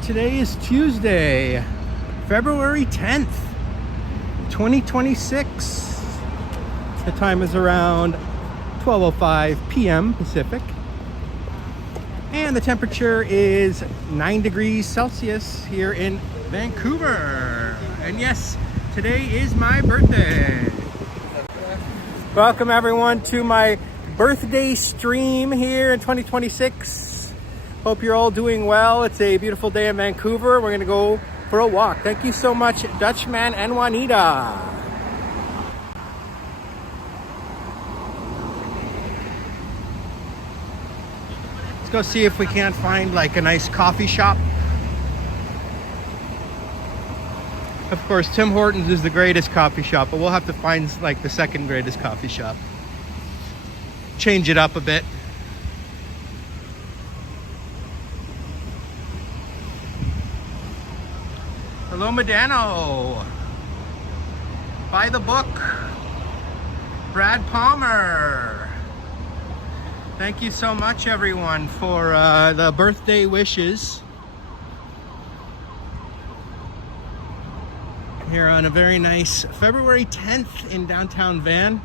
And today is Tuesday, February 10th, 2026. The time is around 12:05 p.m. Pacific. And the temperature is 9 degrees Celsius here in Vancouver. And yes, today is my birthday. Welcome everyone to my birthday stream here in 2026. Hope you're all doing well. It's a beautiful day in Vancouver. We're gonna go for a walk. Thank you so much, Dutchman and Juanita. Let's go see if we can't find like a nice coffee shop. Of course, Tim Hortons is the greatest coffee shop, but we'll have to find like the second greatest coffee shop. Change it up a bit. Hello, Medano. By the book. Brad Palmer. Thank you so much, everyone, for the birthday wishes. Here on a very nice February 10th in downtown Van.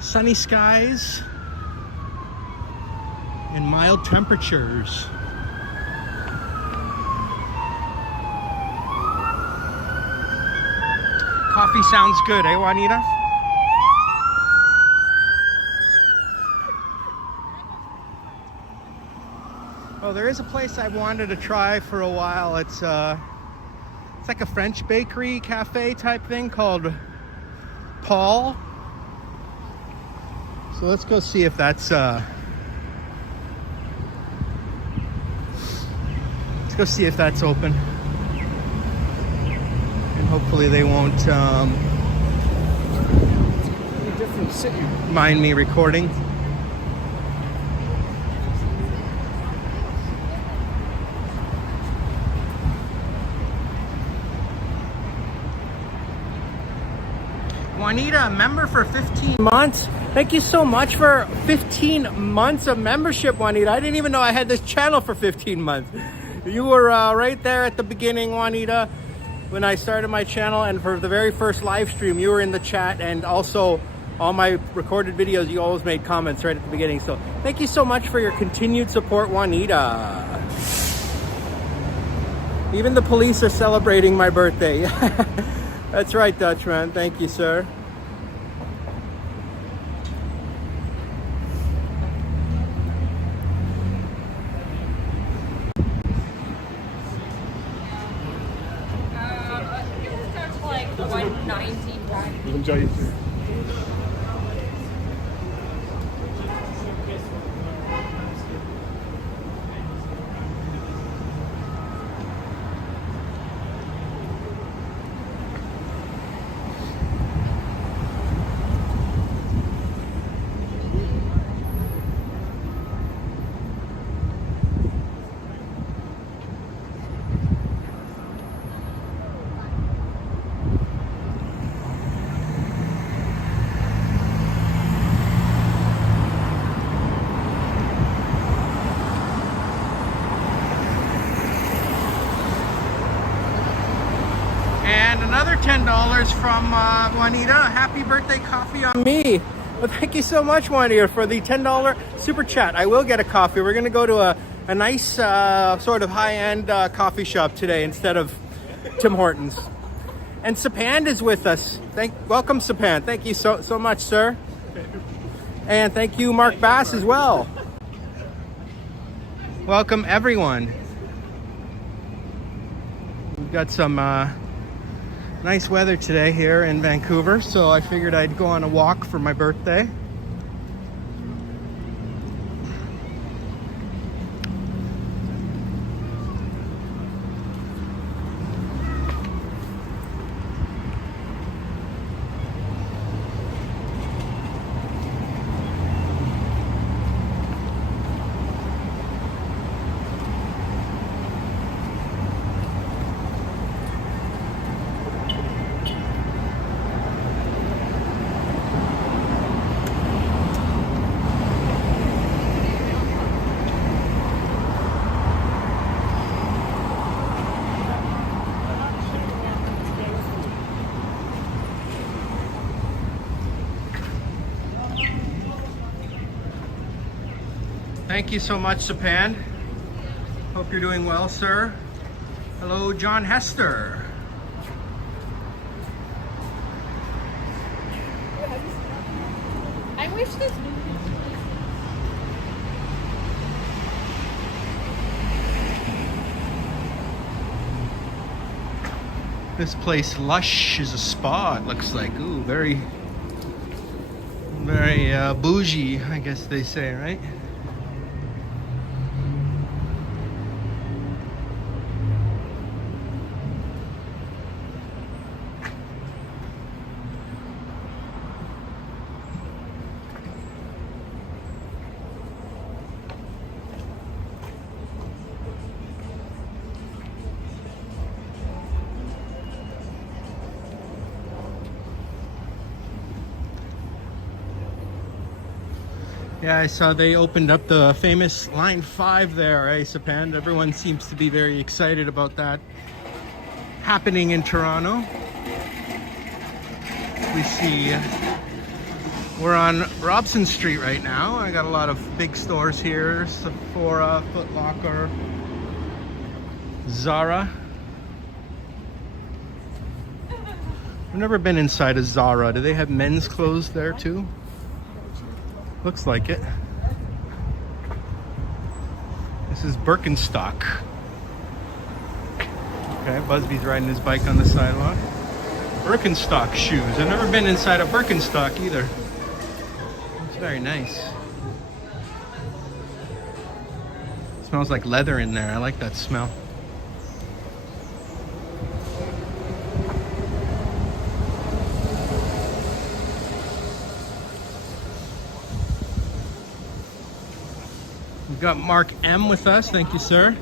Sunny skies and mild temperatures. Coffee sounds good, eh, Juanita? Oh, there is a place I've wanted to try for a while. It's like a French bakery cafe type thing called Paul. So let's go see if that's let's go see if that's open. And hopefully they won't mind me recording. Juanita, a member for 15 months. Thank you so much for 15 months of membership, Juanita. I didn't even know I had this channel for 15 months. You were right there at the beginning, Juanita, when I started my channel, and for the very first live stream, you were in the chat, and also all my recorded videos, you always made comments right at the beginning. So thank you so much for your continued support, Juanita. Even the police are celebrating my birthday. That's right, Dutchman. Thank you, sir. I think it starts like 190. Enjoy. And another $10 from Juanita. Happy birthday coffee on me. Well, thank you so much, Juanita, for the $10 super chat. I will get a coffee. We're going to go to a nice sort of high-end coffee shop today instead of Tim Hortons. And Sapand is with us. Welcome, Sapand. Thank you so much, sir. And thank you, Mark Bass, as well. Welcome, everyone. We've got some nice weather today here in Vancouver, so I figured I'd go on a walk for my birthday. Thank you so much, Sapan. Hope you're doing well, sir. Hello, John Hester. I wish this. This place, Lush, is a spa, it looks like. Ooh, very bougie, I guess they say, right? Yeah, I saw they opened up the famous Line 5 there, eh, Sapan? Everyone seems to be very excited about that happening in Toronto. We see we're on Robson Street right now. I got a lot of big stores here. Sephora, Foot Locker, Zara. I've never been inside a Zara. Do they have men's clothes there too? Looks like it. This is Birkenstock. Okay, Busby's riding his bike on the sidewalk. Birkenstock shoes. I've never been inside a Birkenstock either. It's very nice. Smells like leather in there. I like that smell. We've got Mark M with us. Thank you, sir.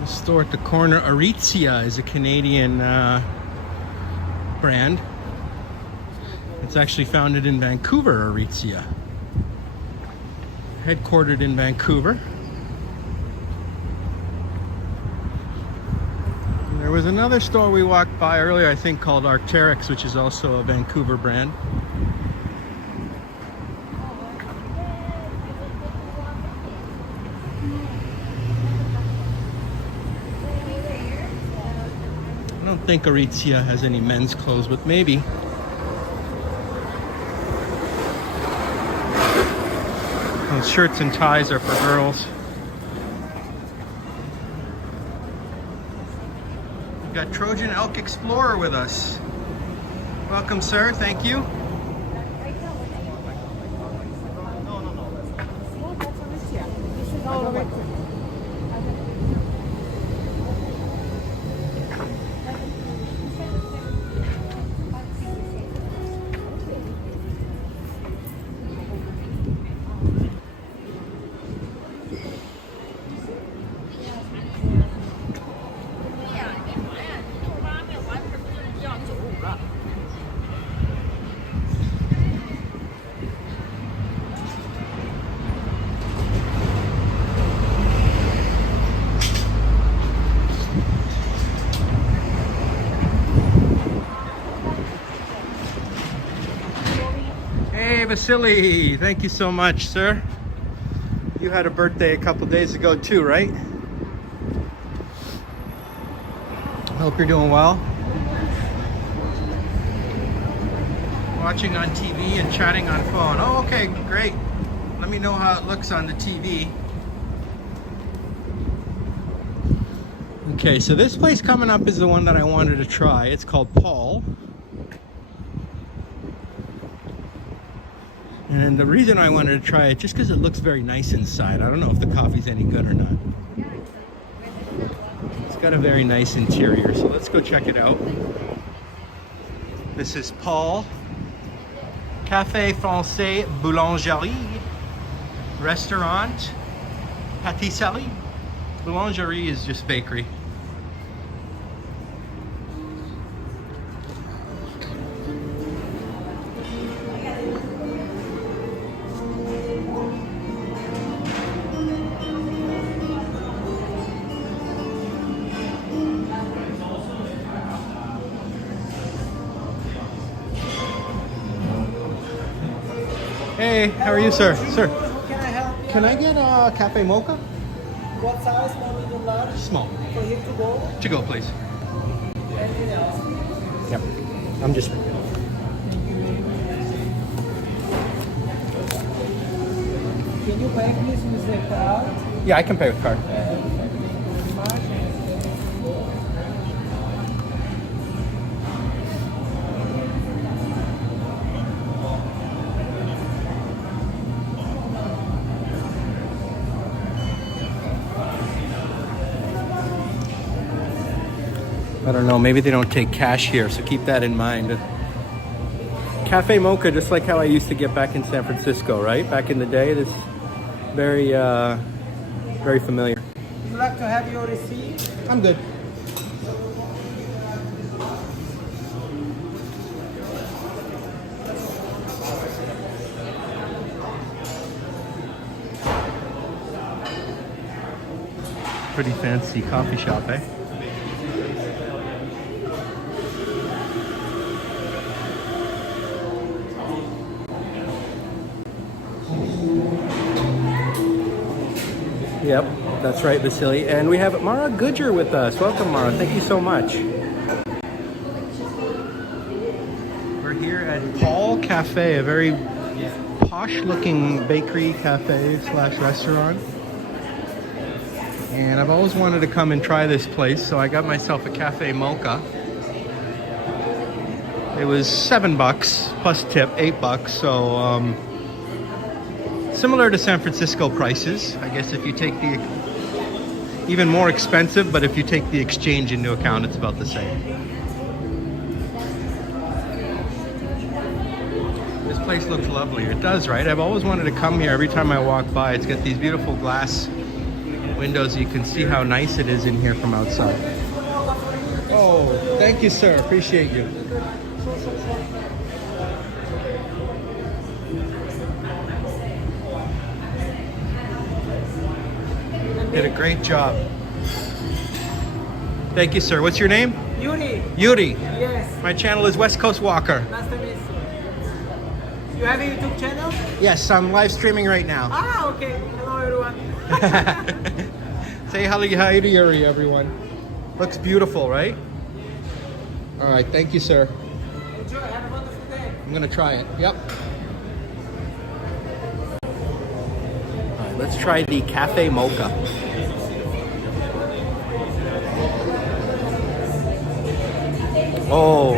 The store at the corner, Aritzia, is a Canadian brand. It's actually founded in Vancouver, Aritzia. Headquartered in Vancouver. There was another store we walked by earlier, I think, called Arc'teryx, which is also a Vancouver brand. I don't think Aritzia has any men's clothes, but maybe. Those shirts and ties are for girls. We've got Trojan Elk Explorer with us. Welcome, sir. Thank you. Hey, Vasily. Thank you so much, sir. You had a birthday a couple days ago too, right? Hope you're doing well. Watching on TV and chatting on phone. Oh, okay, great. Let me know how it looks on the TV. Okay, so this place coming up is the one that I wanted to try. It's called Paul. And the reason I wanted to try it, just because it looks very nice inside. I don't know if the coffee's any good or not. It's got a very nice interior, so let's go check it out. This is Paul. Café Français Boulangerie. Restaurant. Pâtisserie. Boulangerie is just bakery. Hey, how are you, sir? Sir, How can I help you? can I get a cafe mocha? What size? Small, medium, large? Small. For him to go? To go, please. Anything else? Yep. I'm just. Can you pay please with the card? Yeah, I can pay with card. I don't know, maybe they don't take cash here, so keep that in mind. Cafe mocha, just like how I used to get back in San Francisco, right? Back in the day, this very, very familiar. Would you like to have your receipt? I'm good. Pretty fancy coffee shop, eh? Yep, that's right, Vasily. And we have Mara Goodger with us. Welcome, Mara. Thank you so much. We're here at Paul Cafe, a very posh-looking bakery cafe slash restaurant. And I've always wanted to come and try this place, so I got myself a cafe mocha. It was $7 plus tip, $8. So similar to San Francisco prices, I guess. If you take the even more expensive, but if you take the exchange into account, it's about the same. This place looks lovely. It does, right? I've always wanted to come here. Every time I walk by, it's got these beautiful glass windows. You can see how nice it is in here from outside. Oh, thank you, sir. Appreciate you. Did a great job. Thank you, sir. What's your name? Yuri. Yuri. Yes. My channel is West Coast Walker. Nice to meet you. You have a YouTube channel? Yes, I'm live streaming right now. Ah, okay. Hello, everyone. Say hi to Yuri, everyone. Looks beautiful, right? All right, thank you, sir. Enjoy. Have a wonderful day. I'm gonna try it. Yep. All right, let's try the cafe mocha. Oh,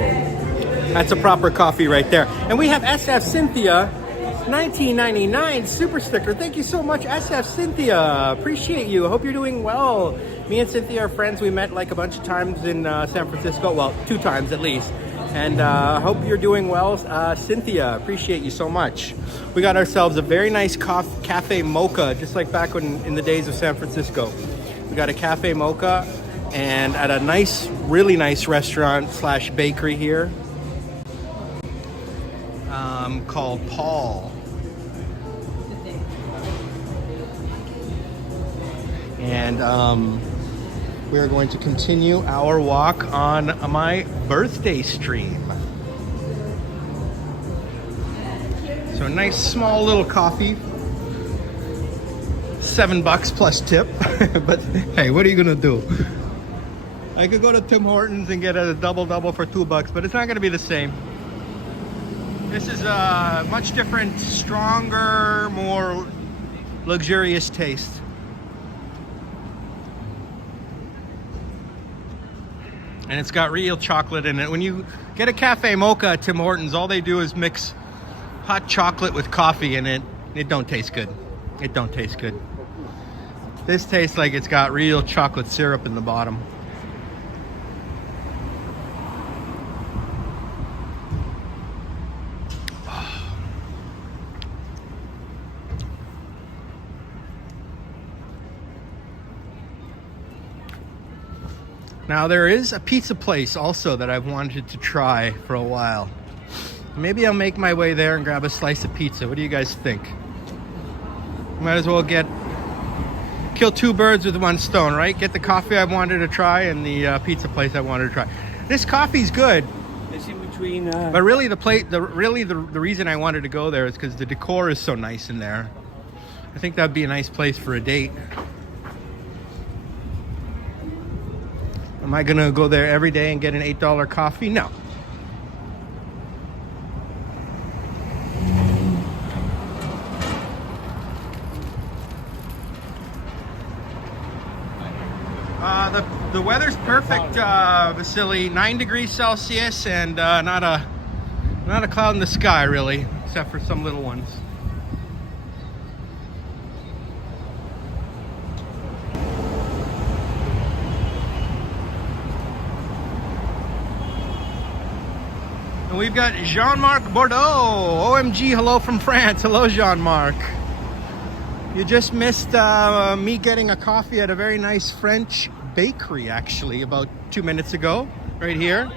that's a proper coffee right there. And we have SF Cynthia, 1999 super sticker. Thank you so much, SF Cynthia. Appreciate you. I hope you're doing well. Me and Cynthia are friends. We met like a bunch of times in San Francisco. Well, 2 times at least. And I hope you're doing well, Cynthia. Appreciate you so much. We got ourselves a very nice cafe mocha, just like back in the days of San Francisco. We got a cafe mocha, and at a nice, really nice restaurant slash bakery here called Paul. And we are going to continue our walk on my birthday stream. So a nice small little coffee, $7 plus tip. But hey, what are you gonna do? I could go to Tim Hortons and get a double for $2, but it's not gonna be the same. This is a much different, stronger, more luxurious taste. And it's got real chocolate in it. When you get a cafe mocha at Tim Hortons, all they do is mix hot chocolate with coffee, and it don't taste good. It don't taste good. This tastes like it's got real chocolate syrup in the bottom. Now there is a pizza place also that I've wanted to try for a while. Maybe I'll make my way there and grab a slice of pizza. What do you guys think? Might as well kill 2 birds with 1 stone, right? Get the coffee I wanted to try and the pizza place I wanted to try. This coffee's good. It's in between. But really, the reason I wanted to go there is because the decor is so nice in there. I think that'd be a nice place for a date. Am I gonna go there every day and get an $8 coffee? No. The weather's perfect, Vasily. 9 degrees Celsius and not a cloud in the sky, really, except for some little ones. And we've got Jean-Marc Bordeaux. OMG, hello from France. Hello, Jean-Marc. You just missed me getting a coffee at a very nice French bakery, actually, about 2 minutes ago, right here.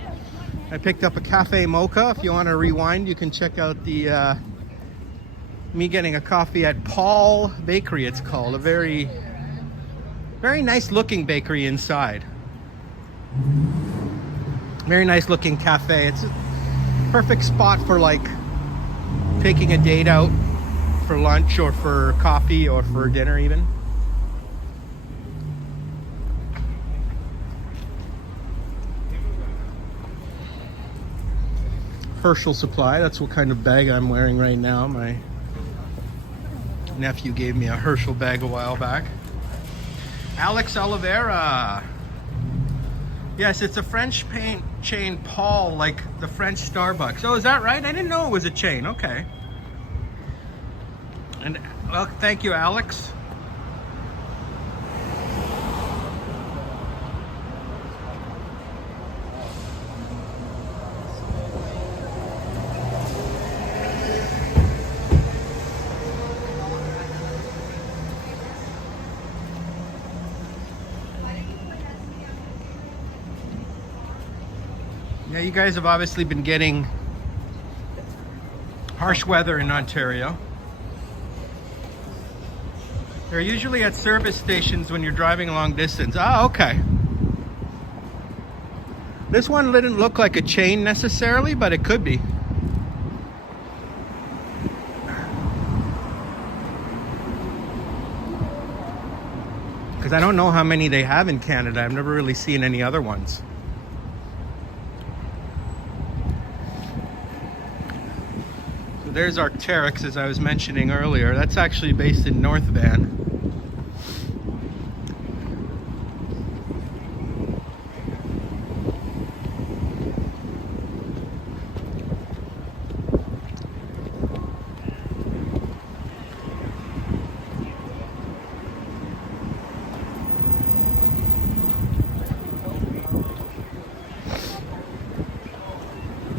I picked up a cafe mocha. If you want to rewind, you can check out the me getting a coffee at Paul Bakery, it's called. A very, very nice looking bakery inside. Very nice looking cafe. It's a perfect spot for like taking a date out for lunch or for coffee or for dinner even. Herschel Supply, that's what kind of bag I'm wearing right now. My nephew gave me a Herschel bag a while back. Alex Oliveira. Yes, it's a French paint chain, Paul, like the French Starbucks. Oh, is that right? I didn't know it was a chain. Okay. And well, thank you, Alex. Yeah, you guys have obviously been getting harsh weather in Ontario. They're usually at service stations when you're driving a long distance. Ah, okay. This one didn't look like a chain necessarily, but it could be. Because I don't know how many they have in Canada. I've never really seen any other ones. So there's Arc'teryx, as I was mentioning earlier. That's actually based in North Van.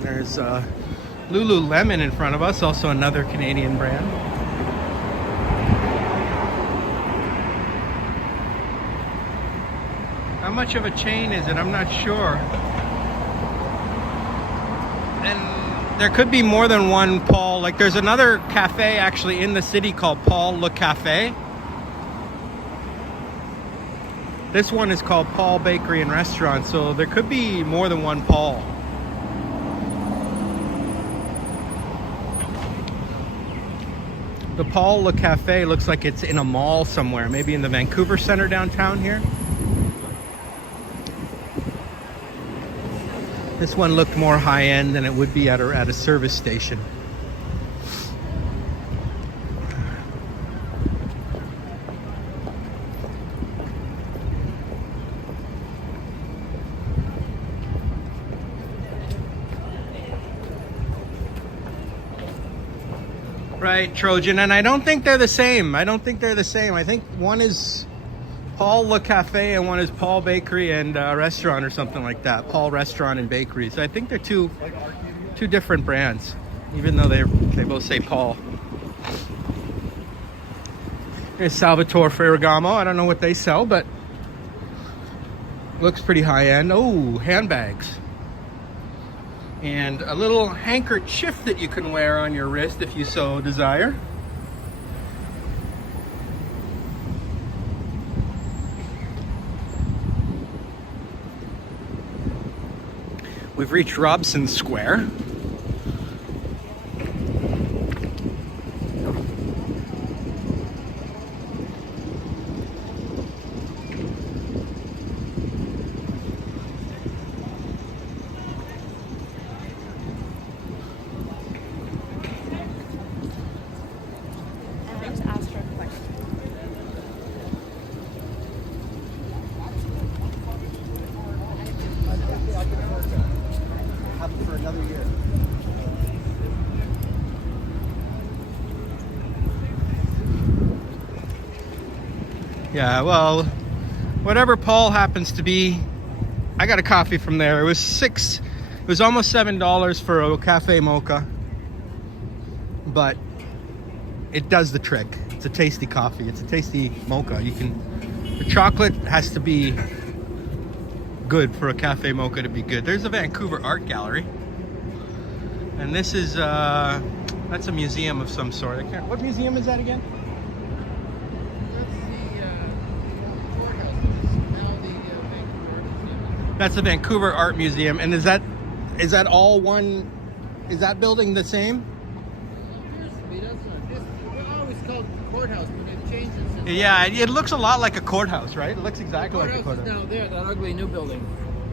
There's Lululemon in front of us, also another Canadian brand. How much of a chain is it? I'm not sure. And there could be more than one Paul. Like there's another cafe actually in the city called Paul Le Cafe. This one is called Paul Bakery and Restaurant, so there could be more than one Paul. The Paul Le Cafe looks like it's in a mall somewhere, maybe in the Vancouver Centre downtown here. This one looked more high-end than it would be at a service station. Right, Trojan, and I don't think they're the same. I think one is Paul Le Cafe and one is Paul Bakery and Restaurant or something like that. Paul Restaurant and Bakery. So I think they're two different brands, even though they both say Paul. Here's Salvatore Ferragamo. I don't know what they sell, but looks pretty high-end. Oh, handbags. And a little handkerchief that you can wear on your wrist if you so desire. We've reached Robson Square. For another year. Yeah, well, whatever Paul happens to be, I got a coffee from there. It was almost $7 for a cafe mocha, but it does the trick. It's a tasty coffee. It's a tasty mocha. The chocolate has to be good for a cafe mocha to be good. There's a Vancouver art gallery, and this is that's a museum of some sort. What museum is that again? That's the Vancouver Art Museum. And is that all one? Is that building the same? It's always called courthouse, but it changes. Yeah, it looks a lot like a courthouse, right? It looks exactly like a courthouse. Down there, that ugly new building.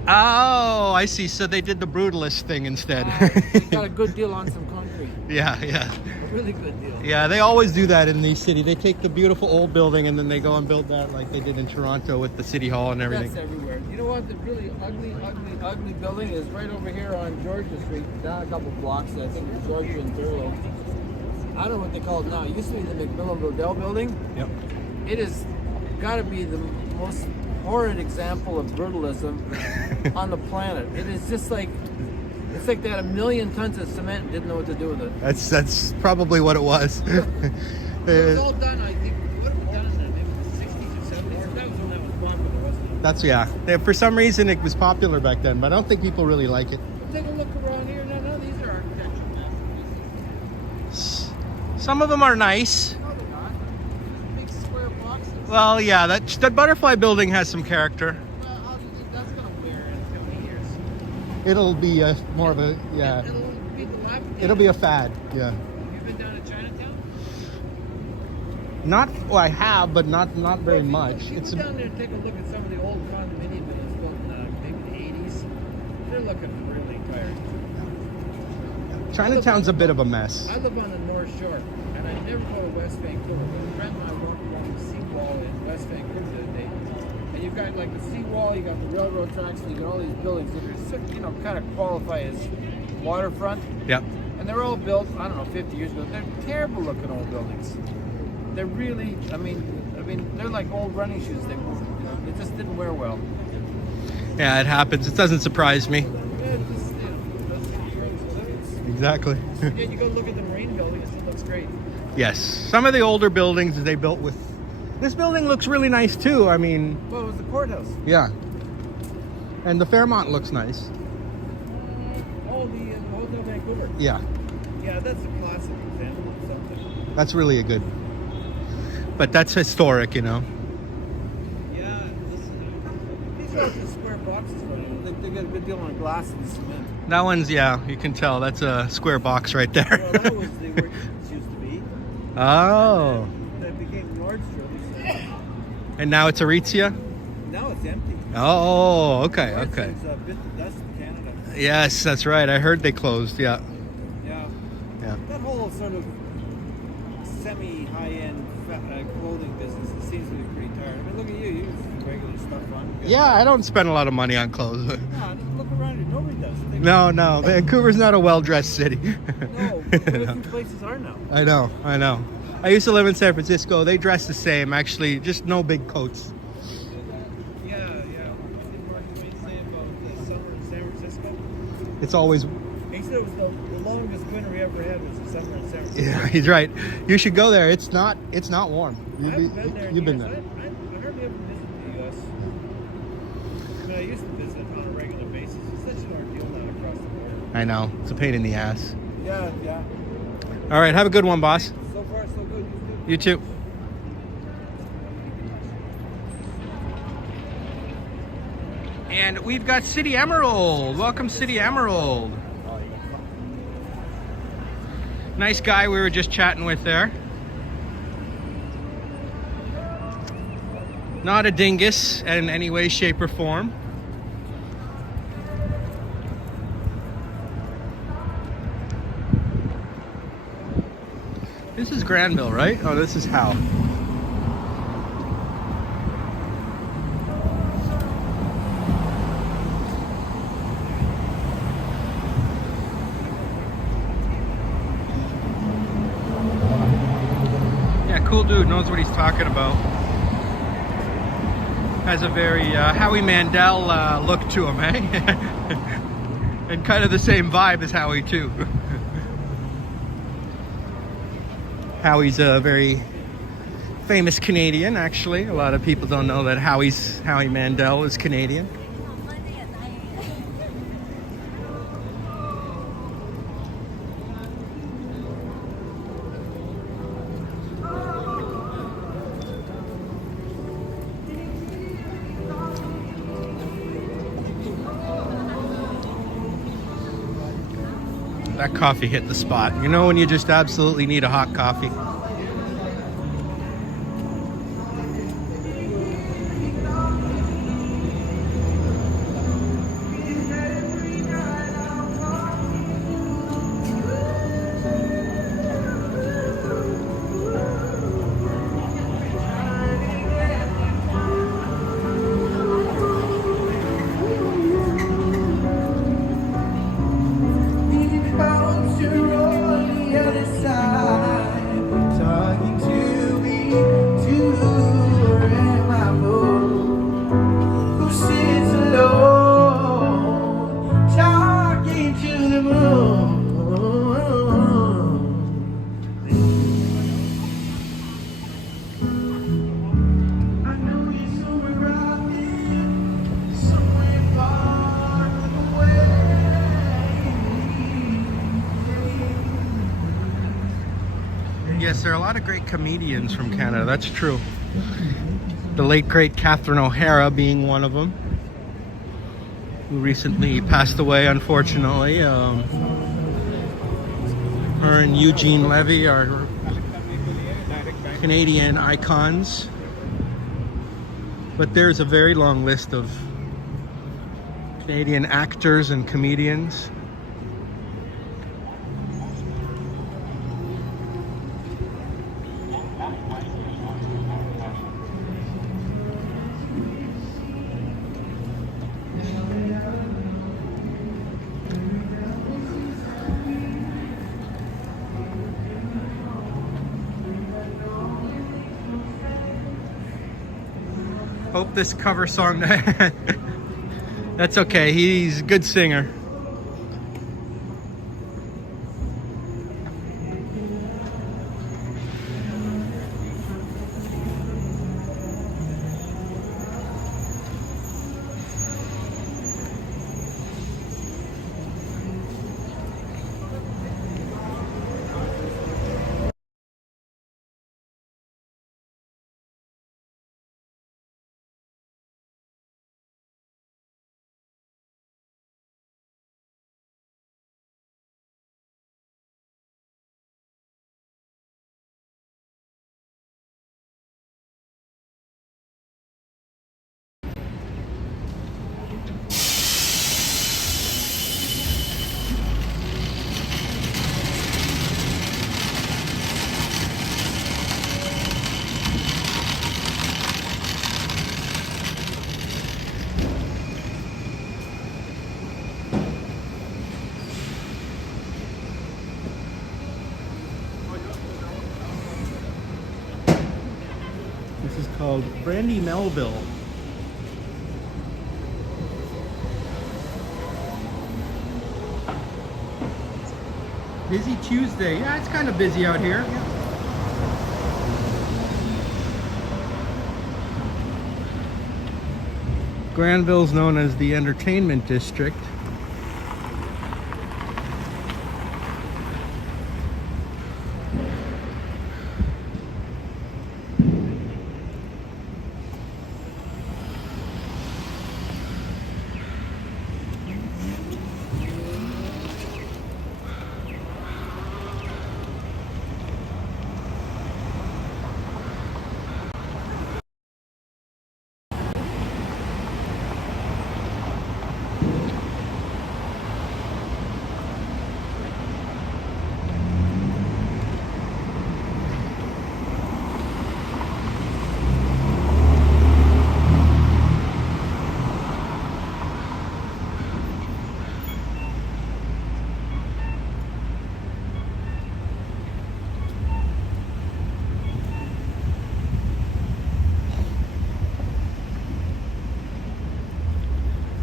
Oh, I see. So they did the brutalist thing instead. They got a good deal on some concrete. Yeah. A really good deal. Yeah, they always do that in the city. They take the beautiful old building and then they go and build that like they did in Toronto with the city hall and everything. That's everywhere. You know what? The really ugly building is right over here on Georgia Street, down a couple blocks. I think it's Georgia and Thurlow. I don't know what they call it now. It used to be the McMillan Rodell building. Yep. It has got to be the most horrid example of brutalism on the planet. It is just like, it's like they had 1 million tons of cement and didn't know what to do with it. That's probably what it was. It was all done, I think. What have we done in maybe the 60s or 70s? That was when that was popular, wasn't it? For some reason it was popular back then, but I don't think people really like it. Take a look around here. No, these are architectural masterpieces. Some of them are nice. No, they're not. Big square boxes. Well, yeah, that butterfly building has some character. Well, how do you think that's going to wear in 50 years? It'll be more of a, yeah. It'll be dilapidated. It'll be a fad, yeah. You've been down to Chinatown? I have, but not very much. You go down there and take a look at some of the old condominium buildings built in maybe the 80s. They're looking really tired. Chinatown's a bit of a mess. I live on the North Shore, and I never go to West Vancouver. But a friend and I walked along the seawall in West Vancouver the other day. And you've got like the seawall, you got the railroad tracks, and you got all these buildings that are, kind of qualify as waterfront. Yep. And they're all built, I don't know, 50 years ago. They're terrible looking old buildings. They're really, I mean, they're like old running shoes. They just didn't wear well. Yeah, it happens. It doesn't surprise me. Yeah, just, Exactly. yeah, you go look at the Marine building, it looks great. Yes. Some of the older buildings they built with... This building looks really nice too. I mean... Well, it was the courthouse. Yeah. And the Fairmont looks nice. The Hotel Vancouver. Yeah. Yeah, that's a classic example of something. That's really a good... But that's historic, you know. Yeah, these are just square boxes. They got a good deal on glass and cement. That one's, yeah, you can tell. That's a square box right there. Well, that was where it used to be. Oh. That became Nordstrom. And now it's Aritzia? Now it's empty. Oh, okay, okay. It's a bit of dust in Canada. Yes, that's right. I heard they closed, yeah. Yeah. Yeah. That whole sort of semi-high-end clothing business, it seems to be pretty tired. I mean, look at you. You have regular stuff on. Yeah, I don't spend a lot of money on clothes. No, look around you. Nobody does. No. Vancouver's not a well-dressed city. No, very few places are now. I know. I used to live in San Francisco. They dress the same, actually, just no big coats. Yeah. What did Mark Twain say about the summer in San Francisco? It's always... He said it was the longest winter he ever had was the summer in San Francisco. Yeah, he's right. You should go there. It's not warm. I haven't been there in You've been years. there. I hardly ever visited the U.S. I mean, I used to visit on a regular basis. It's such an ordeal now across the border. I know. It's a pain in the ass. Yeah. All right, have a good one, boss. So far, so good. You too. And we've got City Emerald. Welcome, City Emerald. Nice guy we were just chatting with there. Not a dingus in any way, shape, or form. This is Granville, right? Oh, this is Howe. Yeah, cool dude, knows what he's talking about. Has a very Howie Mandel look to him, eh? And kind of the same vibe as Howie, too. Howie's a very famous Canadian, actually. A lot of people don't know that Howie Mandel is Canadian. That coffee hit the spot. You know when you just absolutely need a hot coffee? Yes, there are a lot of great comedians from Canada, that's true. The late, great Catherine O'Hara being one of them, who recently passed away, unfortunately. Her and Eugene Levy are Canadian icons. But there's a very long list of Canadian actors and comedians. Hope this cover song, that's okay, he's a good singer. This is called Brandy Melville. Busy Tuesday. Yeah, it's kind of busy out here. Granville's known as the entertainment district.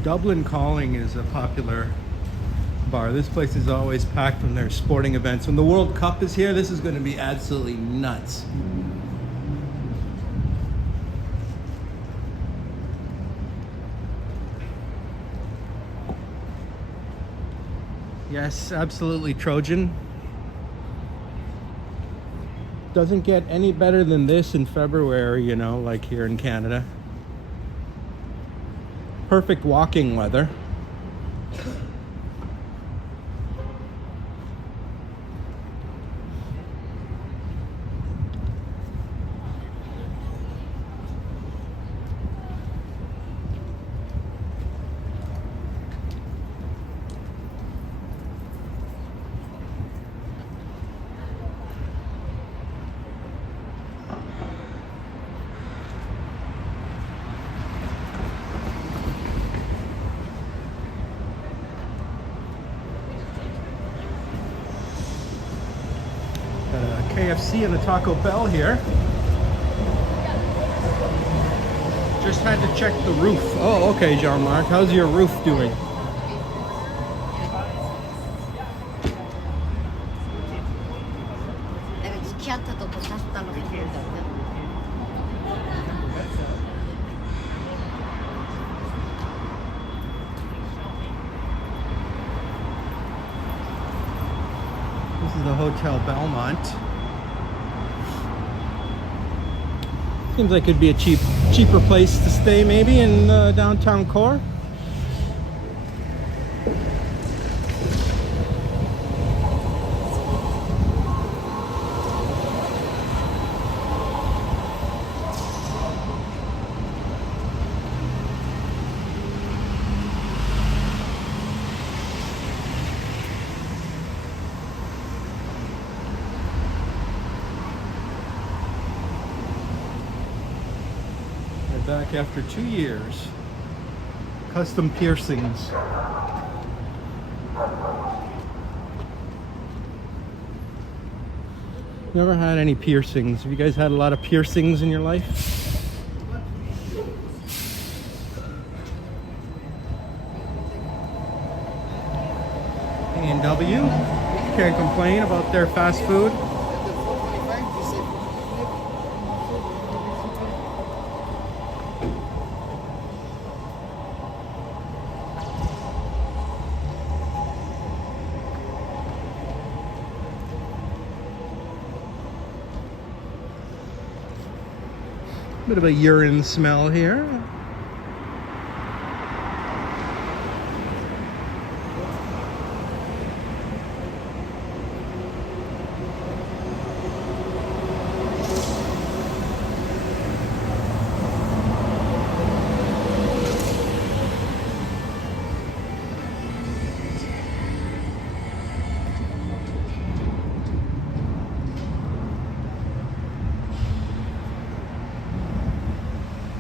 Dublin Calling is a popular bar. This place is always packed when there's sporting events. When the World Cup is here, this is going to be absolutely nuts. Yes, absolutely Trojan. Doesn't get any better than this in February, you know, like here in Canada. Perfect walking weather. KFC and a Taco Bell here. Just had to check the roof. Oh, okay, Jean-Marc. How's your roof doing? This is the Hotel Belmont. Seems like it'd be a cheaper place to stay maybe in downtown core. Back after 2 years. Custom piercings. Never had any piercings. Have you guys had a lot of piercings in your life? A&W. Can't complain about their fast food. Bit of a urine smell here.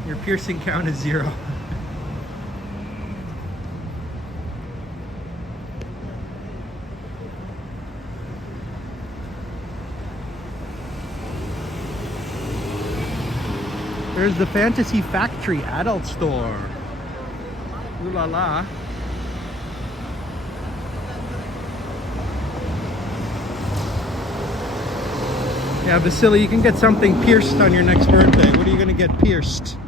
Your piercing count is 0. There's the Fantasy Factory adult store. Ooh la la. Yeah, Vasily, you can get something pierced on your next birthday. What are you going to get pierced?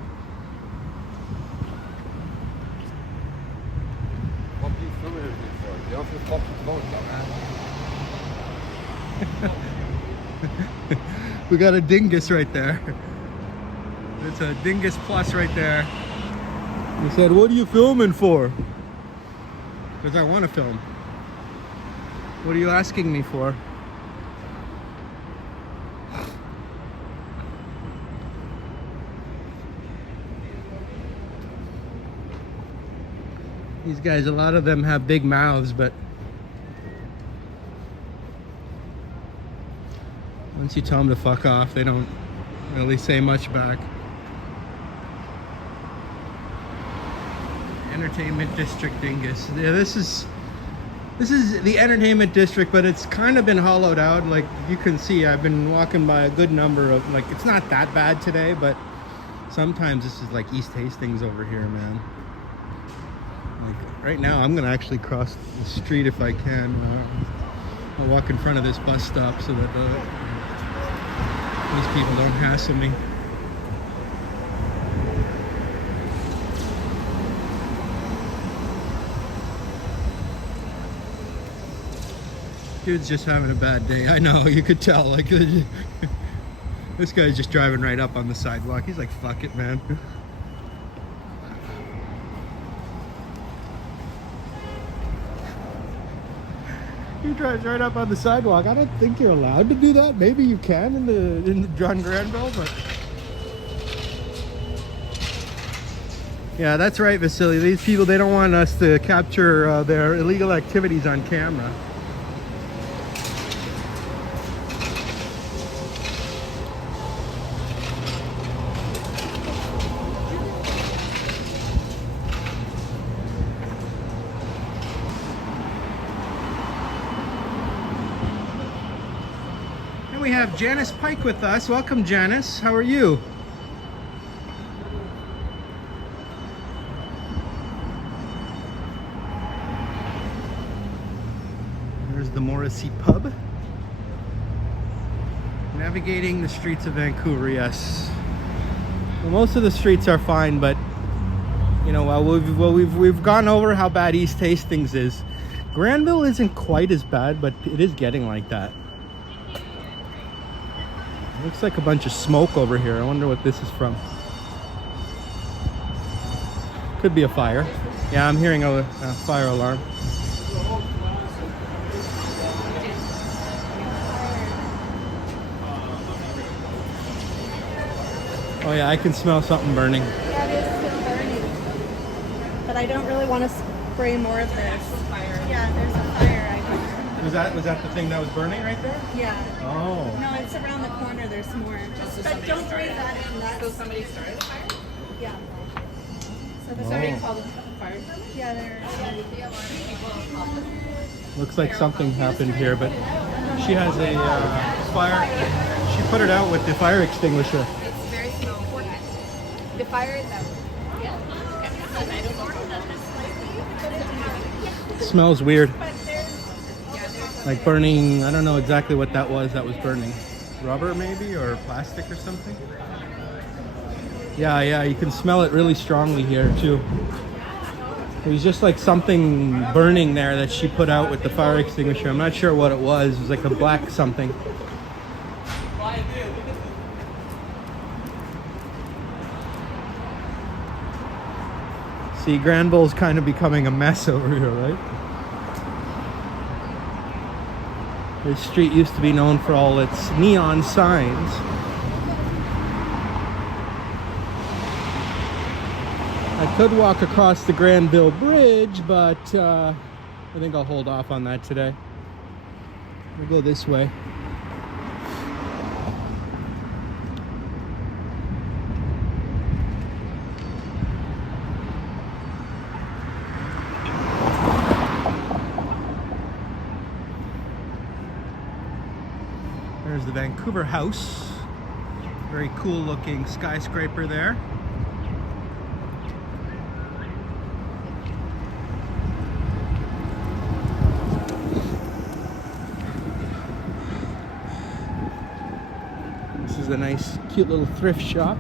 We got a dingus right there. It's a dingus plus right there. He said, "What are you filming for?" Because I want to film. What are you asking me for? These guys, a lot of them have big mouths, but once you tell them to fuck off, they don't really say much back. Entertainment District dingus. Yeah, this is the entertainment district, but it's kind of been hollowed out. Like you can see, I've been walking by a good number of, like, it's not that bad today, but sometimes this is like East Hastings over here, man. Like right now, I'm gonna actually cross the street if I can. I'll walk in front of this bus stop so that these people don't hassle me. Dude's just having a bad day. I know, you could tell. Like this guy's just driving right up on the sidewalk. He's like, fuck it, man. He drives right up on the sidewalk. I don't think you're allowed to do that. Maybe you can in the John Granville, but yeah, that's right, Vasily. These people, they don't want us to capture their illegal activities on camera. We have Janice Pike with us. Welcome, Janice. How are you? There's the Morrissey Pub. Navigating the streets of Vancouver, yes. Well, most of the streets are fine, but you know, we've gone over how bad East Hastings is. Granville isn't quite as bad, but it is getting like that. Looks like a bunch of smoke over here. I wonder what this is from. Could be a fire. Yeah, I'm hearing a fire alarm. Oh yeah, I can smell something burning. Yeah, it is still burning. But I don't really want to spray more of this. Yeah, there's a fire right here. Was that the thing that was burning right there? Yeah. Oh. No, it's around the corner. There's more. But don't breathe that in. So somebody started a fire? Yeah. So there's Somebody already called a fire department? Yeah, there. Looks like something happened here, but she has a fire. She put it out with the fire extinguisher. It's very small. The fire is out. Yeah. It smells weird. Like burning, I don't know exactly what that was burning. Rubber maybe, or plastic or something? Yeah, you can smell it really strongly here too. It was just like something burning there that she put out with the fire extinguisher. I'm not sure what it was. It was like a black something. See, Granville's kind of becoming a mess over here, right? This street used to be known for all its neon signs. I could walk across the Granville Bridge, but I think I'll hold off on that today. We'll go this way. There's the Vancouver House. Very cool looking skyscraper there. This is a nice, cute little thrift shop.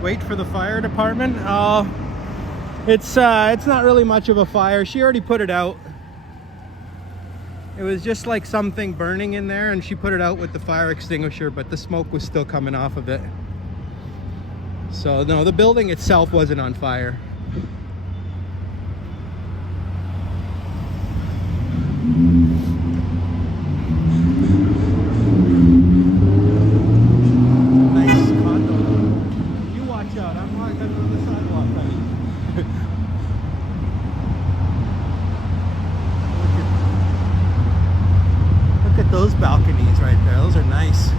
Wait for the fire department. Oh, it's not really much of a fire. She already put it out. It was just like something burning in there, and she put it out with the fire extinguisher, but the smoke was still coming off of it. So no, the building itself wasn't on fire. Nice condo. You watch out, I'm walking on the sidewalk, buddy. Look at those balconies right there. Those are nice.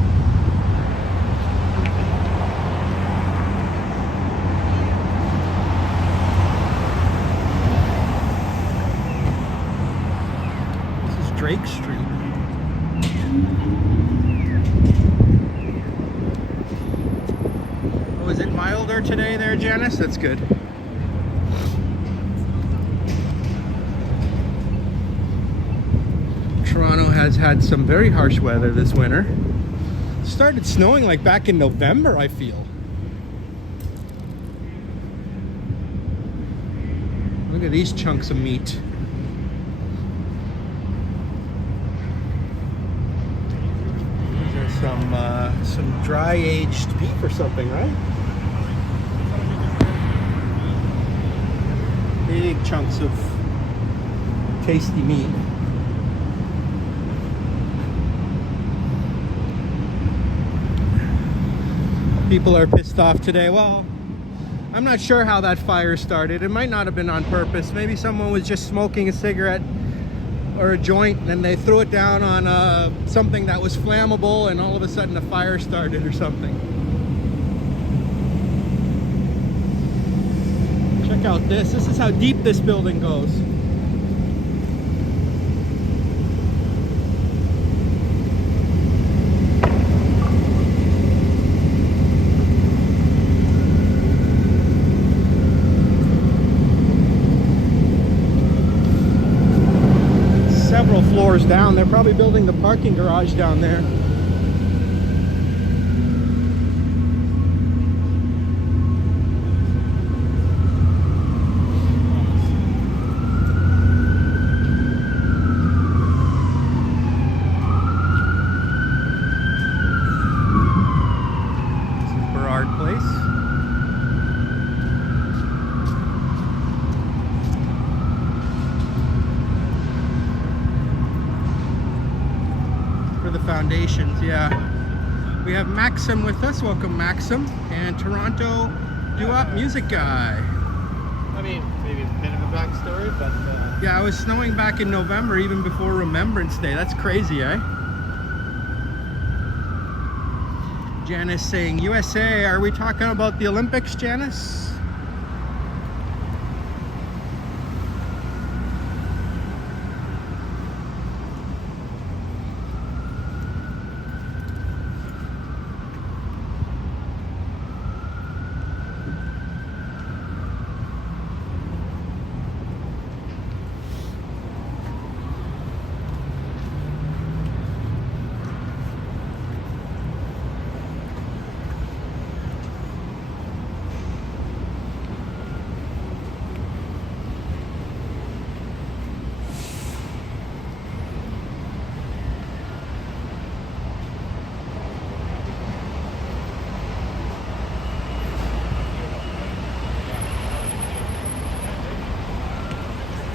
weather today there, Janice? That's good. Toronto has had some very harsh weather this winter. It started snowing like back in November, I feel. Look at these chunks of meat. These are some dry aged beef or something, right? Big chunks of tasty meat. People are pissed off today. Well, I'm not sure how that fire started. It might not have been on purpose. Maybe someone was just smoking a cigarette or a joint and then they threw it down on something that was flammable and all of a sudden a fire started or something. Check out this. This is how deep this building goes. Several floors down. They're probably building the parking garage down there. This is Burrard Place. For the foundations, yeah. We have Maxim with us. Welcome, Maxim. And Toronto doo-wop music guy. I mean, maybe a bit of a backstory, but... Yeah, it was snowing back in November, even before Remembrance Day. That's crazy, eh? Janice saying, USA, are we talking about the Olympics, Janice?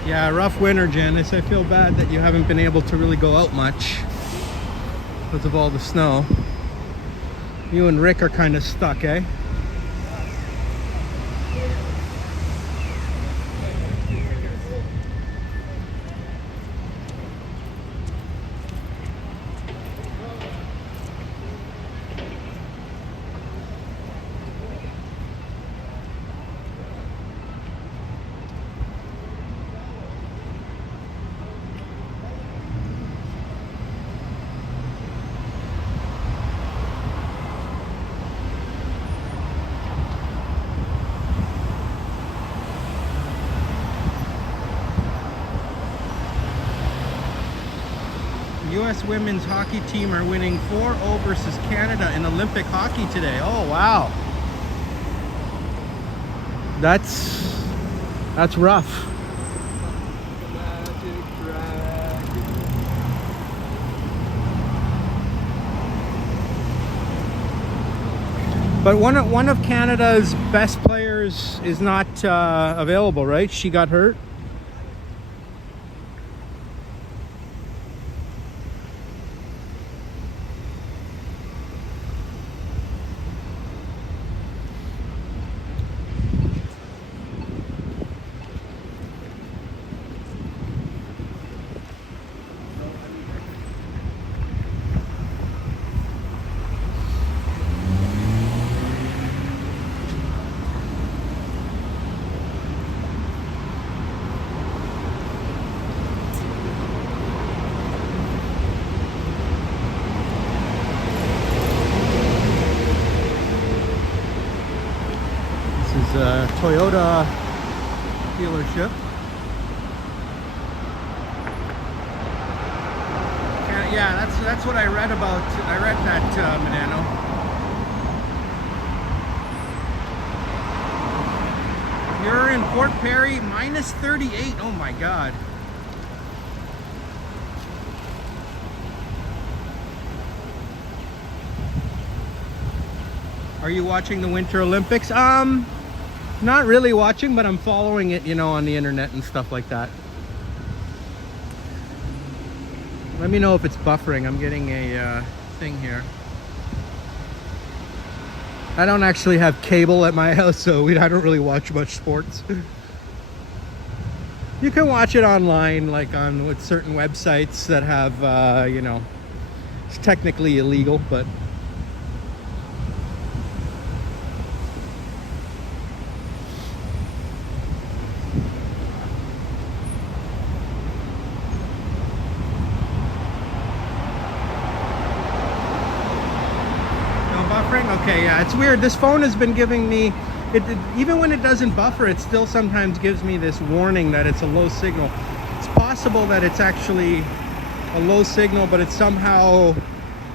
Yeah, rough winter, Janice. I feel bad that you haven't been able to really go out much because of all the snow. You and Rick are kind of stuck, eh? U.S. women's hockey team are winning 4-0 versus Canada in Olympic hockey today. Oh, wow. That's rough. But one of Canada's best players is not available, right? She got hurt. Toyota dealership. Yeah, that's what I read about. I read that, Manano. You're in Port Perry, minus 38. Oh my God. Are you watching the Winter Olympics? Not really watching, but I'm following it, you know, on the internet and stuff like that. Let me know if it's buffering. I'm getting a thing here. I don't actually have cable at my house, so I don't really watch much sports. You can watch it online, like on with certain websites that have, you know, it's technically illegal, but okay, yeah, it's weird. This phone has been giving me, even when it doesn't buffer, it still sometimes gives me this warning that it's a low signal. It's possible that it's actually a low signal, but it's somehow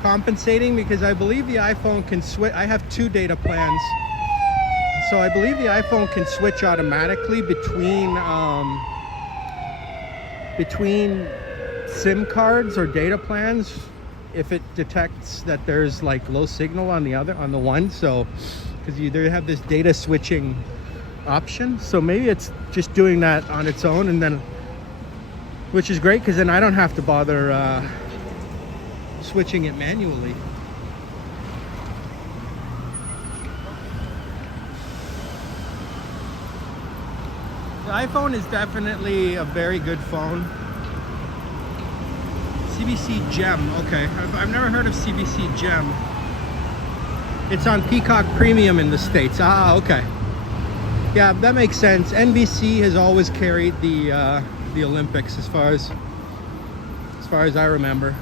compensating, because I believe the iPhone can switch. I have 2 data plans, so I believe the iPhone can switch automatically between SIM cards or data plans if it detects that there's like low signal on the one. So because you have this data switching option, so maybe it's just doing that on its own, and then, which is great, because then I don't have to bother switching it manually. The iPhone is definitely a very good phone. CBC Gem, okay. I've never heard of CBC Gem. It's on Peacock Premium in the States. Ah, okay. Yeah, that makes sense. NBC has always carried the Olympics as far as I remember.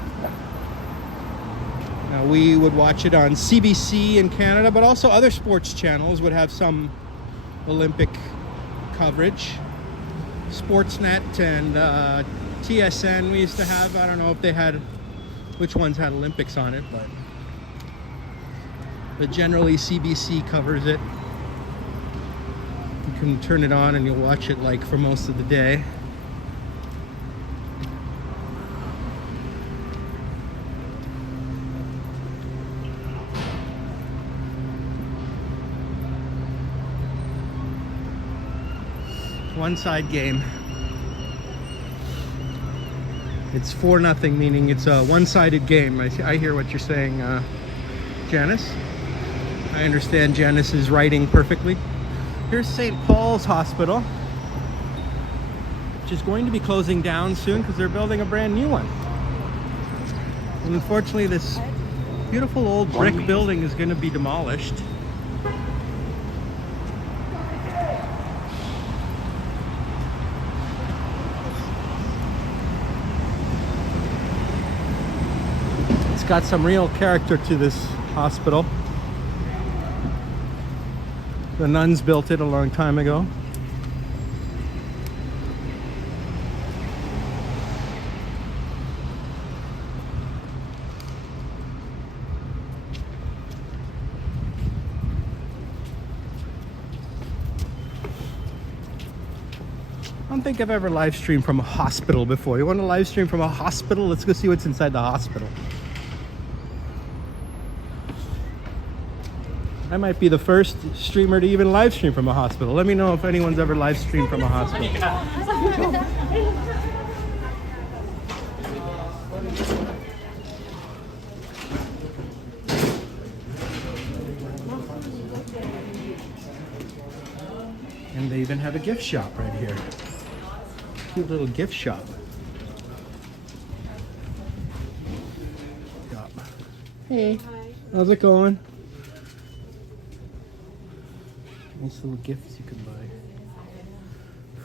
Now, we would watch it on CBC in Canada, but also other sports channels would have some Olympic coverage. Sportsnet and TSN we used to have. I don't know if they had, which ones had Olympics on it, but generally CBC covers it. You can turn it on and you'll watch it like for most of the day. One-side game. It's 4-0, meaning it's a one-sided game. I hear what you're saying, Janice. I understand Janice is writing perfectly. Here's St. Paul's Hospital, which is going to be closing down soon because they're building a brand new one. And unfortunately, this beautiful old brick building is going to be demolished. Got some real character to this hospital. The nuns built it a long time ago. I don't think I've ever live streamed from a hospital before. You want to live stream from a hospital? Let's go see what's inside the hospital. I might be the first streamer to even live stream from a hospital. Let me know if anyone's ever live streamed from a hospital. And they even have a gift shop right here. Cute little gift shop. Hey, how's it going? Nice little gifts you can buy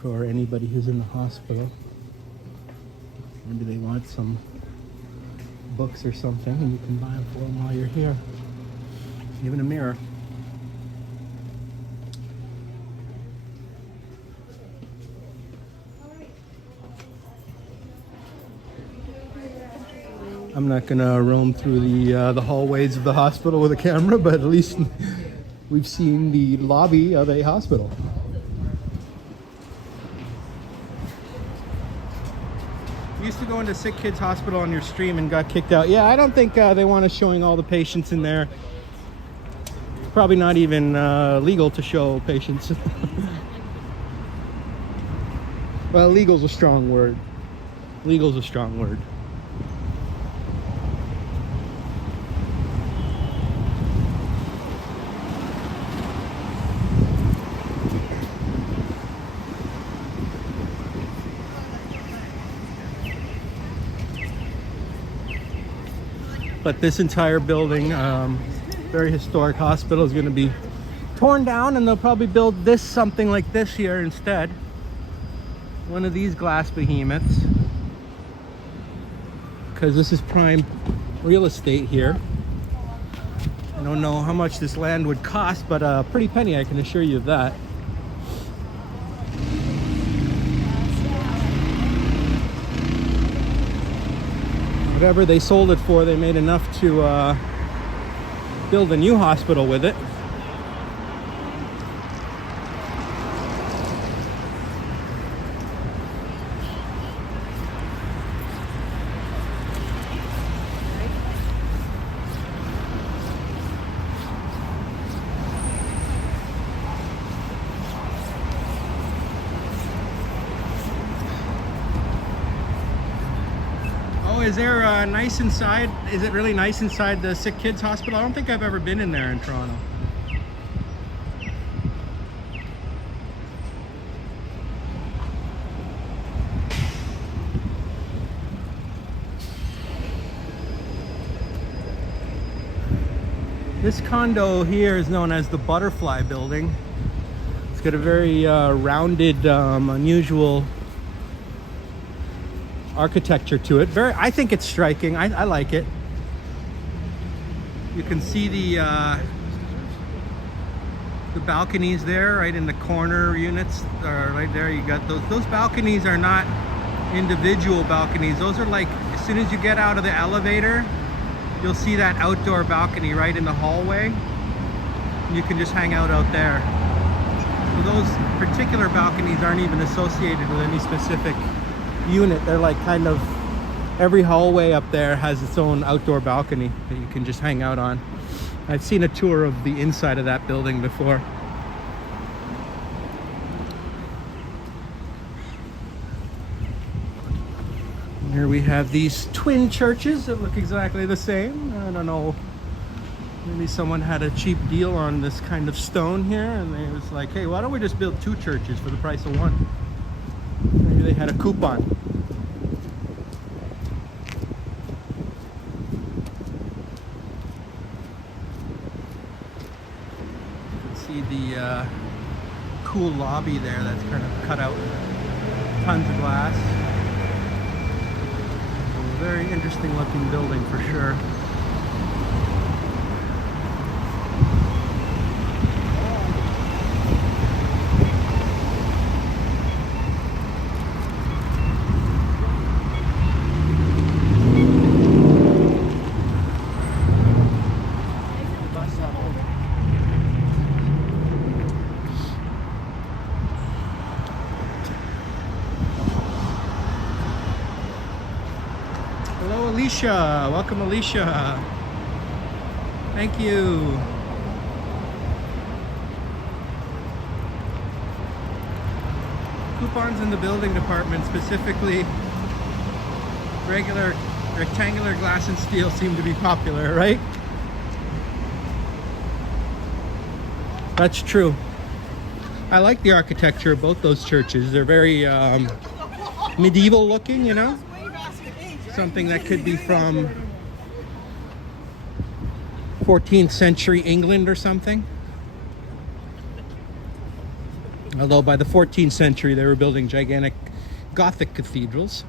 for anybody who's in the hospital. Maybe they want some books or something, and you can buy them for them while you're here. Even a mirror. I'm not gonna roam through the hallways of the hospital with a camera, but at least we've seen the lobby of a hospital. You used to go into sick kids hospital on your stream and got kicked out. Yeah, I don't think they want us showing all the patients in there. Probably not even legal to show patients. Well, legal's a strong word. Legal's a strong word. But this entire building, very historic hospital, is going to be torn down, and they'll probably build this, something like this here instead. One of these glass behemoths, because this is prime real estate here. I don't know how much this land would cost, but a pretty penny, I can assure you of that. Whatever they sold it for, they made enough to build a new hospital with it. Is there nice inside? Is it really nice inside the sick kids hospital? I don't think I've ever been in there in Toronto. This condo here is known as the Butterfly Building. It's got a very rounded, unusual architecture to it. I think it's striking. I like it. You can see the balconies there, right in the corner units. Right there, you got those. Those balconies are not individual balconies. Those are like, as soon as you get out of the elevator, you'll see that outdoor balcony right in the hallway. You can just hang out there. So those particular balconies aren't even associated with any specific unit. They're like kind of, every hallway up there has its own outdoor balcony that you can just hang out on. I've seen a tour of the inside of that building before. Here we have these twin churches that look exactly the same. I don't know, maybe someone had a cheap deal on this kind of stone here, and they was like, hey, why don't we just build two churches for the price of one? Maybe they had a coupon. You can see the cool lobby there that's kind of cut out, tons of glass. A very interesting looking building for sure. Hello, Alicia. Welcome, Alicia. Thank you. Coupons in the building department, specifically regular rectangular glass and steel, seem to be popular, right? That's true. I like the architecture of both those churches. They're very medieval looking, you know? Something that could be from 14th century England or something. Although by the 14th century they were building gigantic Gothic cathedrals.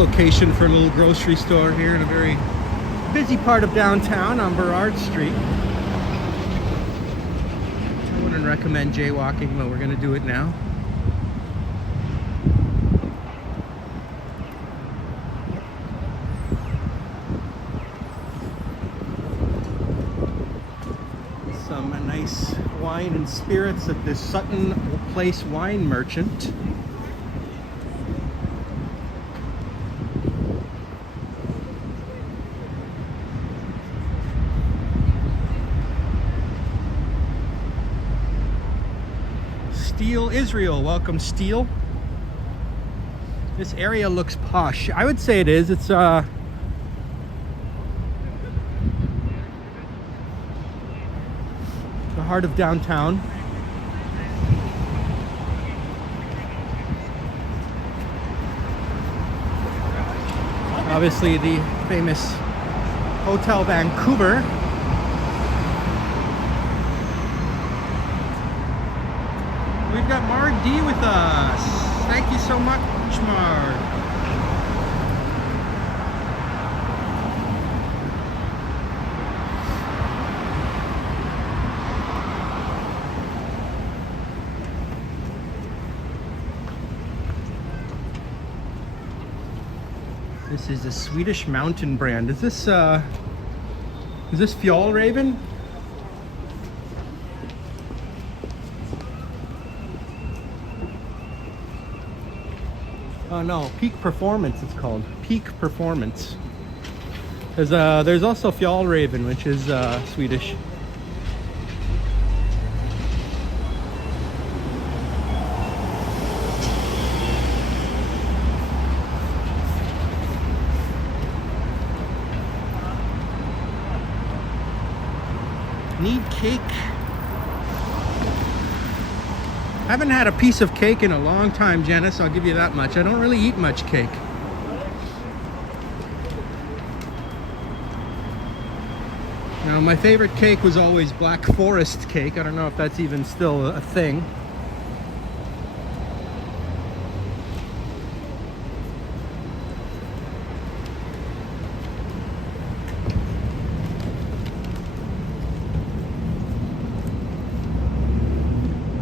location for a little grocery store here in a very busy part of downtown on Burrard Street. I wouldn't recommend jaywalking, but we're gonna do it now. Some nice wine and spirits at this Sutton Place wine merchant. Steel Israel, welcome Steel. This area looks posh. I would say it is. It's the heart of downtown. Obviously the famous Hotel Vancouver. We've got Marg D with us. Thank you so much, Marg. This is a Swedish mountain brand. Is this Fjallraven? Oh no, Peak Performance it's called. Peak Performance. There's also Fjallraven, which is Swedish. Need cake. I haven't had a piece of cake in a long time, Janice, I'll give you that much. I don't really eat much cake. Now, my favorite cake was always Black Forest cake. I don't know if that's even still a thing.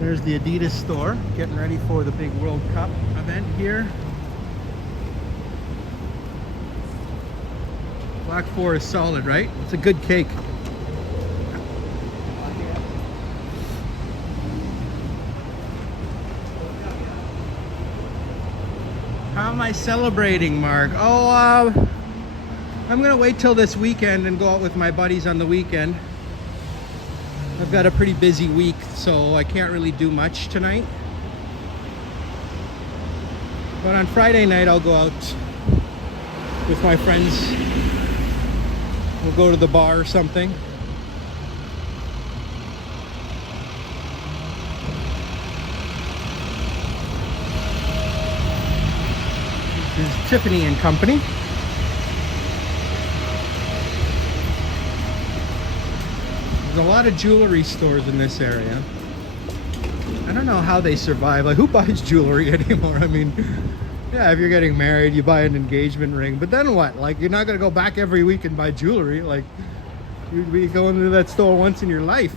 There's the Adidas store, getting ready for the big World Cup event here. Black Forest solid, right? It's a good cake. How am I celebrating, Mark? Oh, I'm gonna wait till this weekend and go out with my buddies on the weekend. I've got a pretty busy week, so I can't really do much tonight. But on Friday night, I'll go out with my friends. We'll go to the bar or something. This is Tiffany and Company. There's a lot of jewelry stores in this area. I don't know how they survive. Like, who buys jewelry anymore? I mean, yeah, if you're getting married, you buy an engagement ring, but then what? Like, you're not gonna go back every week and buy jewelry. Like, you'd be going to that store once in your life.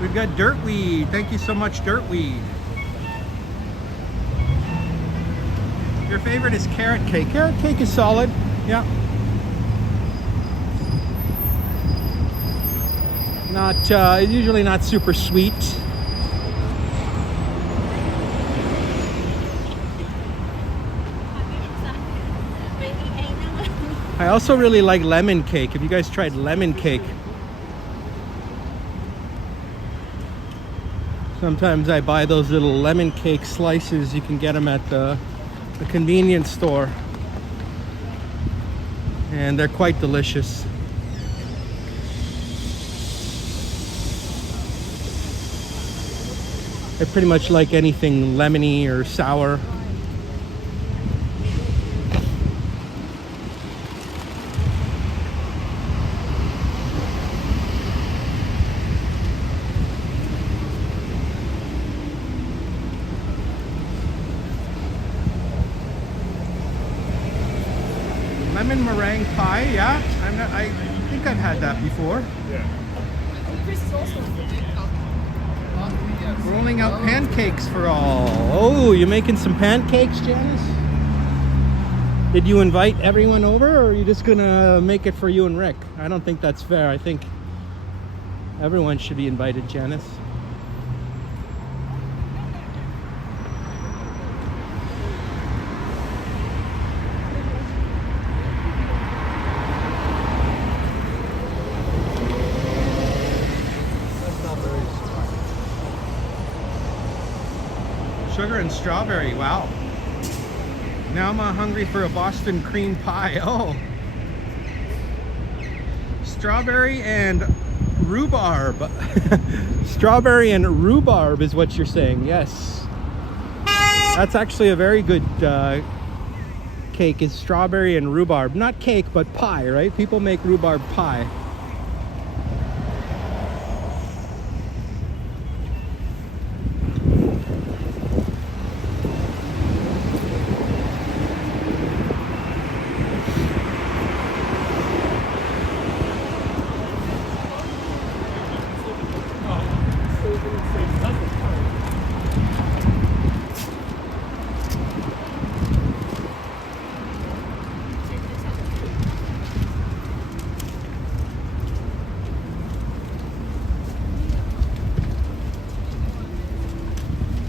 We've got Dirtweed. Thank you so much, Dirtweed. Your favorite is carrot cake. Carrot cake is solid. Yeah. Not usually not super sweet. I also really like lemon cake. Have you guys tried lemon cake? Sometimes I buy those little lemon cake slices. You can get them at the convenience store. And they're quite delicious. I pretty much like anything lemony or sour. meringue pie, yeah. I think I've had that before. Rolling out pancakes for all. Oh, you're making some pancakes, Janice? Did you invite everyone over, or are you just gonna make it for you and Rick? I don't think that's fair. I think everyone should be invited, Janice. Sugar and strawberry, wow. Now I'm hungry for a Boston cream pie. Oh. Strawberry and rhubarb. Strawberry and rhubarb is what you're saying, yes. That's actually a very good cake, is strawberry and rhubarb. Not cake, but pie, right? People make rhubarb pie.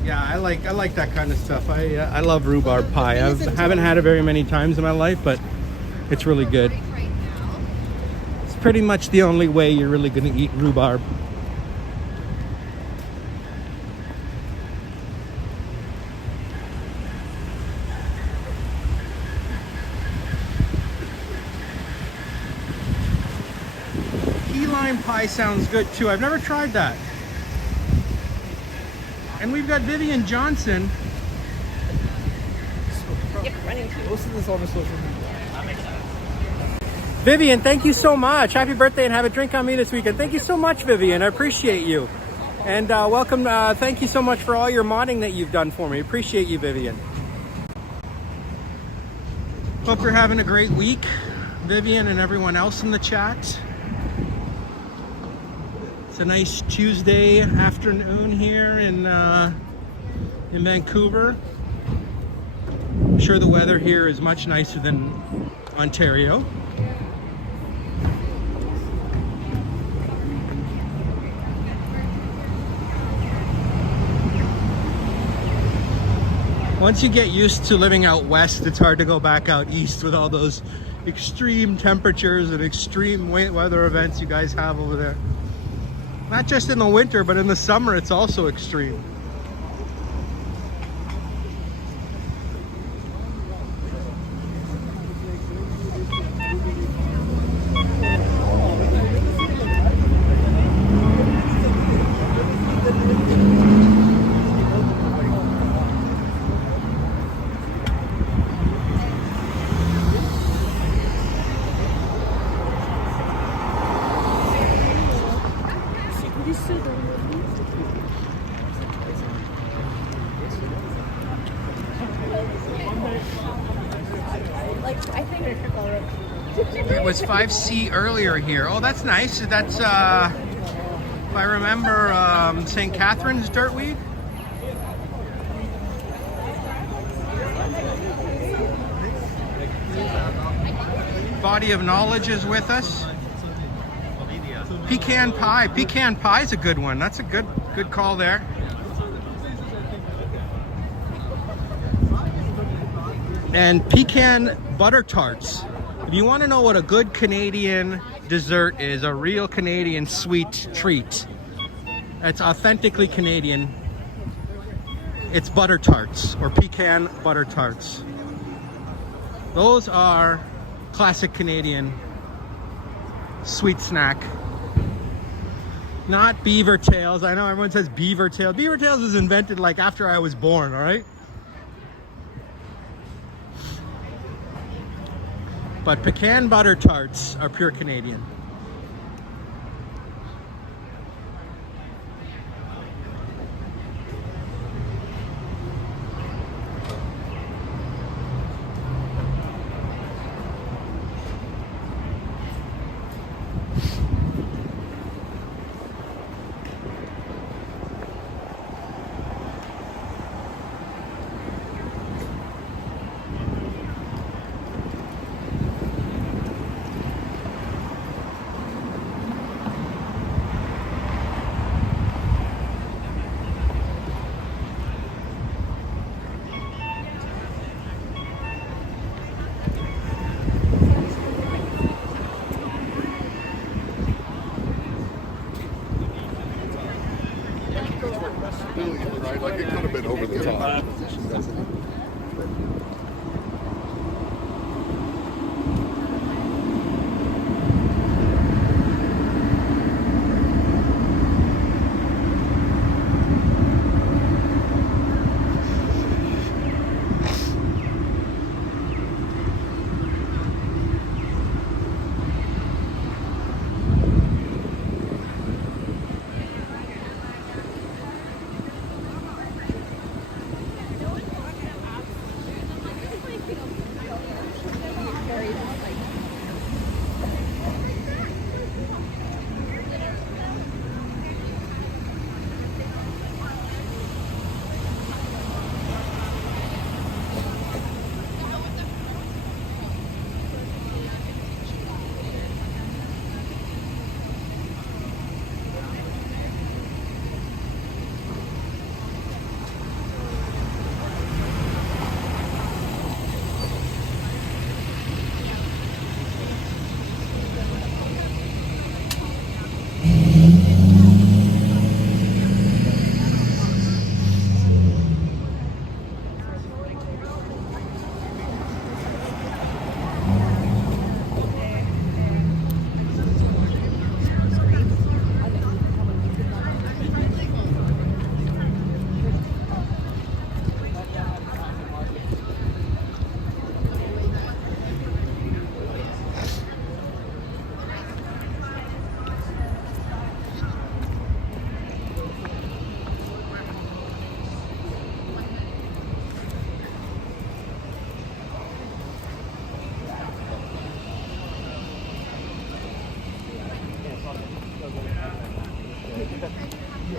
Yeah, I like that kind of stuff. I love rhubarb pie. I haven't had it very many times in my life, but it's really good. It's pretty much the only way you're really going to eat rhubarb. Key lime pie sounds good too. I've never tried that. And we've got Vivian Johnson. Yep, running too. Most of this on the social media. Vivian, thank you so much. Happy birthday and have a drink on me this weekend. Thank you so much, Vivian. I appreciate you. And welcome. Thank you so much for all your modding that you've done for me. Appreciate you, Vivian. Hope you're having a great week, Vivian and everyone else in the chat. It's a nice Tuesday afternoon here in Vancouver. I'm sure the weather here is much nicer than Ontario. Once you get used to living out west, it's hard to go back out east with all those extreme temperatures and extreme weather events you guys have over there. Not just in the winter, but in the summer, it's also extreme. It was 5C earlier here. Oh, that's nice. That's, if I remember, St. Catharines dirtweed. Body of Knowledge is with us. Pecan pie. Pecan pie is a good one. That's a good call there. And pecan butter tarts. If you want to know what a good Canadian dessert is, a real Canadian sweet treat, it's authentically Canadian, it's butter tarts or pecan butter tarts. Those are classic Canadian sweet snack. Not beaver tails. I know everyone says beaver tail. Beaver tails was invented like after I was born, all right? But pecan butter tarts are pure Canadian. million, right? Like it could have been over the top. She doesn't.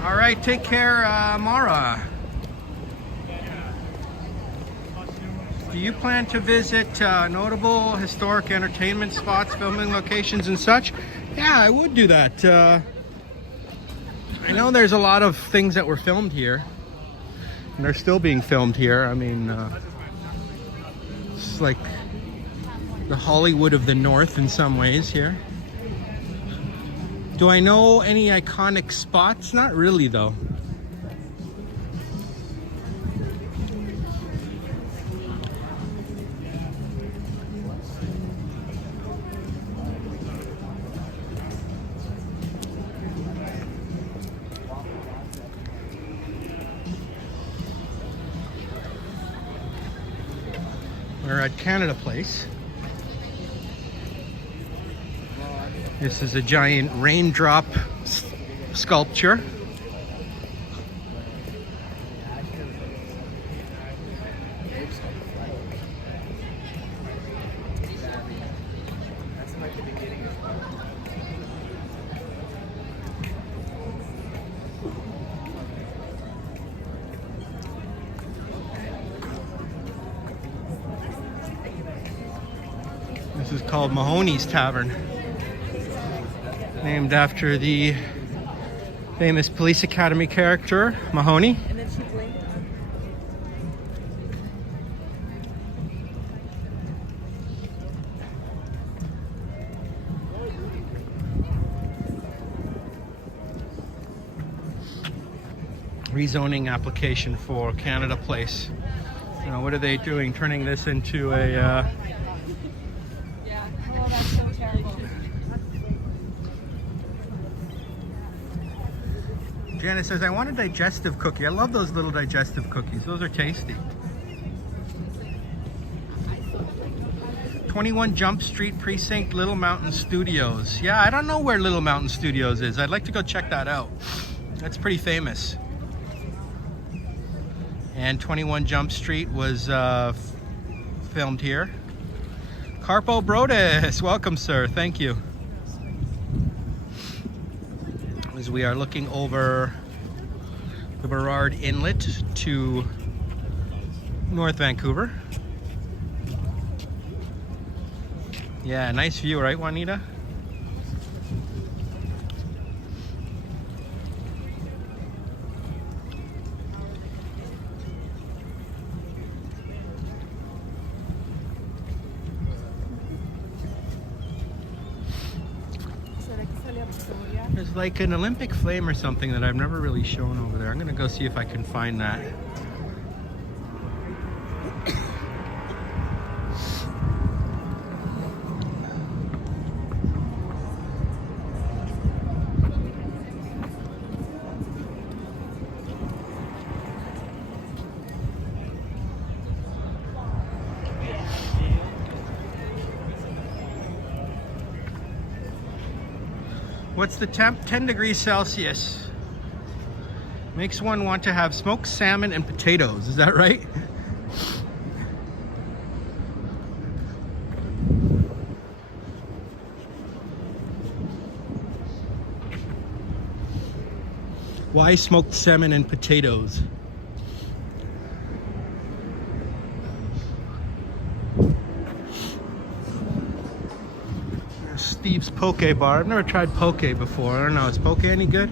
All right, take care, Mara. Do you plan to visit notable historic entertainment spots, filming locations and such? Yeah, I would do that. I know there's a lot of things that were filmed here, and they're still being filmed here. I mean, it's like the Hollywood of the North in some ways here. Do I know any iconic spots? Not really, though. We're at Canada Place. This is a giant raindrop sculpture. This is called Mahoney's Tavern, named after the famous Police Academy character, Mahoney. And then she blinked. Rezoning application for Canada Place. You know, what are they doing? Turning this into a Yeah. Oh, that's so terrible. Janice says, I want a digestive cookie. I love those little digestive cookies. Those are tasty. 21 Jump Street Precinct, Little Mountain Studios. Yeah, I don't know where Little Mountain Studios is. I'd like to go check that out. That's pretty famous. And 21 Jump Street was filmed here. Carpo Brodus, welcome, sir. Thank you. As we are looking over the Burrard Inlet to North Vancouver. Yeah, nice view, right, Juanita? ¿Será que sale There's like an Olympic flame or something that I've never really shown over there. I'm gonna go see if I can find that. What's the temp? 10 degrees Celsius. Makes one want to have smoked salmon and potatoes. Is that right? Why smoked salmon and potatoes? Steve's Poke Bar. I've never tried poke before. I don't know. Is poke any good?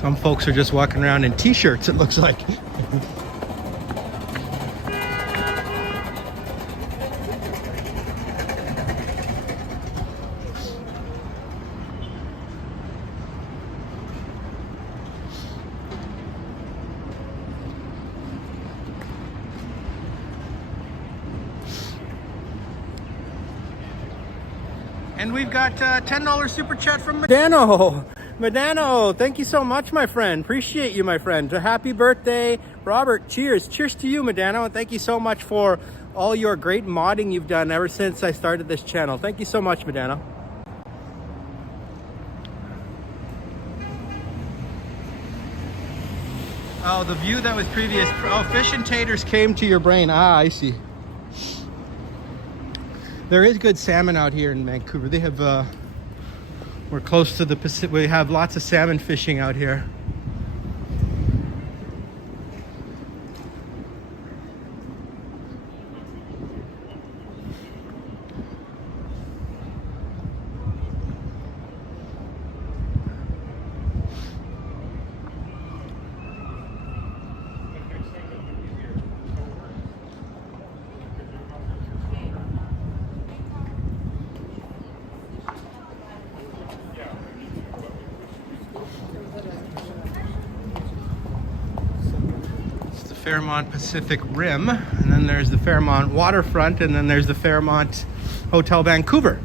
Some folks are just walking around in t-shirts, it looks like. And we've got $10 super chat from Medano. Medano, thank you so much, my friend. Appreciate you, my friend. Happy birthday, Robert. Cheers. Cheers to you, Medano. And thank you so much for all your great modding you've done ever since I started this channel. Thank you so much, Medano. Oh, the view that was previous. Oh, fish and taters came to your brain. Ah, I see. There is good salmon out here in Vancouver. They have, we're close to the Pacific. We have lots of salmon fishing out here. Fairmont Pacific Rim, and then there's the Fairmont Waterfront, and then there's the Fairmont Hotel Vancouver.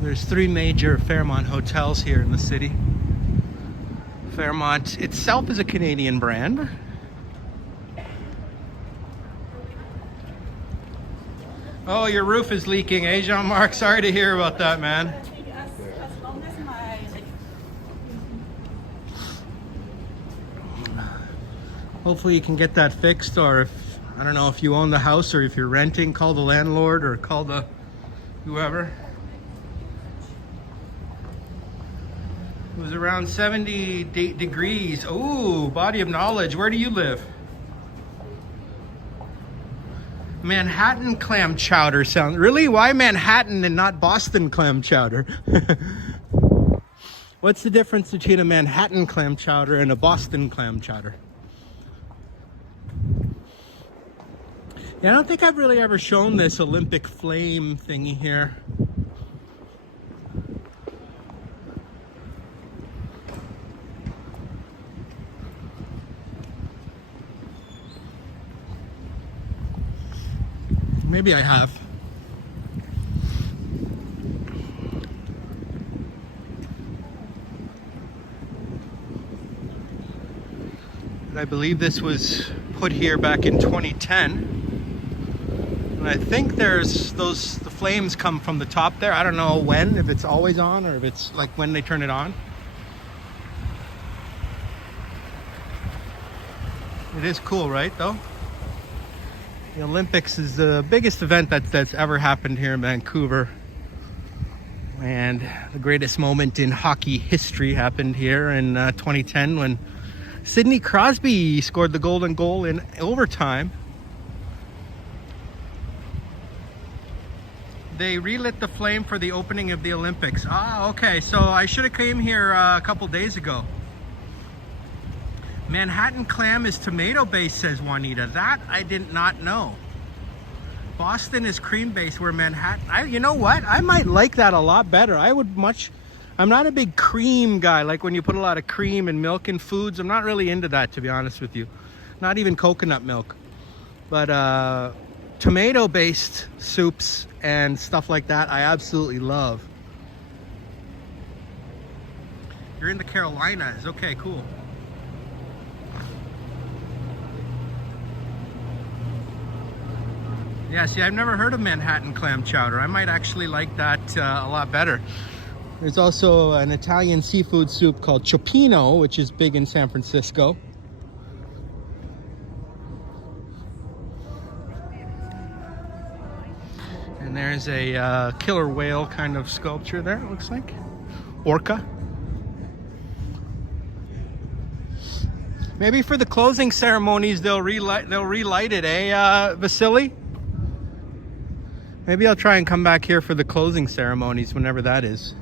There's 3 major Fairmont hotels here in the city. Fairmont itself is a Canadian brand. Oh, your roof is leaking, eh, Jean-Marc? Sorry to hear about that, man. Hopefully you can get that fixed, or if, I don't know, if you own the house or if you're renting, call the landlord or call the whoever. It was around 70 degrees. Oh, body of knowledge. Where do you live? Manhattan clam chowder sounds... Really? Why Manhattan and not Boston clam chowder? What's the difference between a Manhattan clam chowder and a Boston clam chowder? Yeah, I don't think I've really ever shown this Olympic flame thingy here. Maybe I have. And I believe this was put here back in 2010. And I think there's the flames come from the top there. I don't know when, if it's always on or if it's like when they turn it on. It is cool, right, though? The Olympics is the biggest event that's ever happened here in Vancouver. And the greatest moment in hockey history happened here in 2010 when Sidney Crosby scored the golden goal in overtime. They relit the flame for the opening of the Olympics. Ah, okay. So I should have came here a couple days ago. Manhattan clam is tomato-based, says Juanita. That I did not know. Boston is cream-based, where Manhattan... you know what? I might like that a lot better. I'm not a big cream guy, like when you put a lot of cream and milk in foods. I'm not really into that, to be honest with you. Not even coconut milk. But tomato-based soups and stuff like that, I absolutely love. You're in the Carolinas. Okay, cool. Yeah, see, I've never heard of Manhattan clam chowder. I might actually like that a lot better. There's also an Italian seafood soup called cioppino, which is big in San Francisco. And there's a killer whale kind of sculpture there, it looks like. Orca. Maybe for the closing ceremonies they'll relight it, eh, Vasily? Maybe I'll try and come back here for the closing ceremonies, whenever that is.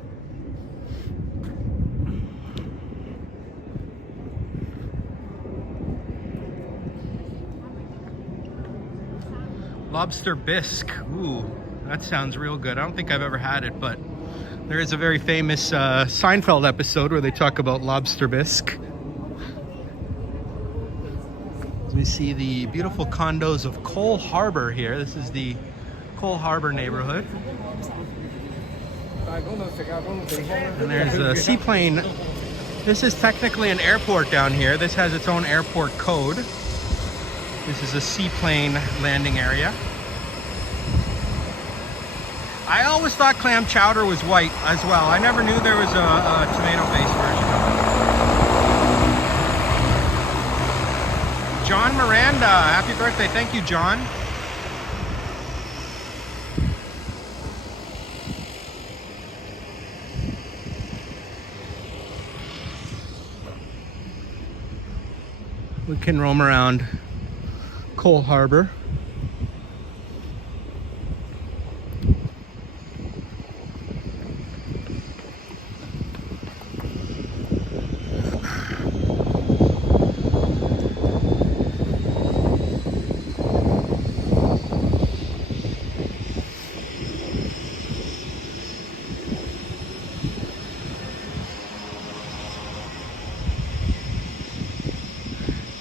Lobster bisque. Ooh, that sounds real good. I don't think I've ever had it, but there is a very famous Seinfeld episode where they talk about lobster bisque. We see the beautiful condos of Cole Harbor here. This is the Cole Harbor neighborhood. And there's a seaplane. This is technically an airport down here. This has its own airport code. This is a seaplane landing area. I always thought clam chowder was white as well. I never knew there was a tomato-based version of it. John Miranda, happy birthday. Thank you, John. We can roam around Cole Harbor.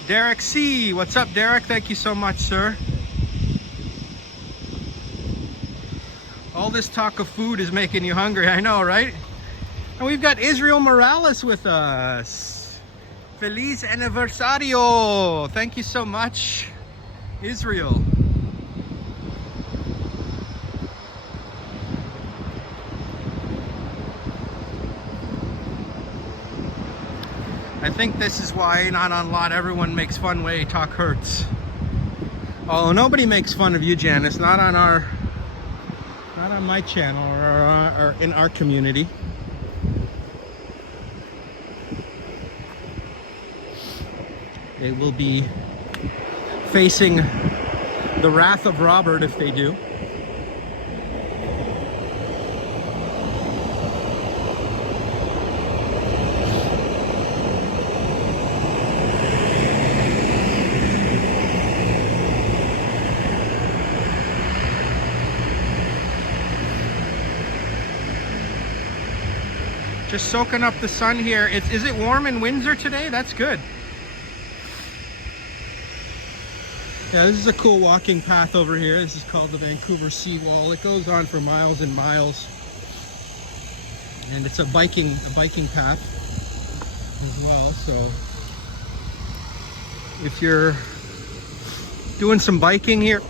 Derek C. What's up, Derek? Thank you so much, sir. All this talk of food is making you hungry, I know, right? And we've got Israel Morales with us. Feliz aniversario! Thank you so much, Israel. I think this is why not on lot everyone makes fun way talk hurts. Oh, nobody makes fun of you, Janice. Not on my channel or in our community. They will be facing the wrath of Robert if they do. Just soaking up the sun here. Is it warm in Windsor today? That's good. Yeah, this is a cool walking path over here. This is called the Vancouver Seawall. It goes on for miles and miles. And it's a biking path as well. So if you're doing some biking here,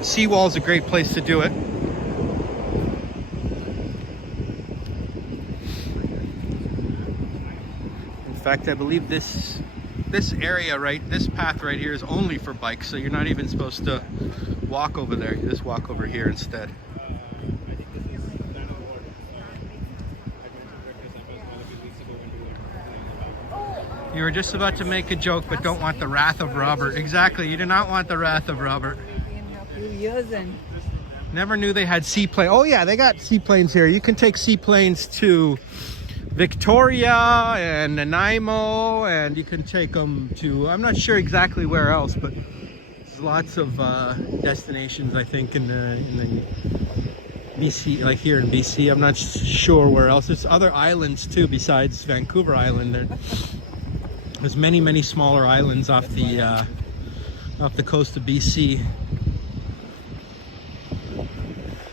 Seawall is a great place to do it. In fact, I believe this area, this path right here is only for bikes, so you're not even supposed to walk over there. You just walk over here instead. You were just about to make a joke, but don't want the wrath of Robert. Exactly, you do not want the wrath of Robert. Never knew they had seaplanes. Oh yeah, they got seaplanes here. You can take seaplanes to Victoria and Nanaimo, and you can take them to, I'm not sure exactly where else, but there's lots of destinations, I think, in the BC, like here in BC. I'm not sure where else. There's other islands too besides Vancouver Island. There's many smaller islands off the coast of BC.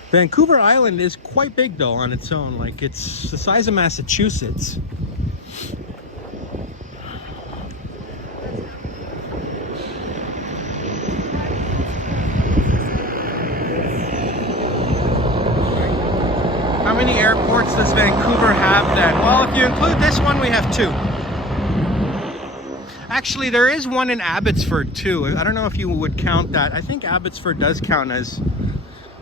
Vancouver Island is quite big though on its own. Like, it's the size of Massachusetts. How many airports does Vancouver have then? Well, if you include this one, we have 2. Actually, there is one in Abbotsford too. I don't know if you would count that. I think Abbotsford does count as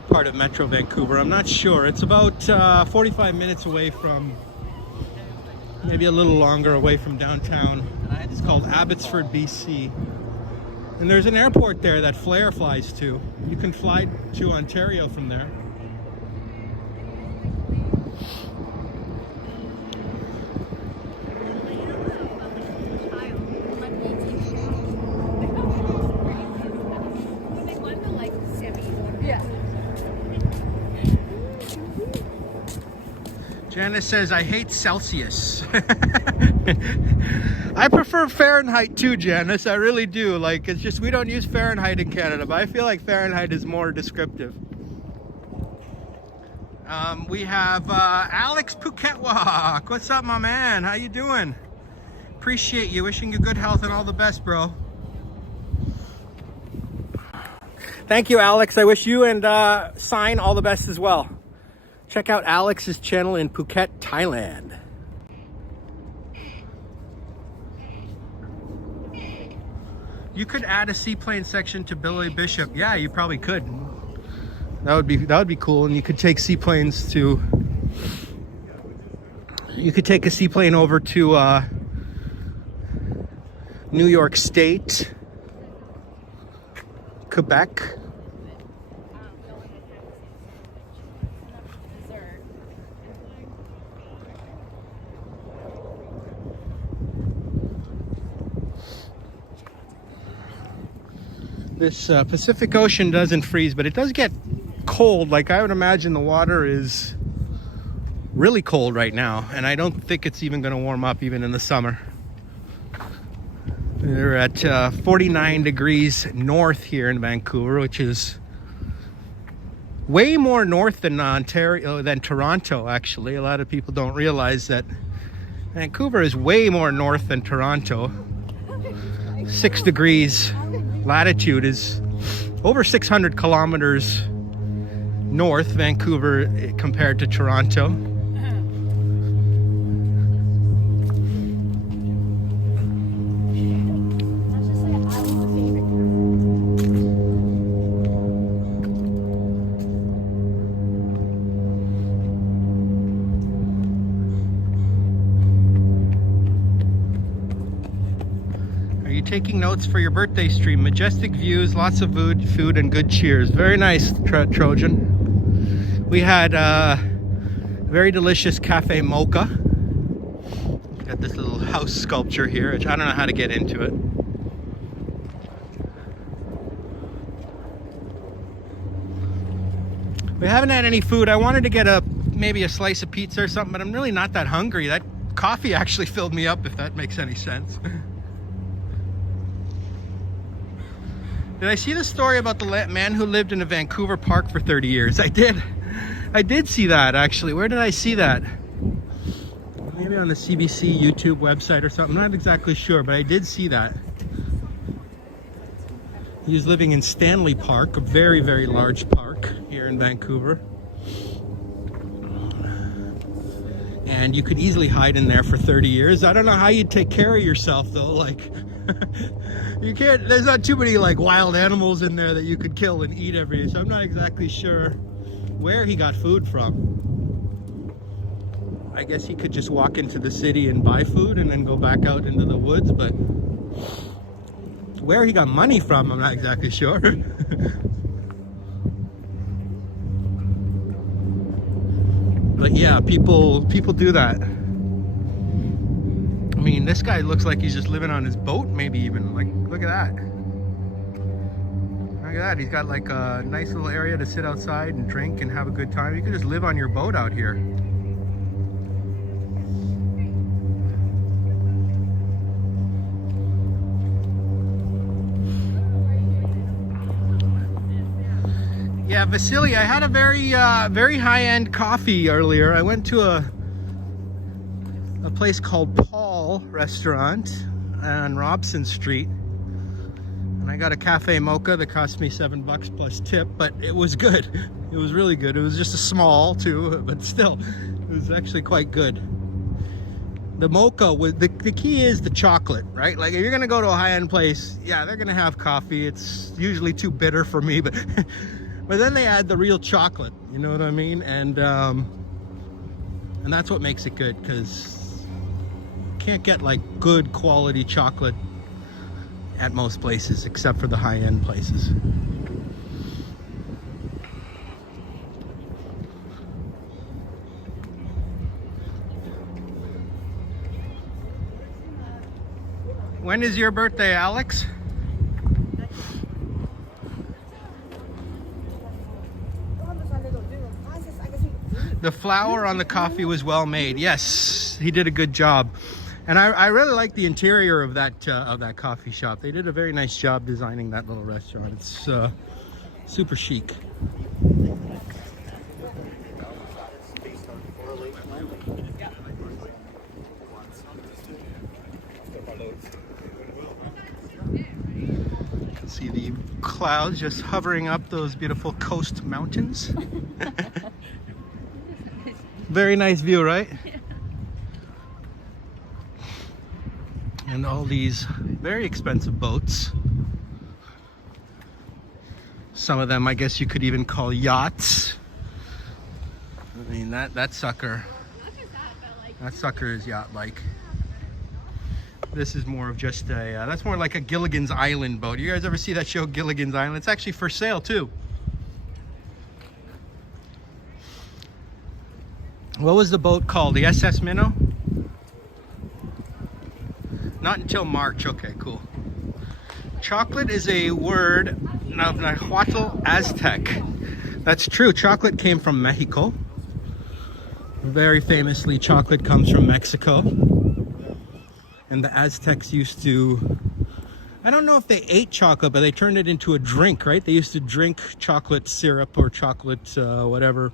part of Metro Vancouver. I'm not sure. It's about 45 minutes away from, maybe a little longer away from downtown. It's called Abbotsford, BC. And there's an airport there that Flair flies to. You can fly to Ontario from there. Janice says, I hate Celsius. I prefer Fahrenheit too, Janice. I really do. Like, it's just, we don't use Fahrenheit in Canada, but I feel like Fahrenheit is more descriptive. We have Alex Puketwalk. What's up, my man? How you doing? Appreciate you. Wishing you good health and all the best, bro. Thank you, Alex. I wish you and Sign all the best as well. Check out Alex's channel in Phuket, Thailand. You could add a seaplane section to Billy Bishop. Yeah, you probably could. That would be cool. And you could take seaplanes to, you could take a seaplane over to New York State, Quebec. This Pacific Ocean doesn't freeze, but it does get cold. Like, I would imagine the water is really cold right now, and I don't think it's even going to warm up even in the summer. We're at 49 degrees north here in Vancouver, which is way more north than Toronto, actually. A lot of people don't realize that Vancouver is way more north than Toronto. 6 degrees latitude is over 600 kilometers north, Vancouver, compared to Toronto. Taking notes for your birthday stream. Majestic views, lots of food and good cheers. Very nice, Trojan. We had very delicious cafe mocha. Got this little house sculpture here, which I don't know how to get into it. We haven't had any food. I wanted to get maybe a slice of pizza or something, but I'm really not that hungry. That coffee actually filled me up, if that makes any sense. Did I see the story about the man who lived in a Vancouver park for 30 years? I did. I did see that, actually. Where did I see that? Maybe on the CBC YouTube website or something. I'm not exactly sure, but I did see that. He was living in Stanley Park, a very, very large park here in Vancouver. And you could easily hide in there for 30 years. I don't know how you'd take care of yourself, though. Like, you can't, there's not too many like wild animals in there that you could kill and eat every day. So I'm not exactly sure where he got food from. I guess he could just walk into the city and buy food and then go back out into the woods, but where he got money from, I'm not exactly sure. But yeah, people do that. I mean, this guy looks like he's just living on his boat, maybe even. Like, look at that. Look at that. He's got like a nice little area to sit outside and drink and have a good time. You could just live on your boat out here. Yeah, Vasily, I had a very high-end coffee earlier. I went to a place called Paul Restaurant on Robson Street, and I got a cafe mocha that cost me $7 plus tip, but it was good. It was really good. It was just a small too, but still, it was actually quite good. The mocha was the key is the chocolate, right? Like if you're gonna go to a high-end place, yeah, they're gonna have coffee. It's usually too bitter for me, but but then they add the real chocolate, you know what I mean? And that's what makes it good, because you can't get like good quality chocolate at most places, except for the high-end places. When is your birthday, Alex? The flour on the coffee was well made. Yes, he did a good job. And I really like the interior of that coffee shop. They did a very nice job designing that little restaurant. It's super chic. See the clouds just hovering up those beautiful coast mountains. Very nice view, right? And all these very expensive boats. Some of them I guess you could even call yachts. I mean that sucker is yacht-like. This is more of just a, that's more like a Gilligan's Island boat. You guys ever see that show Gilligan's Island? It's actually for sale too. What was the boat called? The SS Minnow? Not until March. Okay, cool. Chocolate is a word of Nahuatl Aztec. That's true. Chocolate came from Mexico. Very famously, chocolate comes from Mexico. And the Aztecs used to, I don't know if they ate chocolate, but they turned it into a drink, right? They used to drink chocolate syrup or chocolate whatever.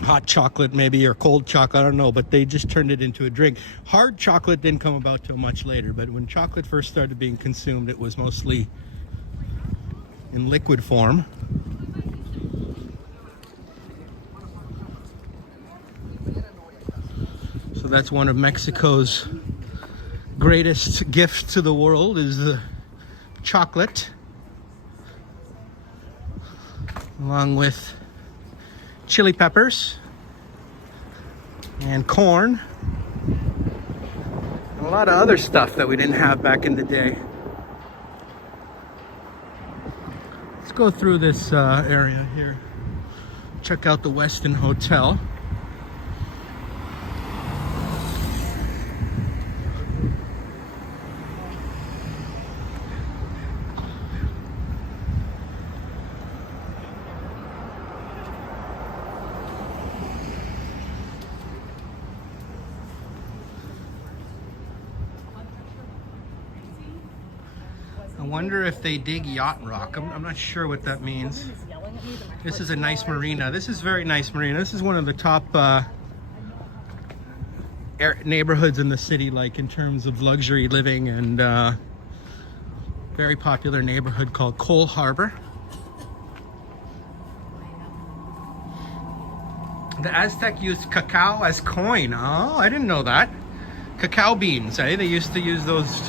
Hot chocolate maybe, or cold chocolate, I don't know, but they just turned it into a drink. Hard chocolate didn't come about till much later, but when chocolate first started being consumed, it was mostly in liquid form. So that's one of Mexico's greatest gifts to the world, is the chocolate, along with chili peppers and corn and a lot of other stuff that we didn't have back in the day. Let's go through this area here. Check out the Westin Hotel. I wonder if they dig yacht rock. I'm not sure what that means. This is a nice marina. This is a very nice marina. This is one of the top neighborhoods in the city, like in terms of luxury living, and very popular neighborhood called Cole Harbor. The Aztec used cacao as coin. Oh, I didn't know that. Cacao beans, eh? They used to use those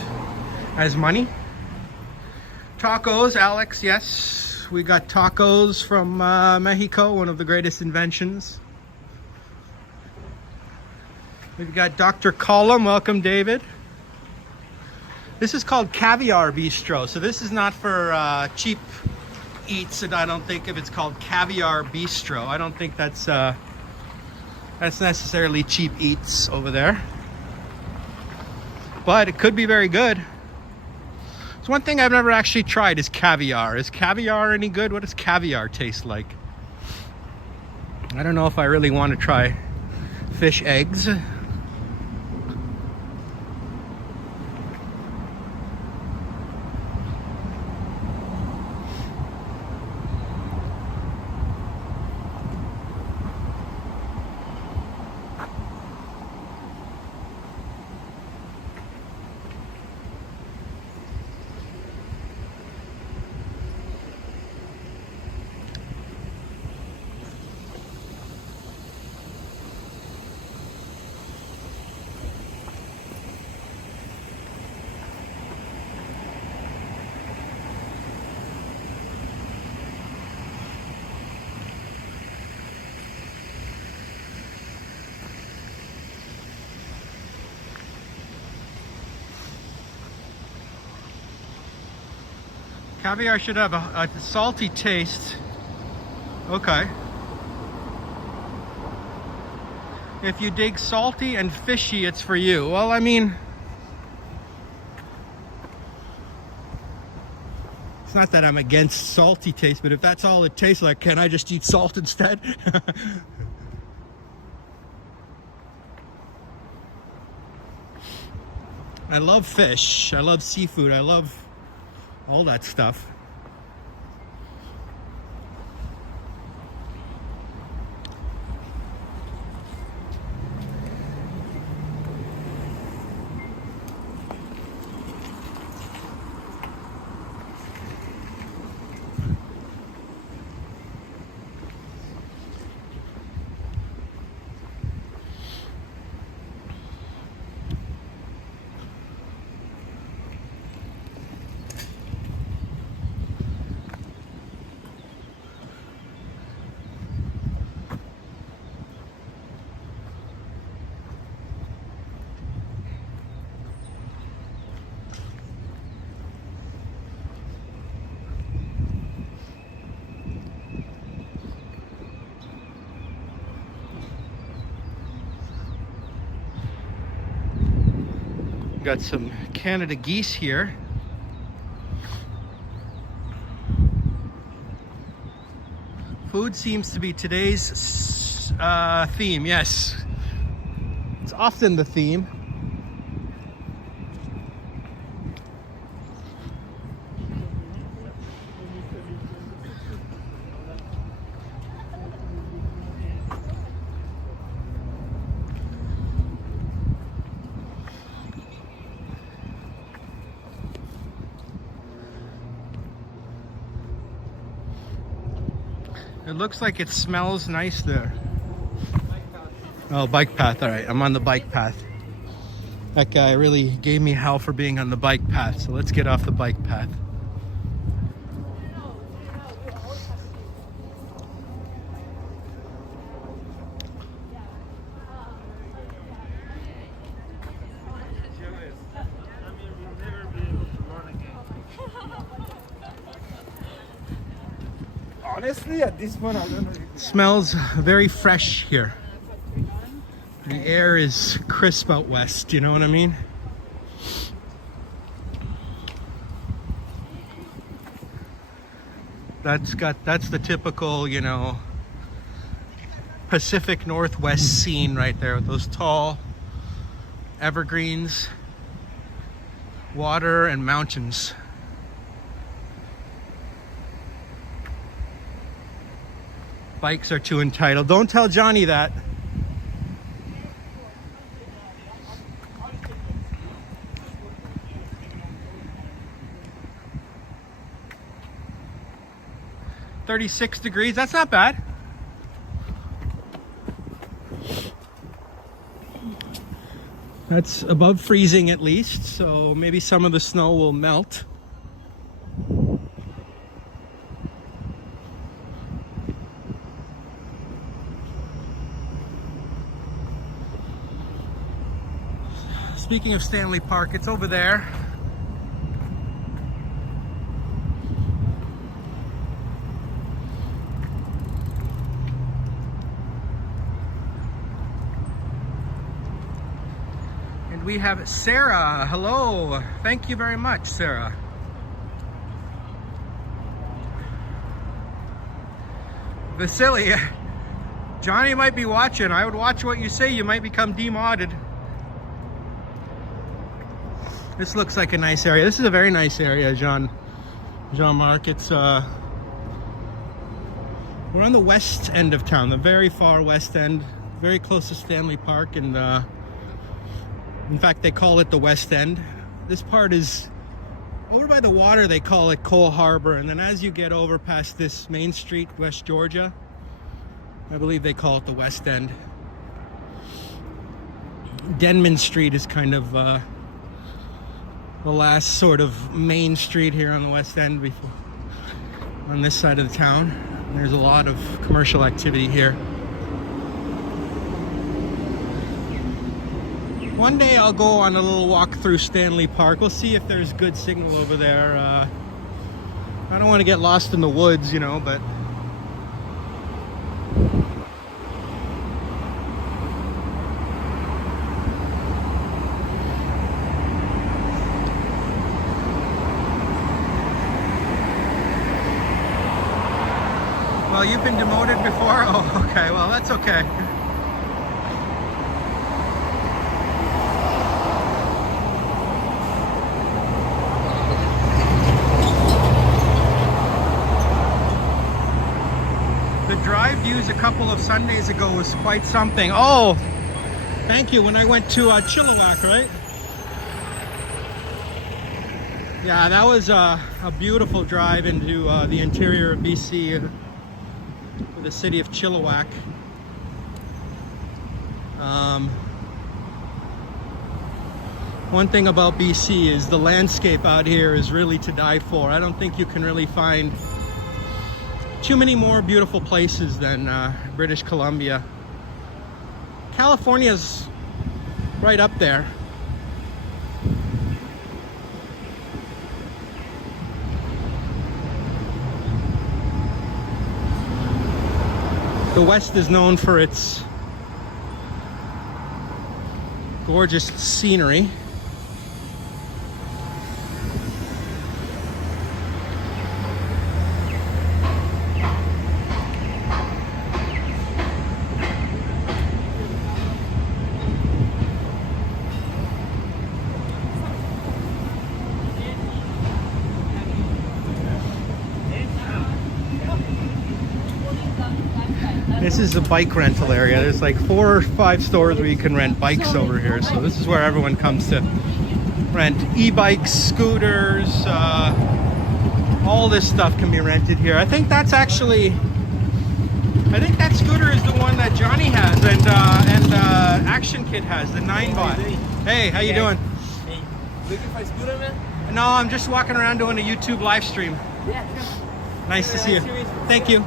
as money. Tacos, Alex, yes. We got tacos from Mexico, one of the greatest inventions. We've got Dr. Column. Welcome, David. This is called Caviar Bistro. So this is not for cheap eats, and I don't think if it's called Caviar Bistro. I don't think that's necessarily cheap eats over there. But it could be very good. So one thing I've never actually tried is caviar. Is caviar any good? What does caviar taste like? I don't know if I really want to try fish eggs. Caviar should have a salty taste. Okay. If you dig salty and fishy, it's for you. Well, I mean, it's not that I'm against salty taste, but if that's all it tastes like, can I just eat salt instead? I love fish. I love seafood. I love all that stuff. Got some Canada geese here. Food seems to be today's theme. Yes, it's often the theme. It looks like it smells nice there. Oh, bike path. All right, I'm on the bike path. That guy really gave me hell for being on the bike path, so let's get off the bike path. Honestly, at this point, I don't know. Smells very fresh here. The air is crisp out west, you know what I mean? That's the typical, you know, Pacific Northwest scene right there with those tall evergreens, water, and mountains. Bikes are too entitled. Don't tell Johnny that. "36 degrees, that's not bad. That's above freezing at least, so maybe some of the snow will melt. Speaking of Stanley Park, it's over there. And we have Sarah. Hello. Thank you very much, Sarah. Vasily, Johnny might be watching. I would watch what you say. You might become demodded. This looks like a nice area. This is a very nice area, Jean-Marc. It's we're on the west end of town, the very far west end, very close to Stanley Park, and in fact they call it the West End. This part is over by the water. They call it Cole Harbor, and then as you get over past this Main Street, West Georgia, I believe they call it the West End. Denman Street is kind of the last sort of main street here on the West End before on this side of the town. And there's a lot of commercial activity here. One day I'll go on a little walk through Stanley Park. We'll see if there's good signal over there. I don't want to get lost in the woods, you know, but well, you've been demoted before? Oh, okay. Well, that's okay. The drive views a couple of Sundays ago was quite something. Oh, thank you. When I went to Chilliwack, right? Yeah, that was a beautiful drive into the interior of BC. The city of Chilliwack. One thing about BC is the landscape out here is really to die for. I don't think you can really find too many more beautiful places than British Columbia. California's right up there. The West is known for its gorgeous scenery. This is a bike rental area. There's like 4 or 5 stores where you can rent bikes over here. So this is where everyone comes to rent e-bikes, scooters, all this stuff can be rented here. I think that scooter is the one that Johnny has and Action Kid has, the 9-bot. Hey, how you doing? Hey, looking for a scooter, man? No, I'm just walking around doing a YouTube live stream. Yeah, sure. Nice to see you. Thank you.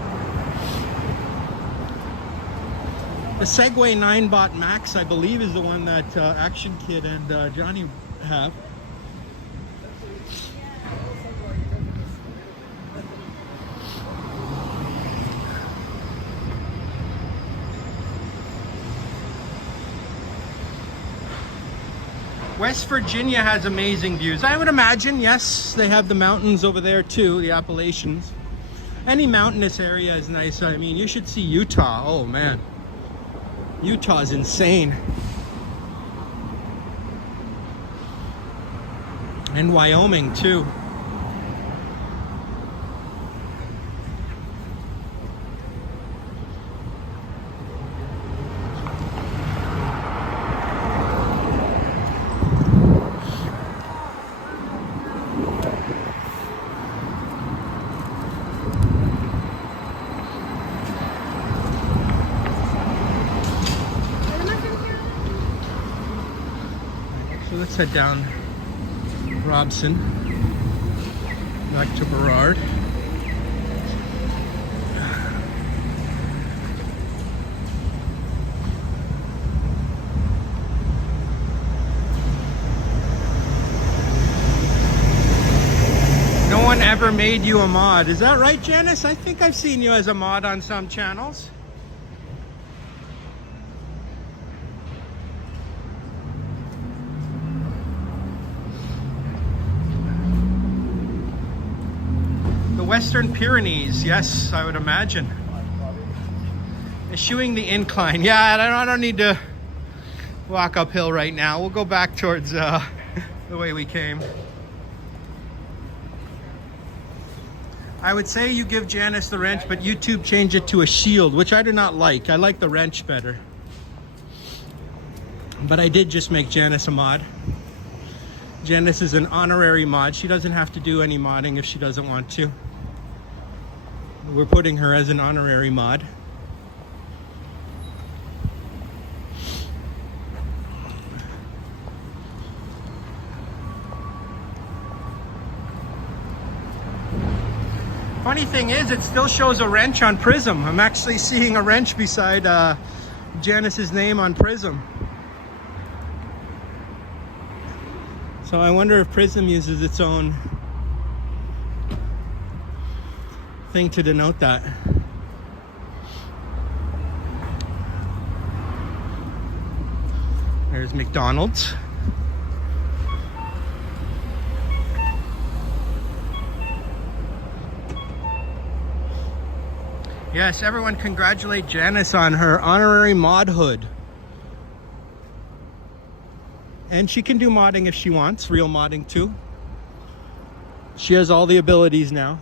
The Segway 9-bot Max, I believe, is the one that Action Kid and Johnny have. West Virginia has amazing views. I would imagine, yes, they have the mountains over there too, the Appalachians. Any mountainous area is nice. I mean, you should see Utah. Oh man. Utah's insane. And Wyoming too. So let's head down Robson, back to Burrard. never made you a mod. Is that right, Janice? I think I've seen you as a mod on some channels. The Western Pyrenees, yes, I would imagine. Eschewing the incline. Yeah, I don't need to walk uphill right now. We'll go back towards the way we came. I would say you give Janice the wrench, but YouTube changed it to a shield, which I do not like. I like the wrench better. But I did just make Janice a mod. Janice is an honorary mod. She doesn't have to do any modding if she doesn't want to. We're putting her as an honorary mod. Funny thing is, it still shows a wrench on Prism. I'm actually seeing a wrench beside Janice's name on Prism. So I wonder if Prism uses its own thing to denote that. There's McDonald's. Yes, everyone congratulate Janice on her honorary modhood. And she can do modding if she wants, real modding too. She has all the abilities now.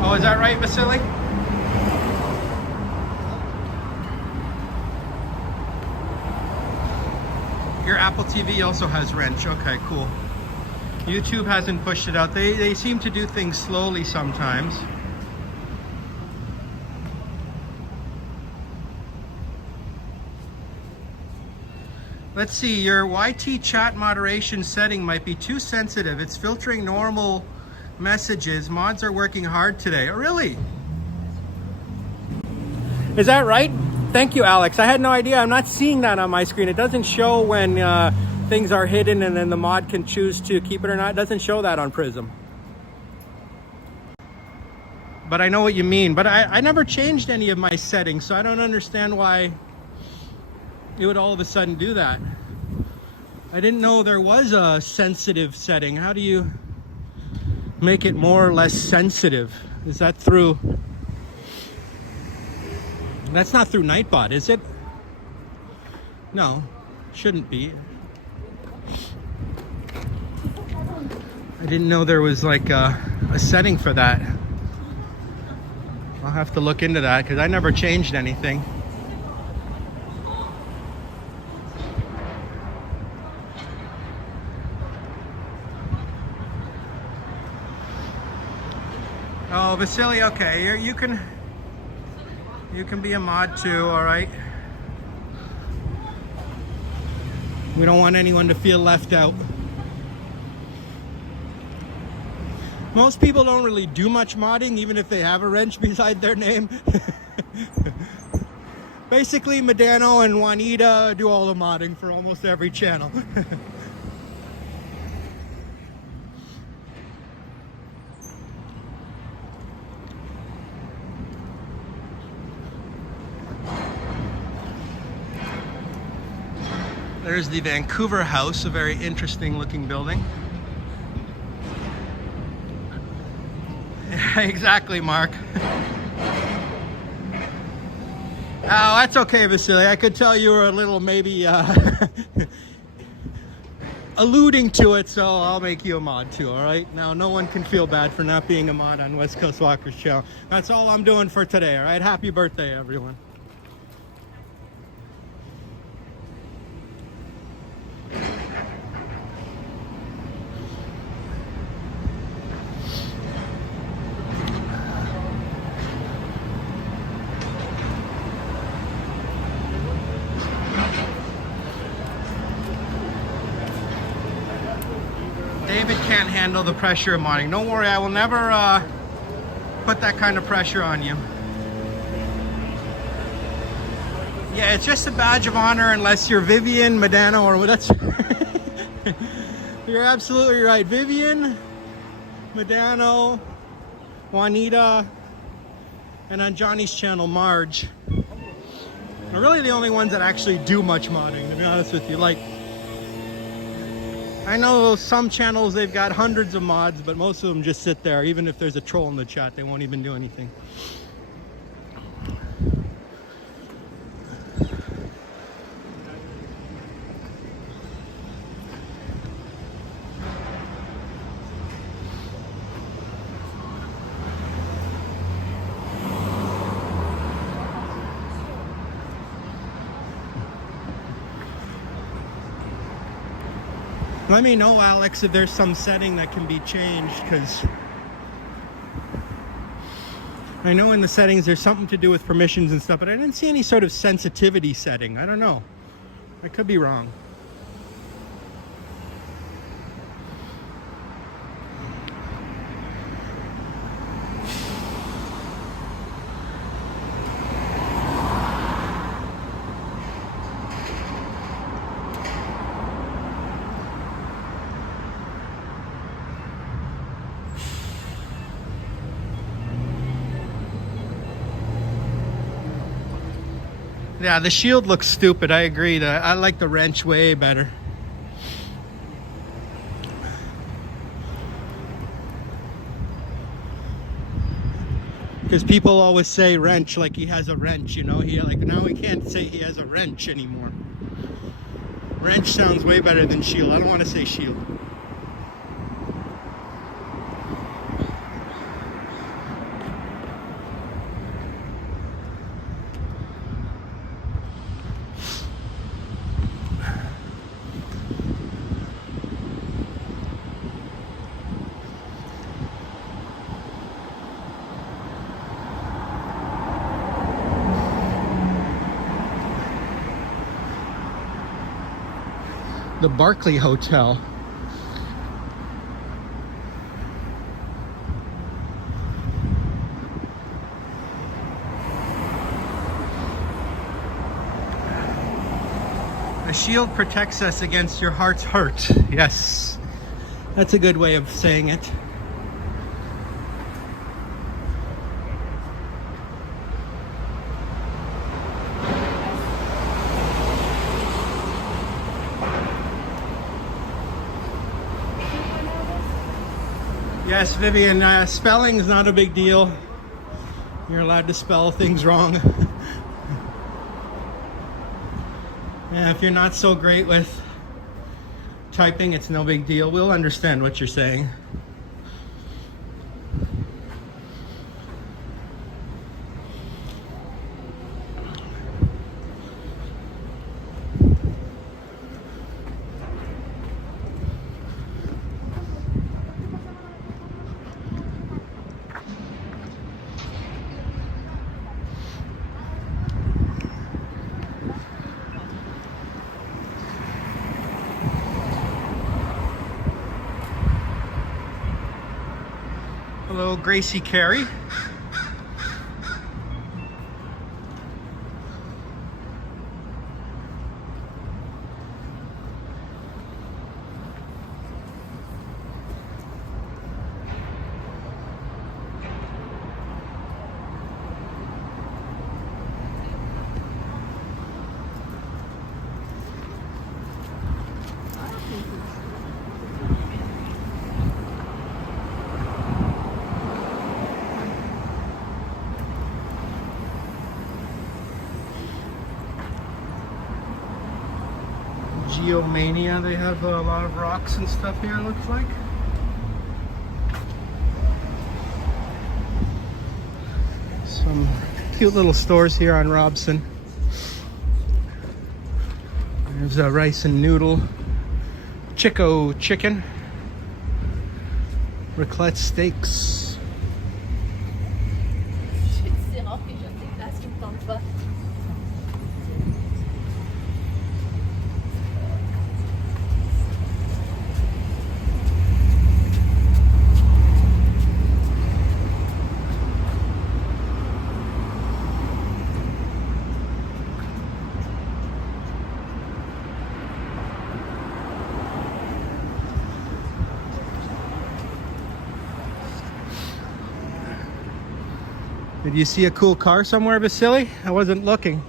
Oh, is that right, Vasily? Your Apple TV also has wrench. Okay, cool. YouTube hasn't pushed it out. They seem to do things slowly sometimes. Let's see, your YT chat moderation setting might be too sensitive. It's filtering normal messages. Mods are working hard today. Oh, really? Is that right? Thank you, Alex. I had no idea. I'm not seeing that on my screen. It doesn't show when things are hidden and then the mod can choose to keep it or not. It doesn't show that on Prism. But I know what you mean. But I never changed any of my settings, so I don't understand why it would all of a sudden do that. I didn't know there was a sensitive setting. How do you make it more or less sensitive? Is that through... That's not through Nightbot, is it? No, shouldn't be. I didn't know there was like a setting for that. I'll have to look into that because I never changed anything. Oh, Vasily, okay, you can be a mod too, all right? We don't want anyone to feel left out. Most people don't really do much modding, even if they have a wrench beside their name. Basically, Medano and Juanita do all the modding for almost every channel. There's the Vancouver House, a very interesting looking building. Exactly, Mark. Oh, that's okay, Vasily. I could tell you were a little maybe alluding to it, so I'll make you a mod too, all right? Now, no one can feel bad for not being a mod on West Coast Walker's channel. That's all I'm doing for today, all right? Happy birthday, everyone. if it can't handle the pressure of modding. Don't worry, I will never put that kind of pressure on you. Yeah, it's just a badge of honor unless you're Vivian, Medano, or that's... You're absolutely right. Vivian, Medano, Juanita, and on Johnny's channel, Marge. Are really the only ones that actually do much modding, to be honest with you. Like, I know some channels, they've got hundreds of mods, but most of them just sit there. Even if there's a troll in the chat, they won't even do anything. Let me know, Alex, if there's some setting that can be changed, because I know in the settings there's something to do with permissions and stuff, but I didn't see any sort of sensitivity setting. I don't know. I could be wrong. Yeah, the shield looks stupid. I agree. I like the wrench way better. Because people always say wrench like he has a wrench, you know? Now we can't say he has a wrench anymore. Wrench sounds way better than shield. I don't want to say shield. The Barclay Hotel. A shield protects us against your heart's hurt. Yes, that's a good way of saying it. Yes, Vivian, spelling is not a big deal. You're allowed to spell things wrong. Yeah, if you're not so great with typing, it's no big deal. We'll understand what you're saying. Hello, Gracie Carey. Geomania, they have a lot of rocks and stuff here, it looks like. Some cute little stores here on Robson. There's a rice and noodle, Chico chicken, raclette steaks. Did you see a cool car somewhere, Vasily? I wasn't looking.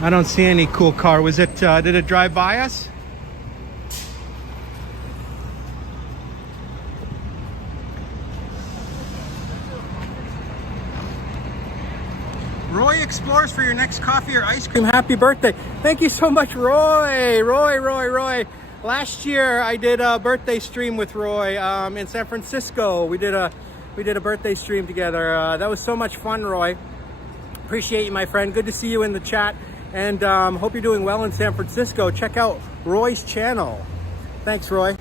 I don't see any cool car. Was it, did it drive by us? Roy explores for your next coffee or ice cream. Happy birthday. Thank you so much, Roy. Roy. Last year I did a birthday stream with Roy in San Francisco. We did a birthday stream together. That was so much fun, Roy. Appreciate you, my friend. Good to see you in the chat. And hope you're doing well in San Francisco. Check out Roy's channel. Thanks, Roy.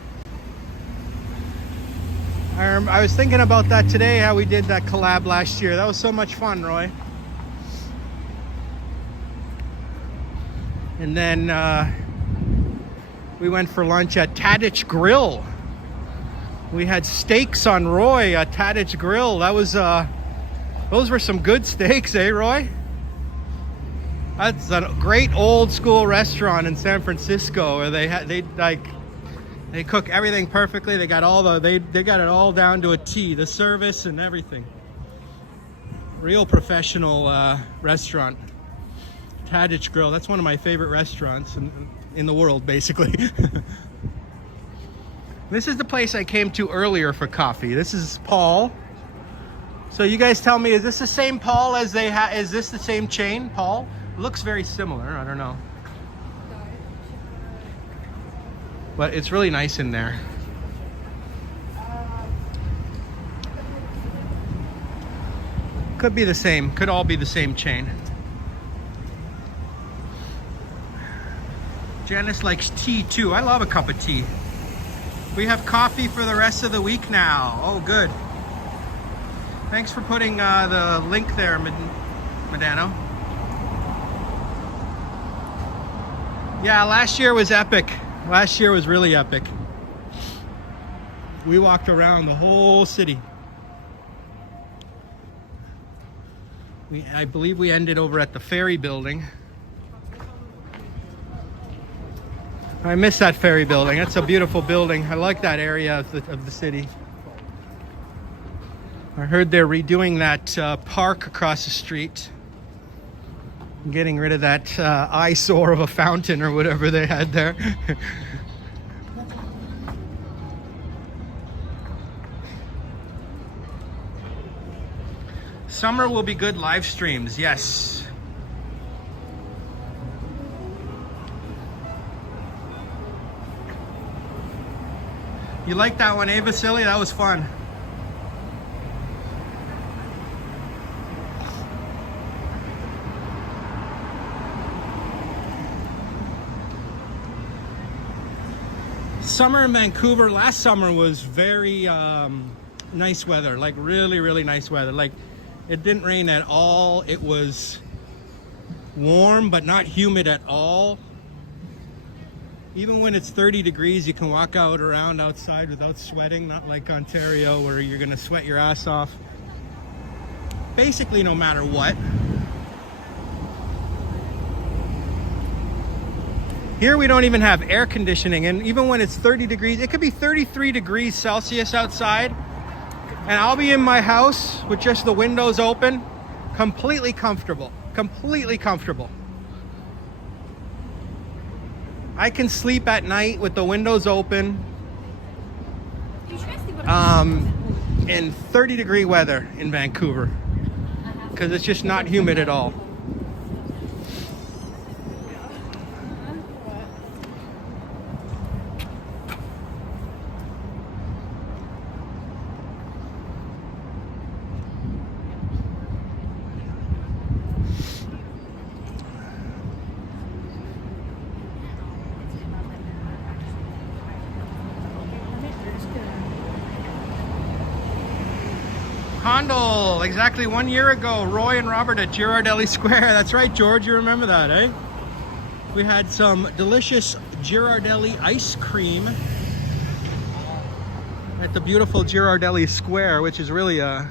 I was thinking about that today, how we did that collab last year. That was so much fun, Roy. And then we went for lunch at Tadich Grill. We had steaks on Roy at Tadich Grill. That was those were some good steaks, eh, Roy? That's a great old school restaurant in San Francisco where they cook everything perfectly. They got they got it all down to a T, the service and everything. Real professional restaurant. Tadich Grill. That's one of my favorite restaurants in the world, basically. This is the place I came to earlier for coffee. This is Paul. So you guys tell me, is this the same Paul as they have? Is this the same chain, Paul? Looks very similar. I don't know. But it's really nice in there. Could be the same. Could all be the same chain. Janice likes tea too. I love a cup of tea. We have coffee for the rest of the week now. Oh, good. Thanks for putting the link there, Medano. Yeah, last year was epic. Last year was really epic. We walked around the whole city. I believe we ended over at the ferry building. I miss that ferry building. That's a beautiful building. I like that area of the city. I heard they're redoing that park across the street. Getting rid of that eyesore of a fountain or whatever they had there. Summer will be good live streams, yes. You like that one, eh, Vasily? That was fun. Summer in Vancouver, last summer was very nice weather, like really nice weather. Like it didn't rain at all. It was warm but not humid at all. Even when it's 30 degrees, you can walk around outside without sweating, not like Ontario where you're gonna sweat your ass off. Basically no matter what. Here we don't even have air conditioning, and even when it's 30 degrees, it could be 33 degrees Celsius outside, and I'll be in my house with just the windows open, completely comfortable, completely comfortable. I can sleep at night with the windows open in 30 degree weather in Vancouver, because it's just not humid at all. Condal, exactly 1 year ago, Roy and Robert at Girardelli Square. That's right, George, you remember that, eh? We had some delicious Girardelli ice cream at the beautiful Girardelli Square, which is really an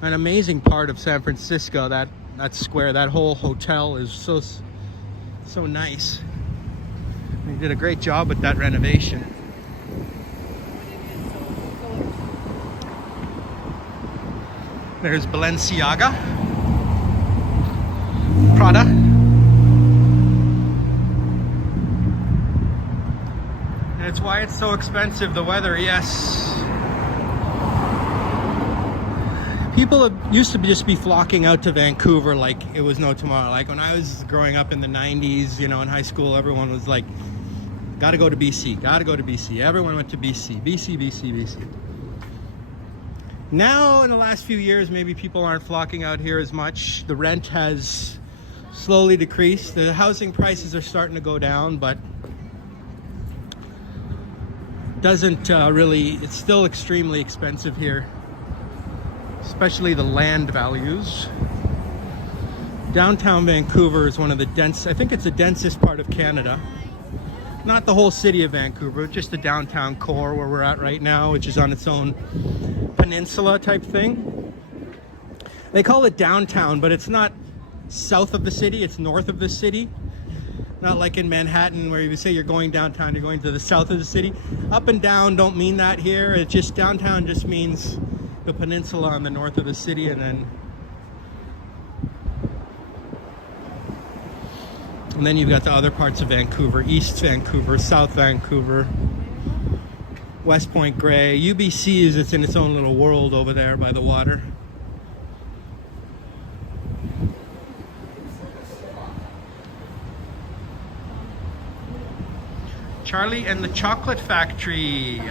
amazing part of San Francisco. That square, that whole hotel is so nice. They did a great job with that renovation. There's Balenciaga, Prada. And it's why it's so expensive, the weather, yes. People used to just be flocking out to Vancouver like it was no tomorrow. Like when I was growing up in the 90s, you know, in high school, everyone was like, gotta go to BC, gotta go to BC. Everyone went to BC, BC, BC, BC. Now, in the last few years, maybe people aren't flocking out here as much. The rent has slowly decreased. The housing prices are starting to go down, but doesn't really, it's still extremely expensive here, especially the land values. Downtown Vancouver is one of the I think it's the densest part of Canada. Not the whole city of Vancouver, just the downtown core where we're at right now, which is on its own peninsula type thing. They call it downtown, but it's not south of the city, it's north of the city. Not like in Manhattan where you say you're going downtown, you're going to the south of the city. Up and down don't mean that here. It's just downtown just means the peninsula on the north of the city, and then you've got the other parts of Vancouver, East Vancouver, South Vancouver, West Point Grey. UBC is it's in its own little world over there by the water. Charlie and the Chocolate Factory.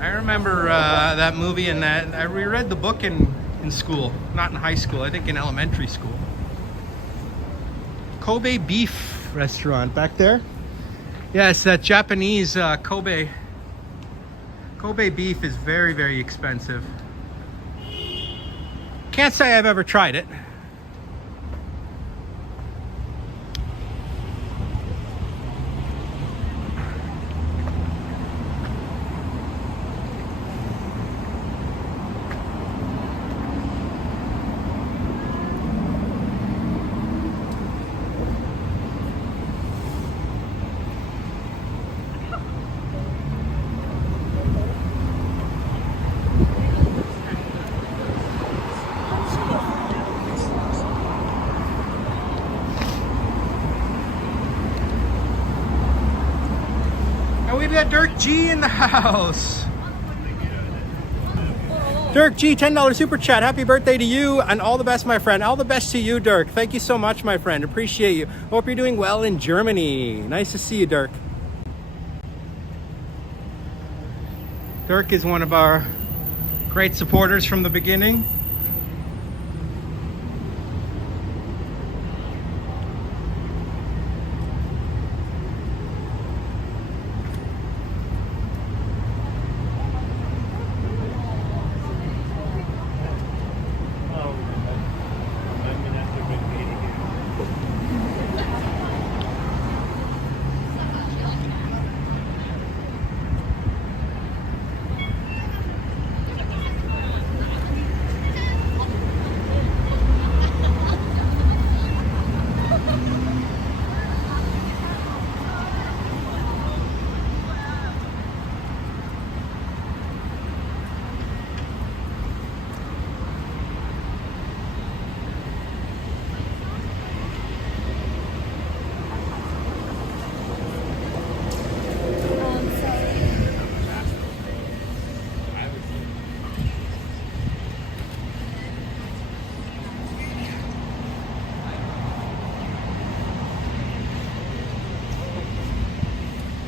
I remember that movie, and that I reread the book in school, not in high school, I think in elementary school. Kobe Beef Restaurant back there. Yes, that Japanese Kobe beef is very, very expensive. Can't say I've ever tried it. We've got Dirk G in the house. Dirk G, $10 super chat. Happy birthday to you and all the best, my friend. All the best to you, Dirk. Thank you so much, my friend. Appreciate you. Hope you're doing well in Germany. Nice to see you, Dirk. Dirk is one of our great supporters from the beginning.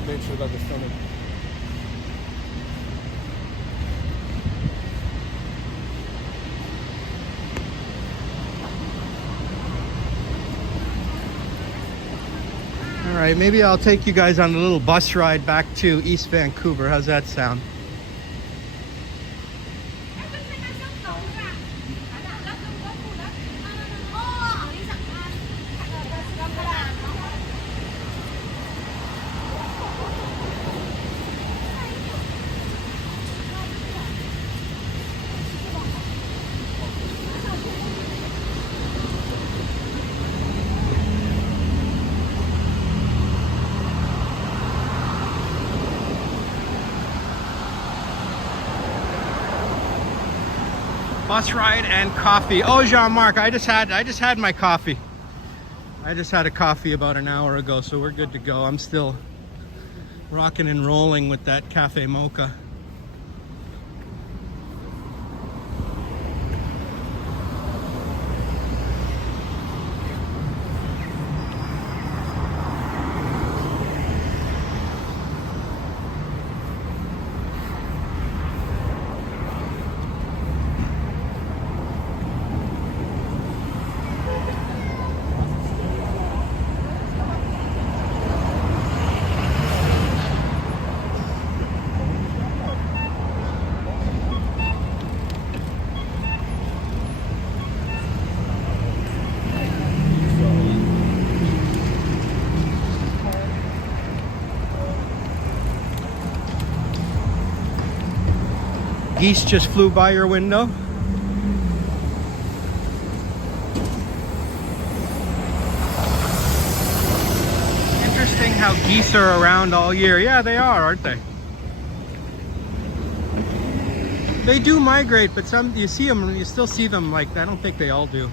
Make sure that the stomach. All right, maybe I'll take you guys on a little bus ride back to East Vancouver. How's that sound? Bus ride and coffee. Oh, Jean-Marc, I just had my coffee. I just had a coffee about an hour ago, so we're good to go. I'm still rocking and rolling with that cafe mocha. Geese just flew by your window. Interesting how geese are around all year. Yeah, they are, aren't they? They do migrate, but some you see them, you still see them. Like, I don't think they all do.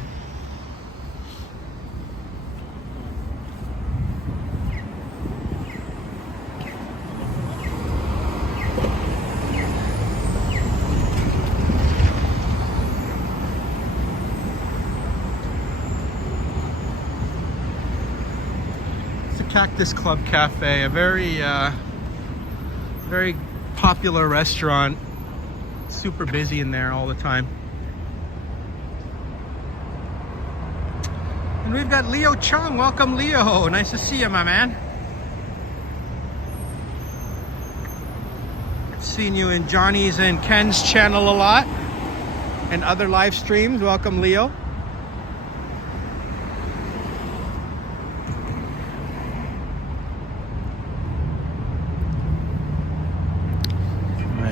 Cactus Club Cafe, a very popular restaurant. Super busy in there all the time. And we've got Leo Chung. Welcome, Leo. Nice to see you, my man. Seen you in Johnny's and Ken's channel a lot and other live streams. Welcome, Leo.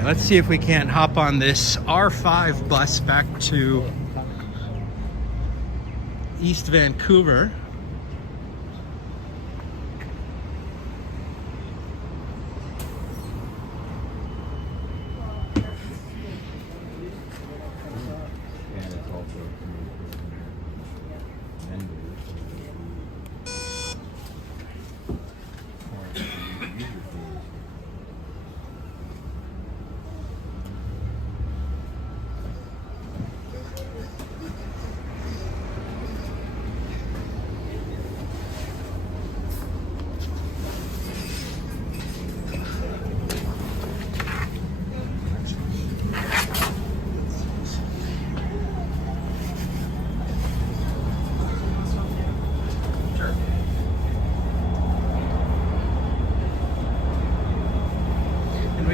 Let's see if we can't hop on this R5 bus back to East Vancouver.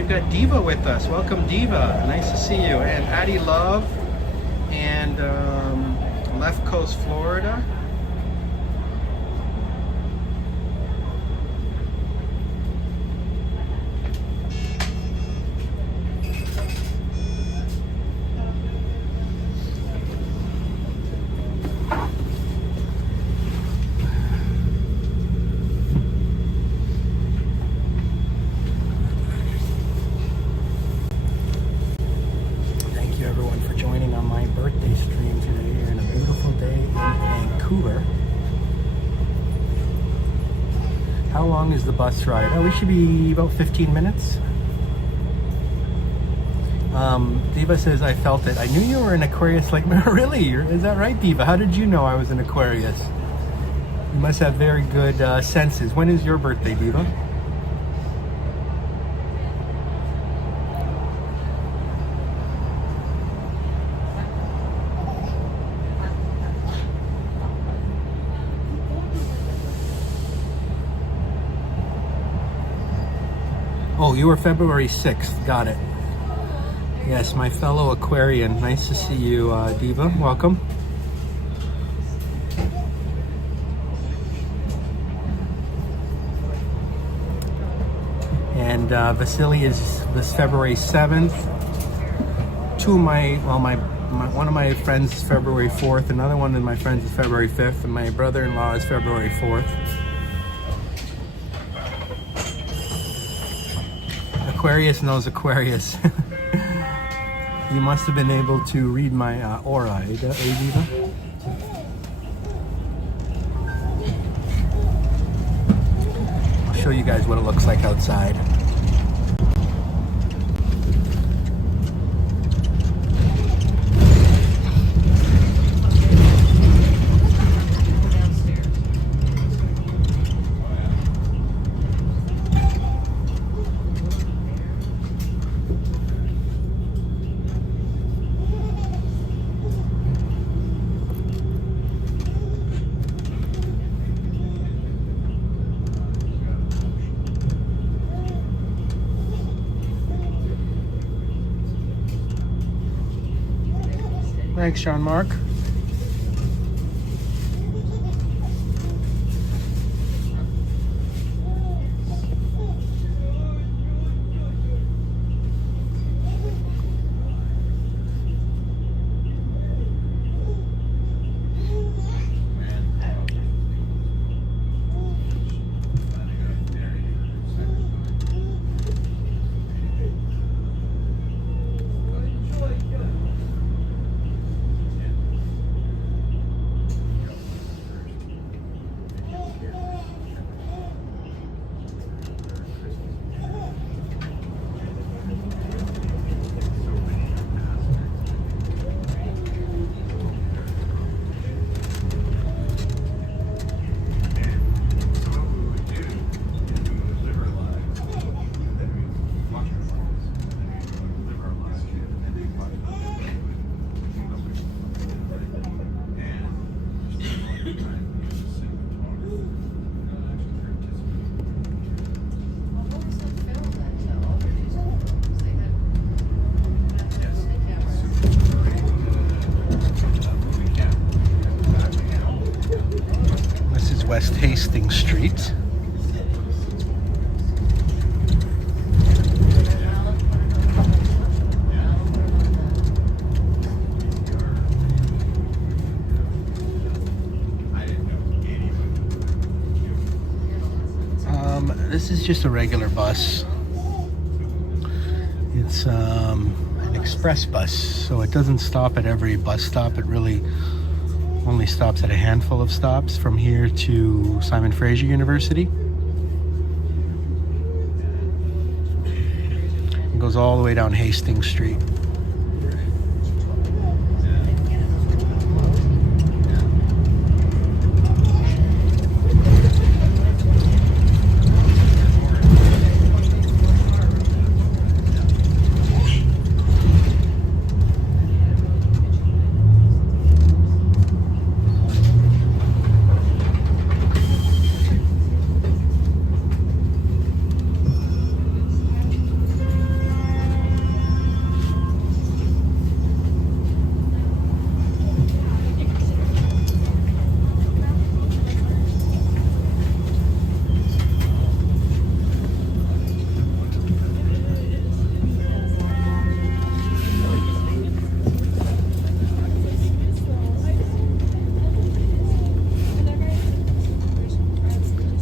Got Diva with us. Welcome, Diva. Nice to see you. And Addie Love and Left Coast, Florida. How long is the bus ride? Oh, we should be about 15 minutes. Diva says, I felt it. I knew you were an Aquarius like me. Really? Is that right, Diva? How did you know I was an Aquarius? You must have very good senses. When is your birthday, Diva? Oh, you were February 6th. Got it. Yes, my fellow Aquarian. Nice to see you, Diva. Welcome. And Vasily is this February 7th. One of my friends is February 4th. Another one of my friends is February 5th. And my brother-in-law is February 4th. Aquarius knows Aquarius. You must have been able to read my aura, eh, Diva? I'll show you guys what it looks like outside. Thanks, Sean Mark. West Hastings Street. This is just a regular bus. It's an express bus, so it doesn't stop at every bus stop. It really only stops at a handful of stops from here to Simon Fraser University. It goes all the way down Hastings Street.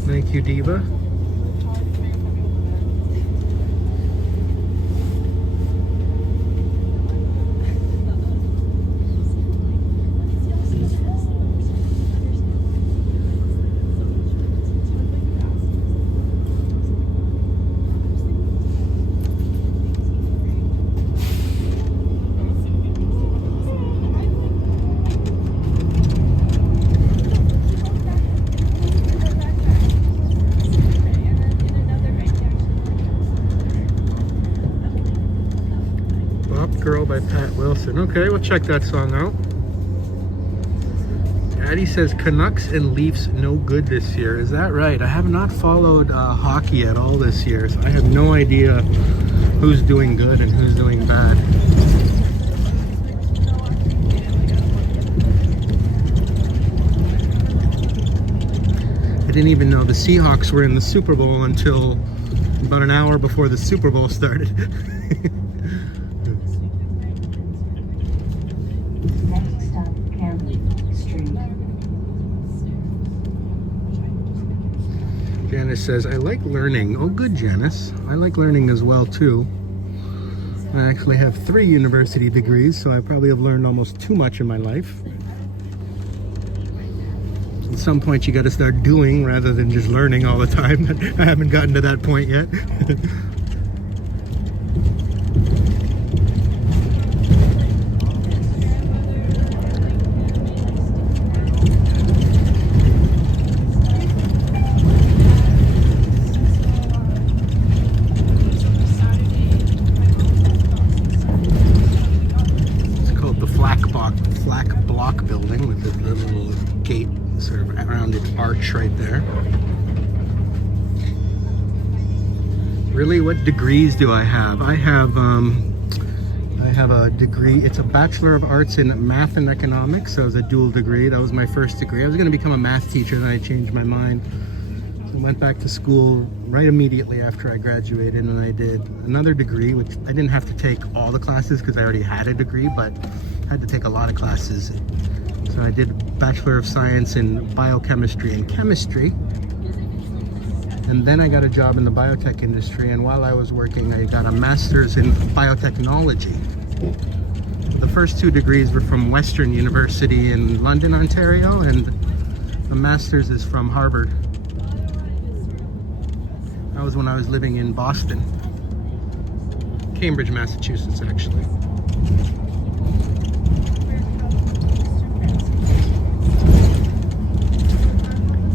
Thank you, Diva. Girl by Pat Wilson. Okay, we'll check that song out. Addie says Canucks and Leafs no good this year. Is that right? I have not followed hockey at all this year, so I have no idea who's doing good and who's doing bad. I didn't even know the Seahawks were in the Super Bowl until about an hour before the Super Bowl started. Janice says, I like learning. Oh, good, Janice. I like learning as well, too. I actually have 3 university degrees, so I probably have learned almost too much in my life. At some point you got to start doing rather than just learning all the time. I haven't gotten to that point yet. It's called the Flak Block building with the little gate sort of rounded arch right there. Really, what degrees do I have? I have a degree. It's a Bachelor of Arts in Math and Economics, so it was a dual degree. That was my first degree. I was going to become a math teacher, then I changed my mind. So I went back to school right immediately after I graduated, and I did another degree, which I didn't have to take all the classes because I already had a degree, but I had to take a lot of classes. So I did Bachelor of Science in Biochemistry and Chemistry. And then I got a job in the biotech industry, and while I was working, I got a master's in biotechnology. The first 2 degrees were from Western University in London, Ontario, and the master's is from Harvard. That was when I was living in Boston. Cambridge, Massachusetts, actually.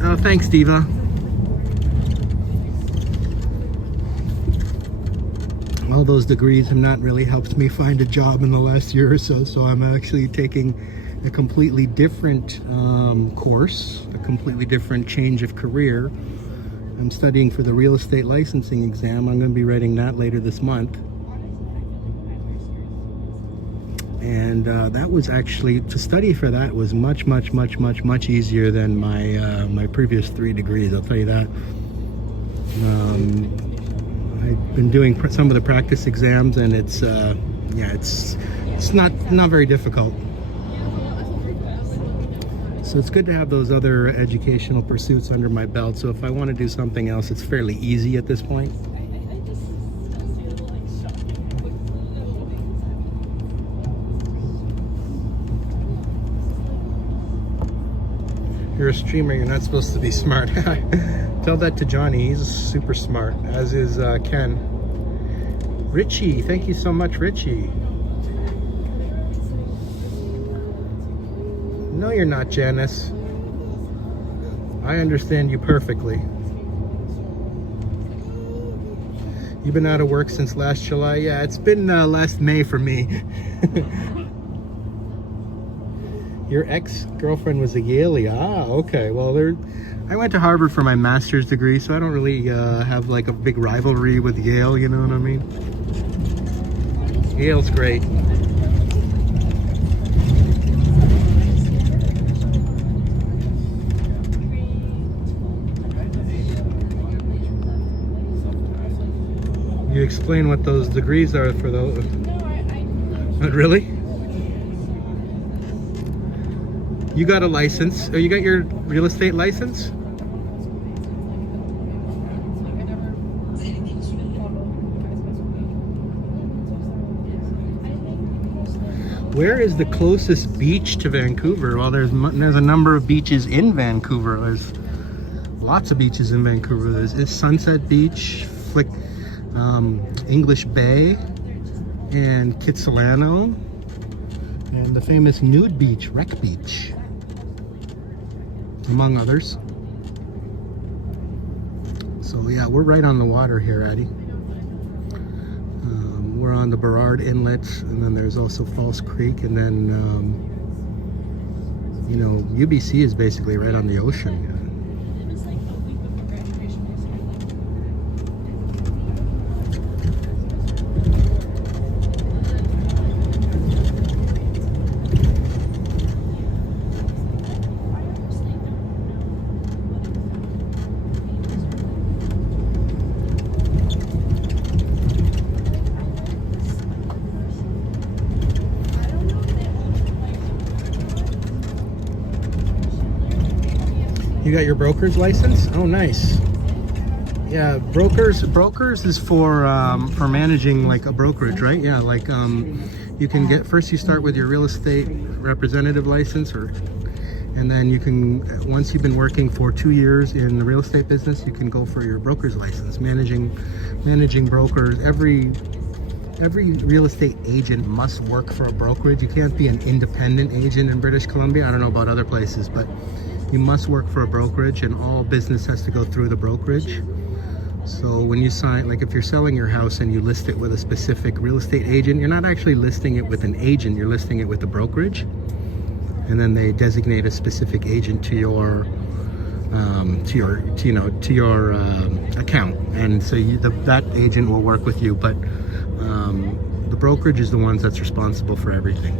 Oh, thanks, Diva. All those degrees have not really helped me find a job in the last year or so, so I'm actually taking a completely different course, a completely different change of career. I'm studying for the real estate licensing exam. I'm going to be writing that later this month. And that was actually, to study for that was much easier than my previous 3 degrees, I'll tell you that. I've been doing some of the practice exams, and it's not very difficult. So it's good to have those other educational pursuits under my belt. So if I want to do something else, it's fairly easy at this point. You're a streamer, you're not supposed to be smart. Tell that to Johnny, he's super smart, as is Ken. Richie, thank you so much, Richie. No, you're not, Janice. I understand you perfectly. You've been out of work since last July? Yeah, it's been last May for me. Your ex-girlfriend was a Yaley. Ah, okay. Well, I went to Harvard for my master's degree, so I don't really have like a big rivalry with Yale, you know what I mean? Yale's great. You explain what those degrees are for those. Not really? You got a license. Oh, you got your real estate license? Where is the closest beach to Vancouver? Well, there's a number of beaches in Vancouver. There's lots of beaches in Vancouver. There's Sunset Beach, English Bay, and Kitsilano, and the famous nude beach, Wreck Beach, among others. So yeah, we're right on the water here, Addie. We're on the Burrard Inlet, and then there's also False Creek, and then you know, UBC is basically right on the ocean. You got your broker's license? Oh, nice. Yeah, brokers is for managing like a brokerage, right? Yeah, like you can get, first you start with your real estate representative license, and then you can, once you've been working for 2 years in the real estate business, you can go for your broker's license, managing brokers. Every real estate agent must work for a brokerage. You can't be an independent agent in British Columbia. I don't know about other places, but you must work for a brokerage, and all business has to go through the brokerage. So when you sign, like if you're selling your house and you list it with a specific real estate agent, you're not actually listing it with an agent, you're listing it with a brokerage. And then they designate a specific agent to your account, and so that agent will work with you. But the brokerage is the ones that's responsible for everything.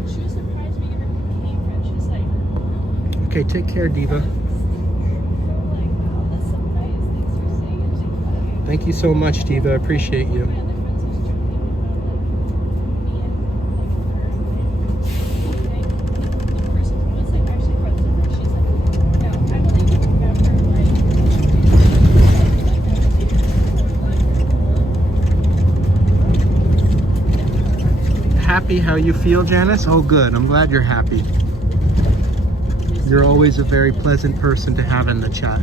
Okay, take care, Diva. Thank you so much, Diva. I appreciate you. Happy how you feel, Janice? Oh, good. I'm glad you're happy. You're always a very pleasant person to have in the chat.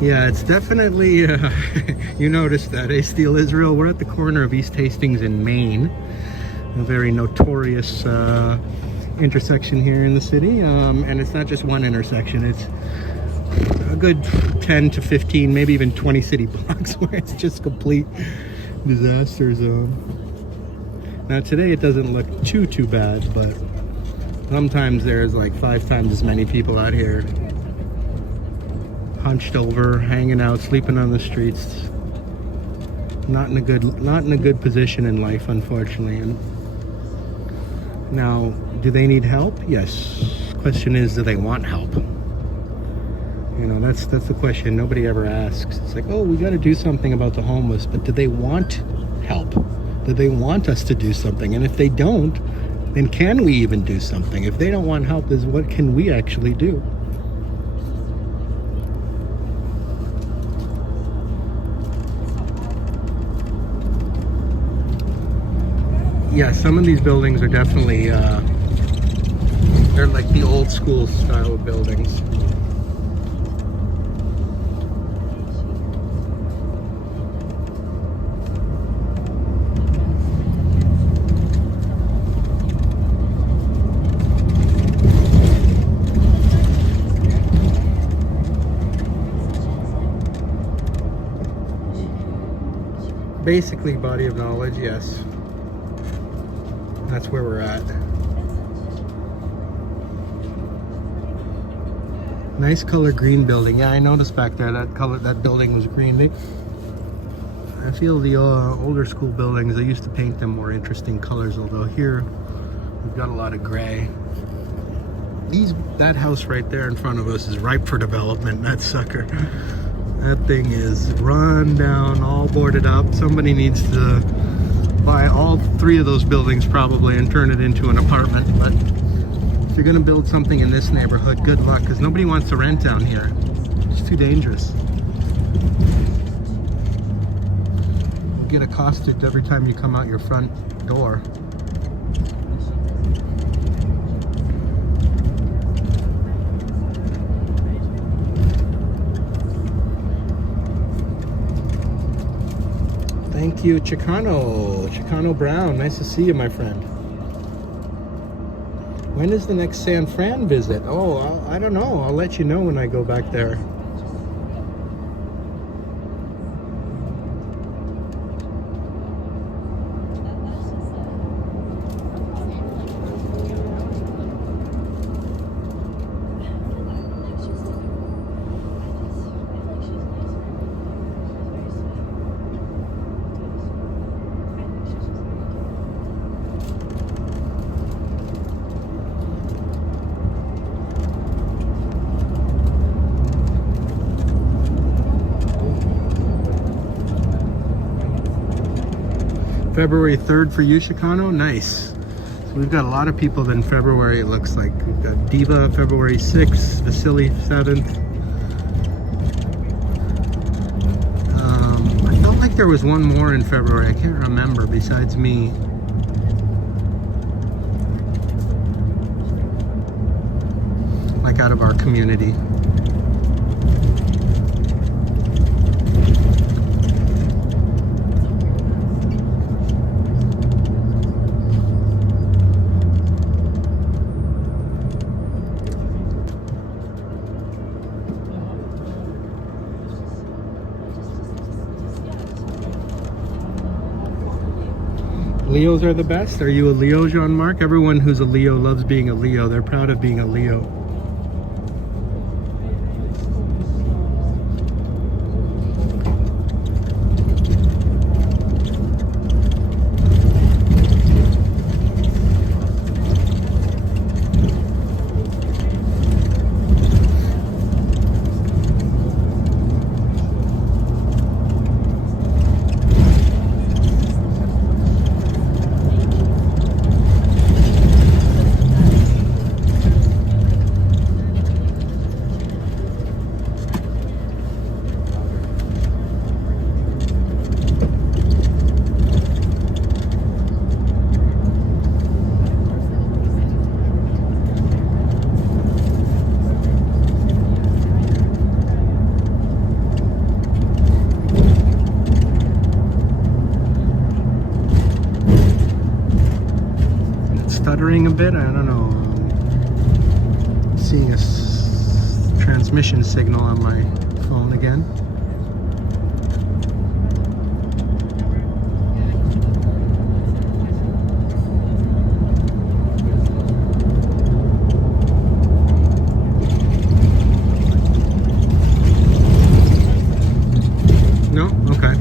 Yeah, it's definitely, you noticed that, eh? Steel Israel. We're at the corner of East Hastings and Main, a very notorious intersection here in the city. And it's not just one intersection, it's a good 10 to 15, maybe even 20 city blocks where it's just complete disaster zone. Now today it doesn't look too bad, but sometimes there's like 5 times as many people out here, hunched over, hanging out, sleeping on the streets. Not in a good position in life, unfortunately. And now, do they need help? Yes. Question is, do they want help? You know, that's the question nobody ever asks. It's like, oh, we got to do something about the homeless, but do they want help? Do they want us to do something? And if they don't, then can we even do something? If they don't want help, then what can we actually do? Yeah, some of these buildings are definitely, they're like the old school style of buildings. Basically, body of knowledge, yes. That's where we're at. Nice color green building. Yeah, I noticed back there that building was green. I feel the older school buildings, they used to paint them more interesting colors, although here we've got a lot of gray. That house right there in front of us is ripe for development. That sucker. That thing is run down, all boarded up. Somebody needs to buy all 3 of those buildings probably and turn it into an apartment. But if you're gonna build something in this neighborhood, good luck, because nobody wants to rent down here. It's too dangerous. You get accosted every time you come out your front door. Thank you, Chicano Brown. Nice to see you, my friend. When is the next San Fran visit? Oh, I don't know. I'll let you know when I go back there. February 3rd for you, Chicano? Nice. So we've got a lot of people in February, it looks like. We've got Diva February 6th, Vasily 7th. I felt like there was one more in February. I can't remember besides me. Like out of our community. Leos are the best. Are you a Leo, Jean-Marc? Everyone who's a Leo loves being a Leo. They're proud of being a Leo. Stuttering a bit, I don't know. Seeing a transmission signal on my phone again. No? Okay.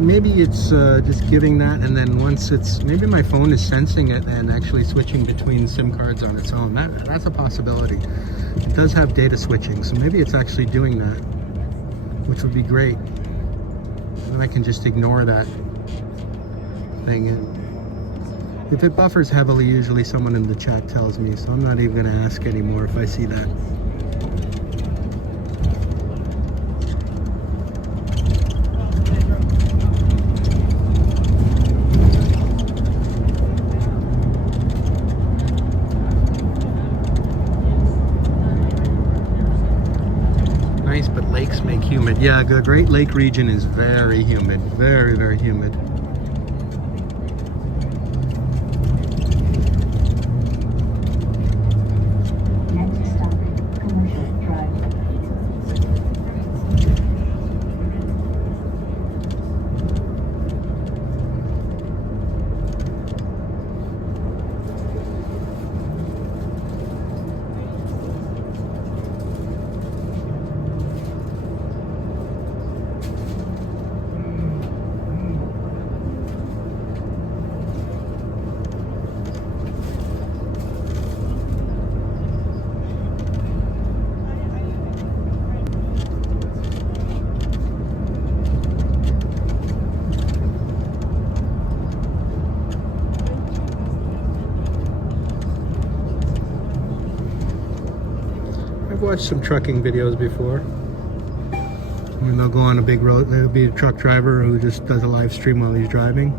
Maybe it's just giving that, and then once it's, maybe my phone is sensing it and actually switching between SIM cards on its own. That's a possibility. It does have data switching, so maybe it's actually doing that, which would be great. And I can just ignore that thing. If it buffers heavily, usually someone in the chat tells me, so I'm not even going to ask anymore if I see that. Nice, but lakes make humid. Yeah, the Great Lake region is very humid. Very, very humid. I've watched some trucking videos before. When they'll go on a big road, there'll be a truck driver who just does a live stream while he's driving.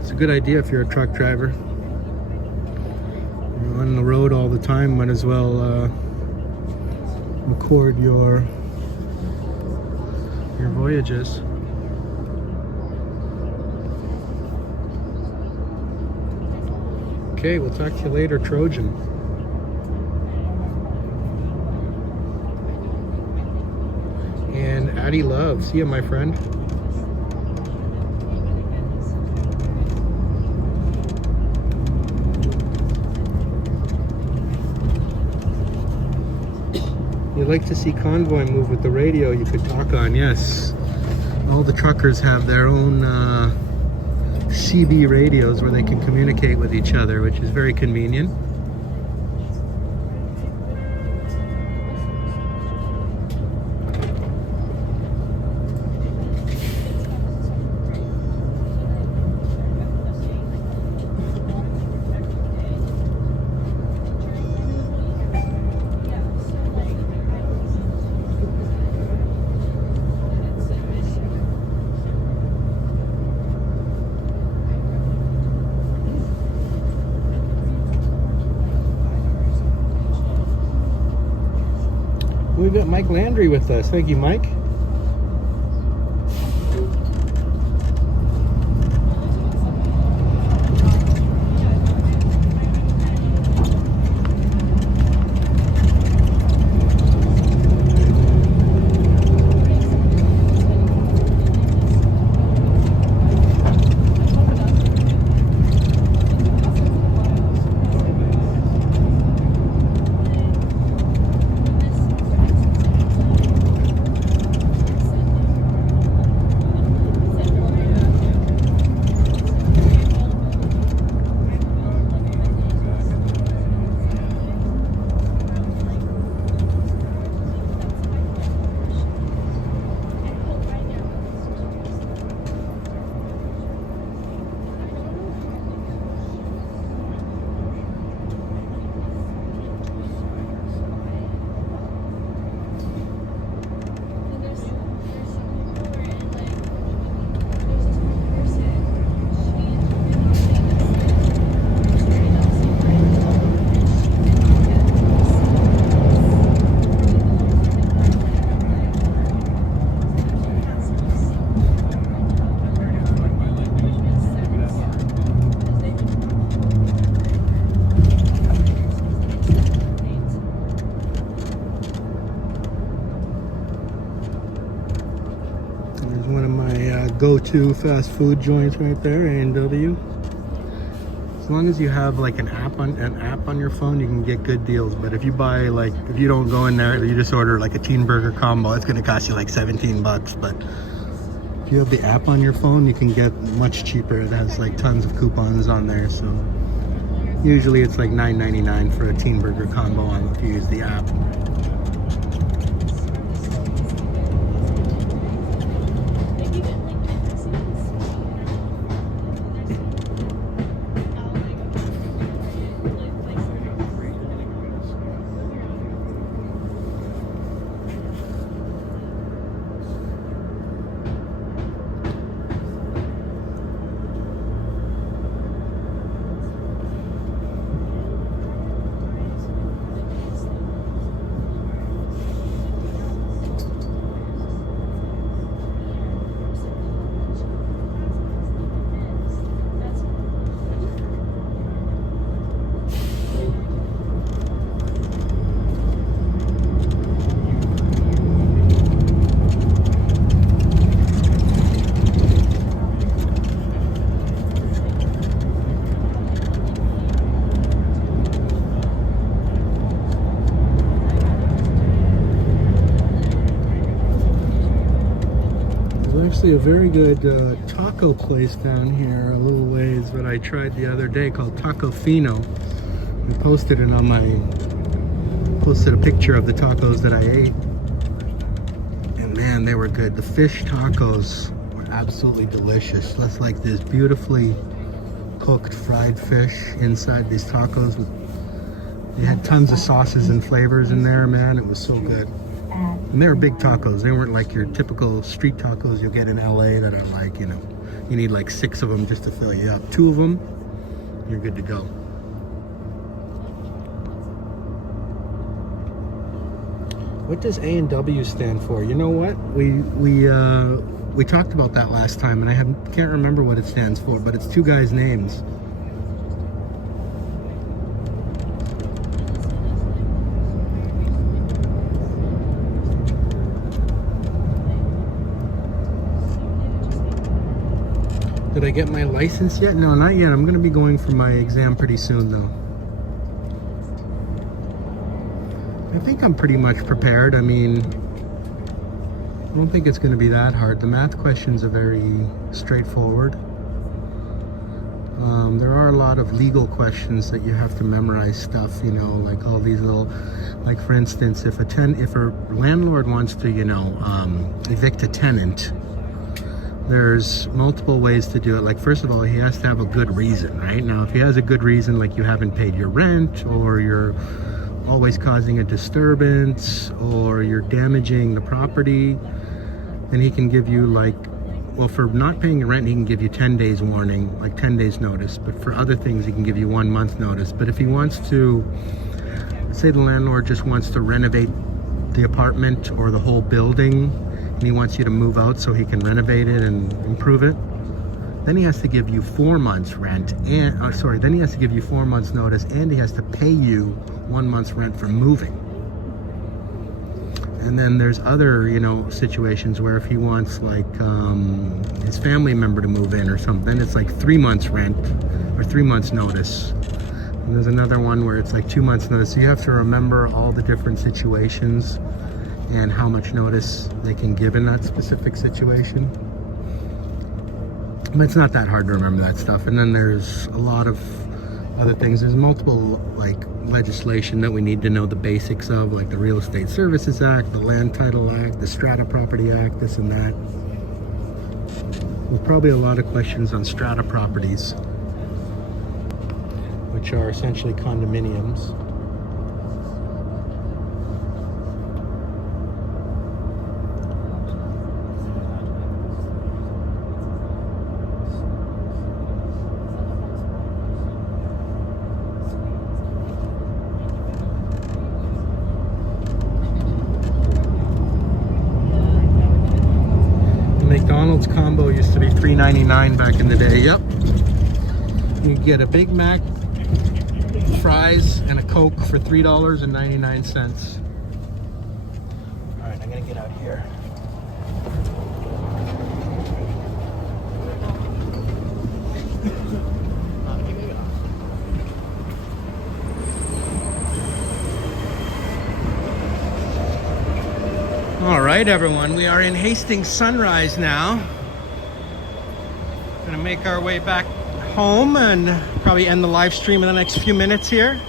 It's a good idea if you're a truck driver. You're on the road all the time, might as well record your voyages. Okay, we'll talk to you later, Trojan. And Addie Love, see you, my friend. You'd like to see Convoy move with the radio you could talk on, yes. All the truckers have their own CB radios where they can communicate with each other, which is very convenient. got Mike Landry with us. Thank you, Mike. Go-to fast food joints right there, INIU. As long as you have like an app on your phone, you can get good deals. But if you buy if you don't go in there, you just order like a teen burger combo, it's gonna cost you like 17 bucks. But if you have the app on your phone, you can get much cheaper. It has like tons of coupons on there, so usually it's like $9.99 for a teen burger combo if you use the app. Actually a very good taco place down here a little ways that I tried the other day called Taco Fino. I posted a picture of the tacos that I ate, and man, they were good. The fish tacos were absolutely delicious. That's like this beautifully cooked fried fish inside these tacos. They had tons of sauces and flavors in there, man. It was so good. And they were big tacos. They weren't like your typical street tacos you'll get in LA that are like, you need like 6 of them just to fill you up. 2 of them, you're good to go. What does A&W stand for? You know what? We talked about that last time, and I can't remember what it stands for, but it's 2 guys' names. Did I get my license yet? No, not yet. I'm going to be going for my exam pretty soon, though. I think I'm pretty much prepared. I mean, I don't think it's going to be that hard. The math questions are very straightforward. There are a lot of legal questions that you have to memorize stuff, like all these little, like for instance, if a landlord wants to, evict a tenant, there's multiple ways to do it. Like, first of all, he has to have a good reason, right? Now, if he has a good reason, like you haven't paid your rent, or you're always causing a disturbance, or you're damaging the property, then he can give you for not paying your rent, he can give you 10 days warning, like 10 days notice. But for other things, he can give you 1 month notice. But if he wants to, say the landlord just wants to renovate the apartment or the whole building, and he wants you to move out so he can renovate it and improve it, then he has to give you 4 months rent, and then he has to give you 4 months notice, and he has to pay you 1 month's rent for moving. And then there's other, you know, situations where if he wants like his family member to move in or something, it's like 3 months rent or 3 months notice. And there's another one where it's like 2 months notice. So you have to remember all the different situations and how much notice they can give in that specific situation. But it's not that hard to remember that stuff. And then there's a lot of other things. There's multiple like legislation that we need to know the basics of, like the Real Estate Services Act, the Land Title Act, the Strata Property Act, this and that. There's probably a lot of questions on strata properties, which are essentially condominiums. McDonald's combo used to be $3.99 back in the day. Yep. You get a Big Mac, fries, and a Coke for $3.99. All right, I'm gonna get out here. All right, everyone, we are in Hastings Sunrise now. Gonna make our way back home and probably end the live stream in the next few minutes here.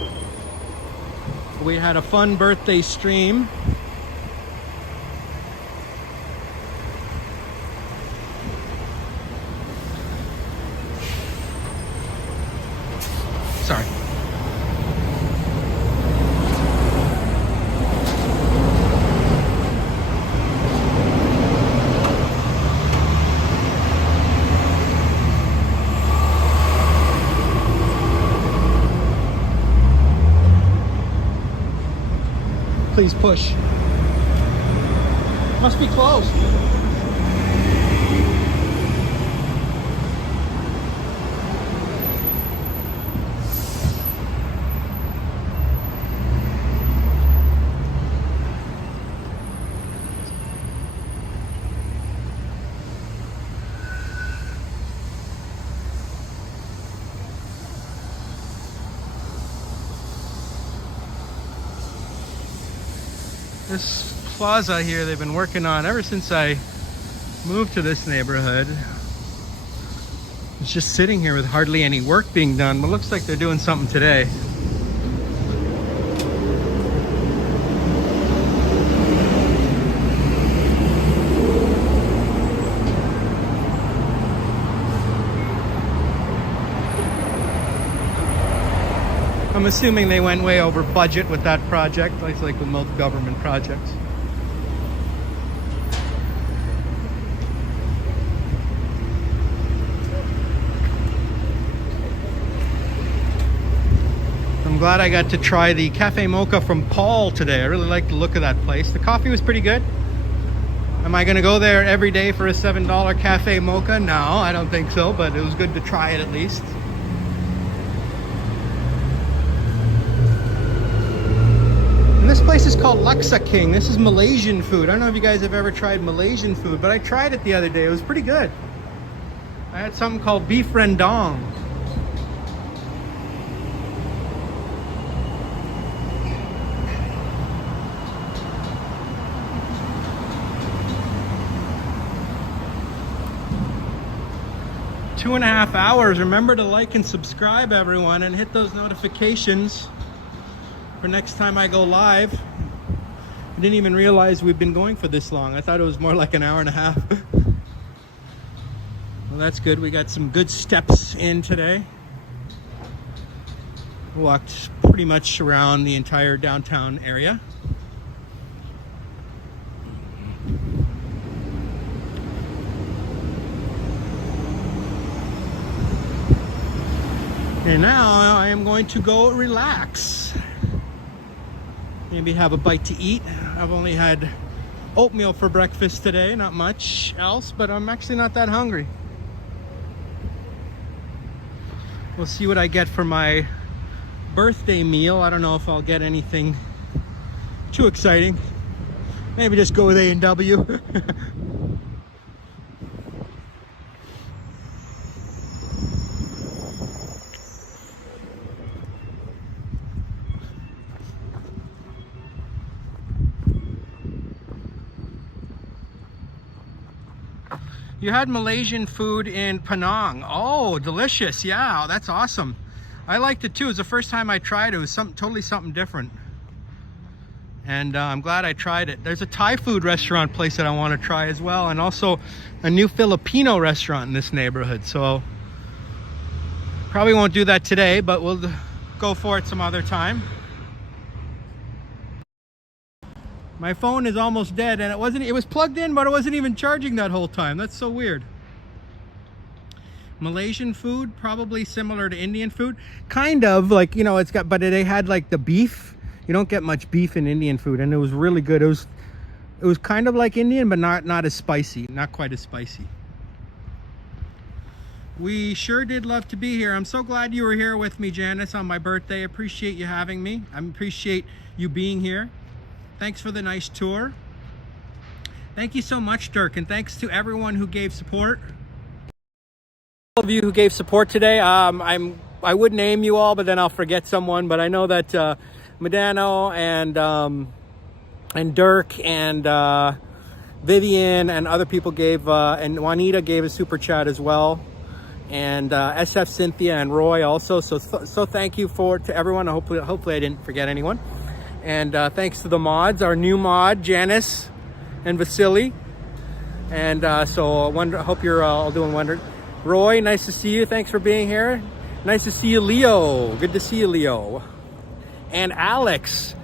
We had a fun birthday stream. Sorry. Please push. Must be closed. This plaza here they've been working on ever since I moved to this neighborhood. It's just sitting here with hardly any work being done, but looks like they're doing something today. I'm assuming they went way over budget with that project, like with most government projects. I'm glad I got to try the Cafe Mocha from Paul today. I really like the look of that place. The coffee was pretty good. Am I gonna go there every day for a $7 Cafe Mocha? No, I don't think so, but it was good to try it at least. This place is called Laksa King. This is Malaysian food. I don't know if you guys have ever tried Malaysian food, but I tried it the other day. It was pretty good. I had something called beef rendang. Two and a half hours. Remember to like and subscribe, everyone, and hit those notifications for next time I go live. I didn't even realize we've been going for this long. I thought it was more like an hour and a half. Well, that's good. We got some good steps in today. Walked pretty much around the entire downtown area. And now I am going to go relax. maybe have a bite to eat. I've only had oatmeal for breakfast today, not much else, but I'm actually not that hungry. We'll see what I get for my birthday meal. I don't know if I'll get anything too exciting. Maybe just go with A&W. You had Malaysian food in Penang. Oh, delicious. Yeah, that's awesome. I liked it too. It was the first time I tried it. It was totally something different. And I'm glad I tried it. There's a Thai food restaurant place that I want to try as well. And also a new Filipino restaurant in this neighborhood. So probably won't do that today, but we'll go for it some other time. My phone is almost dead, and it was plugged in, but it wasn't even charging that whole time. That's so weird. Malaysian food, probably similar to Indian food. Kind of like, you know, but they had like the beef. You don't get much beef in Indian food, and it was really good. It was kind of like Indian, but not as spicy, not quite as spicy. We sure did love to be here. I'm so glad you were here with me, Janice, on my birthday. I appreciate you having me. I appreciate you being here. Thanks for the nice tour. Thank you so much, Dirk, and thanks to everyone who gave support. All of you who gave support today. I would name you all, but then I'll forget someone. But I know that Medano and Dirk and Vivian and other people gave, and Juanita gave a super chat as well, and SF Cynthia and Roy also. So thank you to everyone. Hopefully I didn't forget anyone. And thanks to the mods, our new mod, Janice and Vasily. And so I hope you're all doing wonderful. Roy, nice to see you. Thanks for being here. Nice to see you, Leo. Good to see you, Leo. And Alex,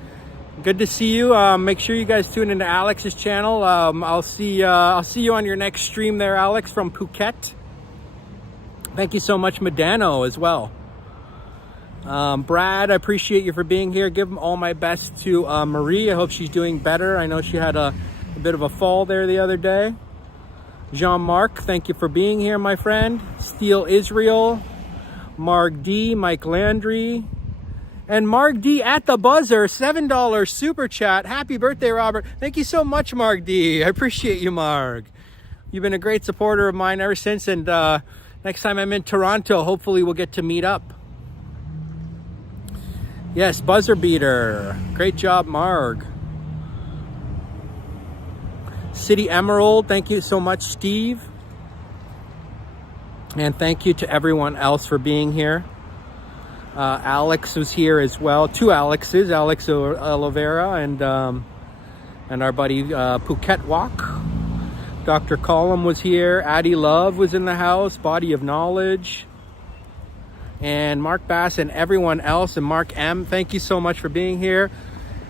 good to see you. Make sure you guys tune into Alex's channel. I'll see you on your next stream there, Alex, from Phuket. Thank you so much, Medano, as well. Brad, I appreciate you for being here. Give all my best to Marie. I hope she's doing better. I know she had a bit of a fall there the other day. Jean-Marc, thank you for being here, my friend. Steel Israel, Mark D, Mike Landry, and Mark D at the buzzer, $7 super chat. Happy birthday, Robert. Thank you so much, Mark D. I appreciate you, Mark. You've been a great supporter of mine ever since, and next time I'm in Toronto, hopefully we'll get to meet up. Yes, buzzer beater. Great job, Marg. City Emerald, thank you so much, Steve. And thank you to everyone else for being here. Alex was here as well. Two Alexes, Alex Oliveira and our buddy Phuket Walk. Dr. Collum was here. Addie Love was in the house. Body of Knowledge. And Mark Bass and everyone else, and Mark M, thank you so much for being here.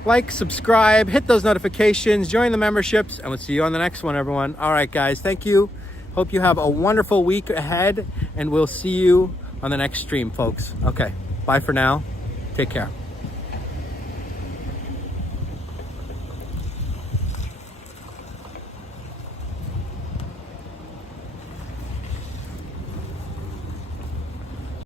Like, subscribe, hit those notifications, join the memberships, and we'll see you on the next one, everyone. All right, guys, thank you. Hope you have a wonderful week ahead, and we'll see you on the next stream, folks. Okay, bye for now. Take care.